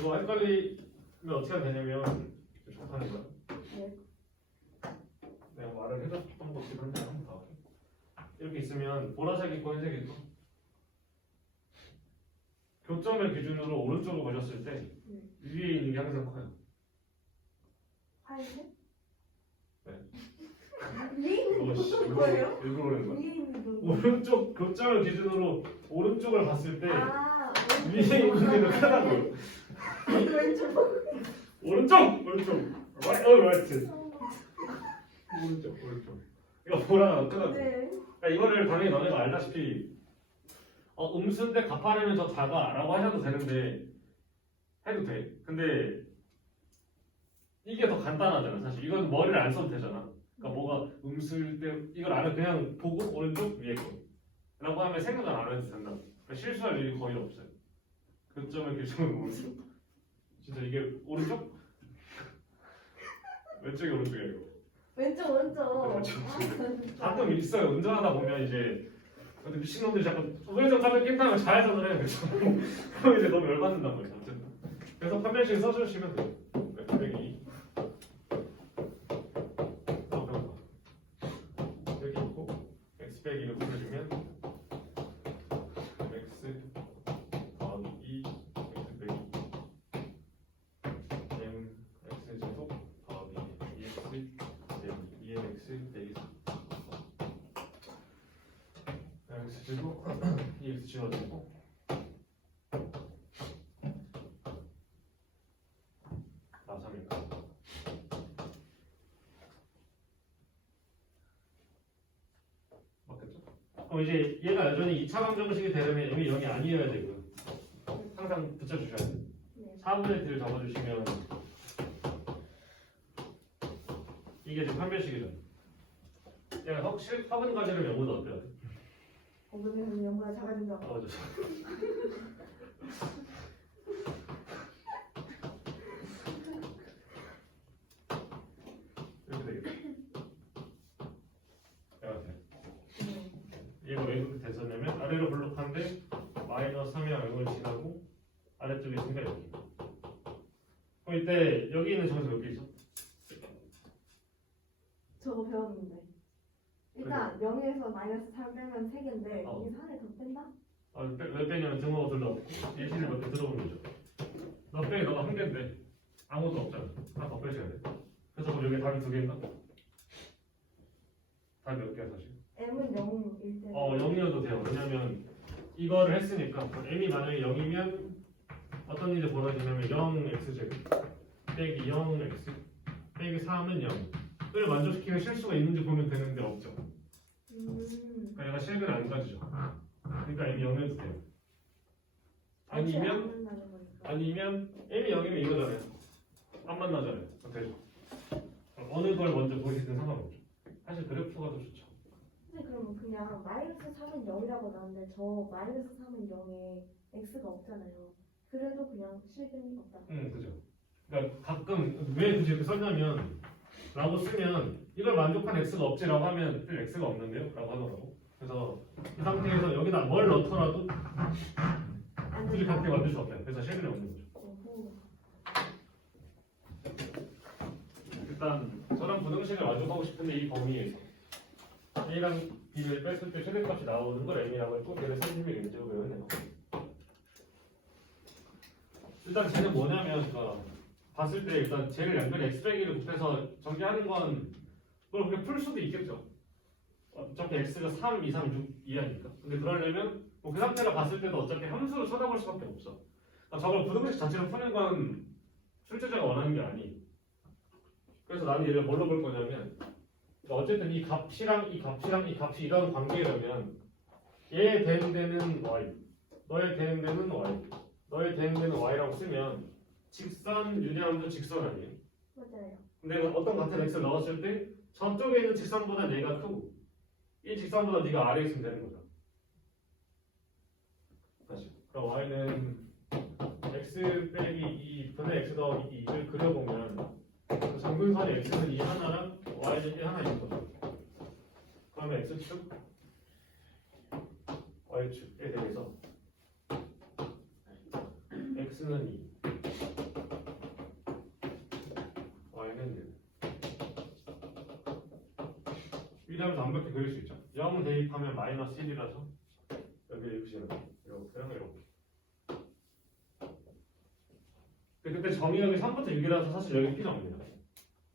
이거 헷갈리면 어떻게 하면 되냐면 접하는 거야. 네. 내가 말을 해줬던 것같긴 한데 한번 더 할게. 이렇게 있으면 보라색 있고 흰색 있고 교점을 기준으로 오른쪽으로 보셨을 때 위에 있는 게 항상 커요. 하얀색? 네. 위에 있는 이거 씨, 거 뭐예요? 일부러 그러는 거야. 위에 있는 거. 오른쪽 교점을 기준으로 오른쪽을 봤을 때 아, 위에 있는 게 더 크다고요. 왼쪽. 오른쪽 right. 오른쪽 이거 보라 크다고. 네. 그러니까 이거를 당연히 너네가 알다시피 음수인데 갚아내면 더 작아라고 하셔도 되는데 해도 돼. 근데 이게 더 간단하잖아 사실. 이건 머리를 안 써도 되잖아. 그러니까 뭐가 음수일 때 이걸 알아 그냥 보고 오른쪽 위에 거라고 하면 생각을 안 해도 된다. 그러니까 실수할 일이 거의 없어요. 교점을 기준으로 오른쪽. 진짜 이게 오른쪽? 왼쪽이 오른쪽이야 이거. 왼쪽 오른쪽. 왼쪽. 가끔 있어요. 운전하다 보면 이제 근데 미친놈들이 자꾸 우회전 카드 낀다면 좌회전을 해야 돼서 그럼 이제 너무 열받는단 말이야. 어쨌든 그래서 판별식 써주시면 돼요. 여기 여기 있고 x 빼기 1을 풀어주면 x 더하기 2 x 빼기 m x 제곱 더하기 2x 빼기 2mx 빼기 4 x 제곱 2x 지워지고 나3인가 맞겠죠? 그럼 이제 얘가 여전히 2차 방정식이 되려면 m이 0이 아니어야 되고요. 항상 붙여주셔야 돼요. 네. 4분의 t를 적어주시면 이게 지금 판별식이죠. 얘가 화분 가지를 0보다 어때요? 어머니는 영보다 작아진다. 맞아. 이렇게 되겠다. 이렇게. 얘가 왜 그렇게 됐었냐면 아래로 블록한데 마이너스 3이랑 0을 지나고 아래쪽에 있으니까 여기. 그럼 이때 여기 있는 점수 몇 개 있어? 저거 배웠는데. 일단 0에서 마이너스 3 빼면 3개인데 어. 여기서 하나 더 뺀다? 왜 빼냐면 등호가 둘 다 없고 예시를 몇 개 들어보면 되죠. 너 빼, 너가 한 개인데 아무것도 없잖아. 하나 더 빼셔야 돼. 그래서 그럼 여기 답이 두 개인가? 답이 몇 개야 사실? m은 0일 때. 0이어도 돼요. 왜냐면 이거를 했으니까 m이 만약에 0이면 어떤 일이 벌어지냐면 0x제곱 빼기 0x 빼기 3은 0을 만족시키는 실수가 있는지 보면 되는데 없죠. 그러니까 얘가 실근을 안 가지죠. 그러니까 m이 0이어도 돼요. 아니면 m이 0이면 이거잖아요. 안 만나잖아요. 되죠. 어느 걸 먼저 보시든 상관없죠. 사실 그래프가 더 좋죠. 근데 그러면 그냥 마이너스 3은 0이라고 나오는데 저 마이너스 3은 0에 x가 없잖아요. 그래도 그냥 실근이 없다. 그죠. 그러니까 가끔 왜 굳이 이렇게 썼냐면 라고 쓰면 이걸 만족한 x가 없지라고 하면 x가 없는데요? 라고 하더라고. 그래서 이 상태에서 여기다 뭘 넣더라도 굳이 그렇게 만들 수 없어요. 그래서 실근이 없는 거죠. 일단 저런 부등식을 만족하고 싶은데 이 범위에서 a랑 b를 뺐을 때 최대값이 나오는 걸 m이라고 했고 걔를 30mm 제곱이라고 했네요. 일단 쟤는 뭐냐면 봤을 때 일단 쟤를 양변에 x 빼기를 곱해서 전개하는 건 뭐 그렇게 풀 수도 있겠죠. 어차피 x가 3, 2, 3, 6, 2하니까. 근데 그러려면 뭐 그 상태를 봤을 때도 어차피 함수로 쳐다볼 수밖에 없어. 그러니까 저걸 부등식 자체로 푸는 건 출제자가 원하는 게 아니. 그래서 나는 얘를 뭘로 볼 거냐면 어쨌든 이 값이랑 이 값이랑 이 값이 이런 관계라면 얘의 되는 데는 y, 너의 되는 데는 y, 너의 되는 데는 y라고 쓰면 직선 유리함도 직선 아니에요? 맞아요. 근데 어떤 같은 x를 넣었을 때 저쪽에 있는 직선보다 얘가 크고 이 직선보다 네가 아래에 있으면 되는 거죠. 다시 그럼 y는 x 빼기 2 분의 x 더하기 2를 그려보면 그 정근선이 x는 2 하나랑 y는 1 하나 있는 거죠. 그러면 x축 y축에 대해서 x는 2 y는 이러면서 완벽히 그릴 수 있죠. 0 대입하면 마이너스 1이라서 여기 이렇게 지는 거. 이렇게. 그때 정의역이 3부터 6이라서 사실 여기 필요 없네요.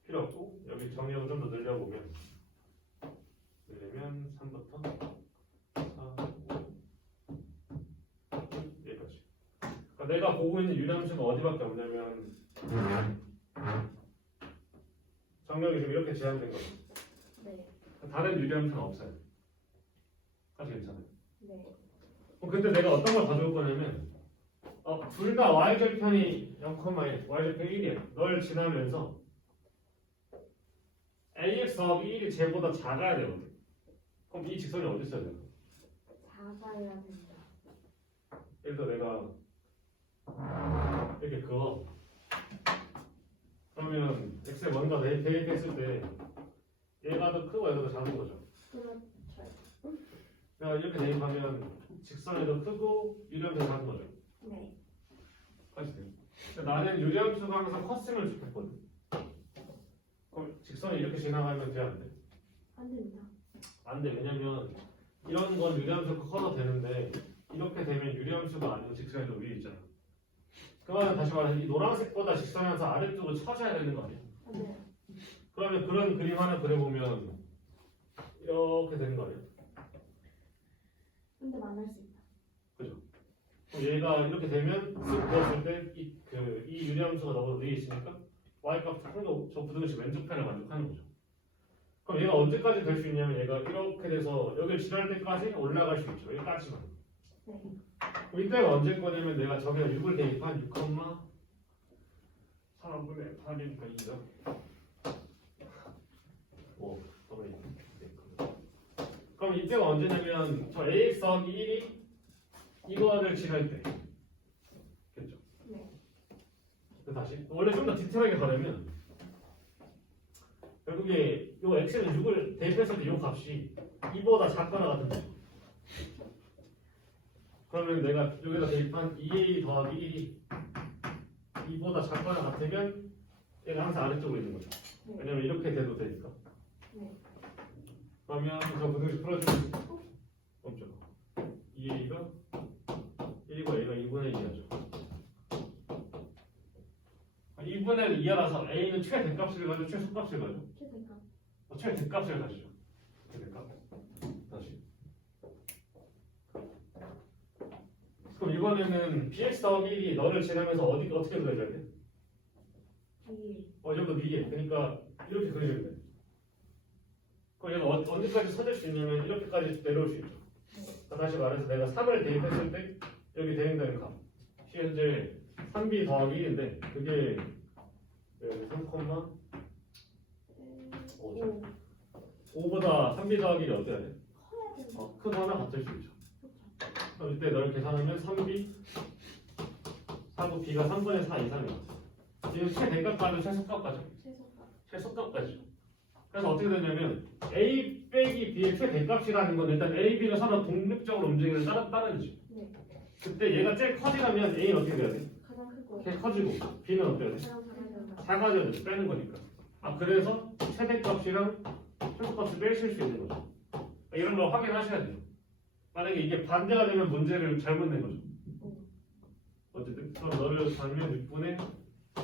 필요 없고 여기 정의역을 좀 더 늘려보면 3부터 4, 5, 6 여기까지. 그러니까 내가 보고 있는 유량수가 어디밖에 없냐면 정의역이 지금 이렇게 제한된 거죠. 네. 다른 유량수는 없어요. 사실 괜찮아요. 네. 그럼 그때 내가 어떤 걸 가져올 거냐면 둘 다 y절편이 0,1, y절편 1이야. 널 지나면서 ax 더하기 1이 쟤보다 작아야 되거든. 그럼 이 직선이 어디 있어야 돼요? 작아야 된다. 예를 들어 내가 이렇게 그어. 그러면 x에 뭔가 대입했을 때 얘가 더 크고 얘가 더 작은 거죠. 그렇죠. 내가 이렇게 대입하면 직선이 더 크고 유량이 더 작은 거죠. 네. 아시죠? 나는 유량수가 항상 컸음을 좋겠거든. 그럼 직선이 이렇게 지나가면 돼, 안 돼? 안 됩니다. 안 돼. 왜냐면 이런 건 유량수가 커도 되는데 이렇게 되면 유량수가 아니고 직선이 더 위에 있잖아. 그러면 다시 말해서 이 노란색보다 직선이 항상 아래쪽으로 쳐져야 되는 거 아니야? 안 돼요. 그러면 그런 그림 하나 그려보면 이렇게 되는 거 아니야? 근데 만날 수 있다. 그죠? 그럼 얘가 이렇게 되면 쓱 그었을 때 이 유량수가 너무 위에 있으니까 y값 큰거 저 부등식 왼쪽 편을 만족하는 거죠. 그럼 얘가 언제까지 될 수 있냐면 얘가 이렇게 돼서 여기를 지날 때까지 올라갈 수 있죠. 여기까지만. 네. 그럼 이때가 언제 거냐면 내가 저기다 6을 대입한 6,3분의 8이니까 2죠. 그럼 이때가 언제냐면 저 ax 더하기 1이 이거를 지날 때. 겠죠? 네. 다시 원래 좀 더 디테일하게 가려면 결국에 요 x는 6을 대입했을 때 요 값이 2보다 작거나 같은데 그러면 내가 여기다 대입한 2a 더하기 1이 2보다 작거나 같으면 얘가 항상 아래쪽으로 있는 거죠. 네. 왜냐면 이렇게 돼도 되니까. 네. 그러면 저 부등식 풀어주면 없죠. 2a가 1이고 a가 2분의 2하죠. 2분의 2라서 a는 최대값을 가지고 최소값을 가지고 최대값. 최대값을 가지죠. 최대값. 다시. 그럼 이번에는 bx 더하기 1이 너를 지나면서 어떻게 그려져야 돼? 2. 이 정도 위에. 그러니까 이렇게 그려져야 돼. 그럼 얘가 언제까지 찾을 수 있냐면 이렇게까지 내려올 수 있죠. 네. 다시 말해서 내가 3을 대입했을 때 여기 대응되는 값이 현재 3b 더하기 1인데 그게 3,5죠. 5. 5보다 3b 더하기 1이 어때야 돼? 커야 된다. 크거나 같을 수 있죠. 그렇죠. 그럼 이때 너를 계산하면 3b 4고 b가 3분의 4 이상이야. 지금 최대값까지 최소값까지 최소값. 최소값까지. 그래서 어떻게 되냐면 a 빼기 b의 최대값이라는 건 일단 a, b가 서로 독립적으로 움직이는 따르지. 네. 그때 얘가 제일 커지려면 a는 어떻게 돼야 돼? 가장 크고 걔 커지고 b는 어때야 돼? 가장 작아야 된다. 작아져야 돼. 빼는 거니까. 그래서 최대값이랑 최소값을 빼실 수 있는 거죠. 이런 거 확인하셔야 돼요. 만약에 이게 반대가 되면 문제를 잘못 낸 거죠. 어쨌든 그럼 너를 단면 6분의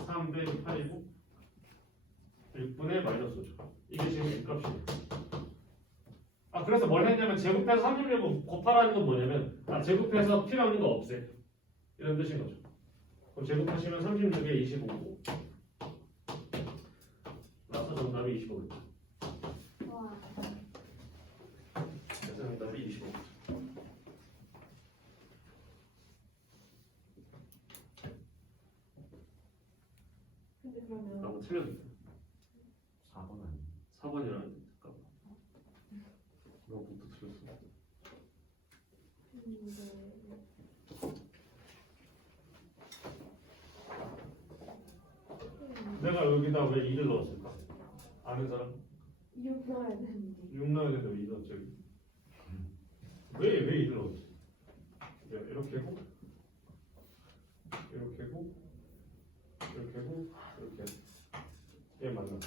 3 빼기 8이고 6분의 마이너스 5죠. 이게 지금 이 값이에요. 그래서 뭘 했냐면 제곱해서 36을 곱하라는 건 뭐냐면 제곱해서 필요 없는 거 없애. 이런 뜻인 거죠. 그럼 제곱하시면 36에 25고 나서 정답이 25겠죠. 와. 그래서 정답이 25. 근데 그러면 나도 틀렸는데 4번 아니에요? 4번이라는데 잠깐만. 이거 부터 틀렸어. 내가 여기다 왜 2를 넣었을까? 아는 사람? 6 넣어야 되는데. 6 넣어야 되는데 왜 2 넣었지 여기? 왜 2를 넣었지? 이렇게 하고 이렇게 하고 이렇게 하고 이렇게 얘 맞나?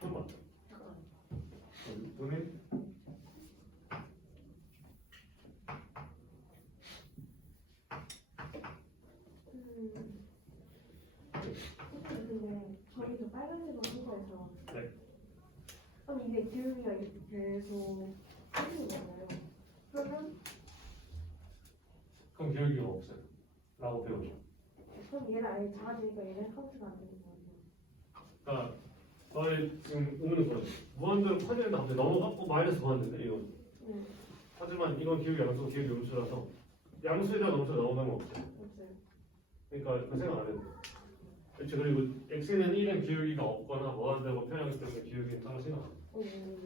좀 맞죠? 6분의 빨간색으로 한 거에서. 네. 그럼 이게 기울기가 이렇게 계속 생기는 건가요? 그러면 그럼 기울기가 없어요. 라고 배우죠. 그럼 얘를 아예 작아지니까 얘는 카운트가 안 되는 거예요. 그러니까 너의 지금 의문은 그거지. 무한대로 퍼지는데 갑자기 넘어갔고 마이너스 무한대인데 이거. 네, 하지만 이건 기울기 양수, 기울기 음수라서 양수에다 넘쳐 나오는 건 없어요. 없어요. 그러니까 그 생각 안 해도 돼. 그렇죠. 그리고 x는 1은 기울기가 없거나 무한대로 표현하기 때문에 기울기는 따로 생각 안 해. 오.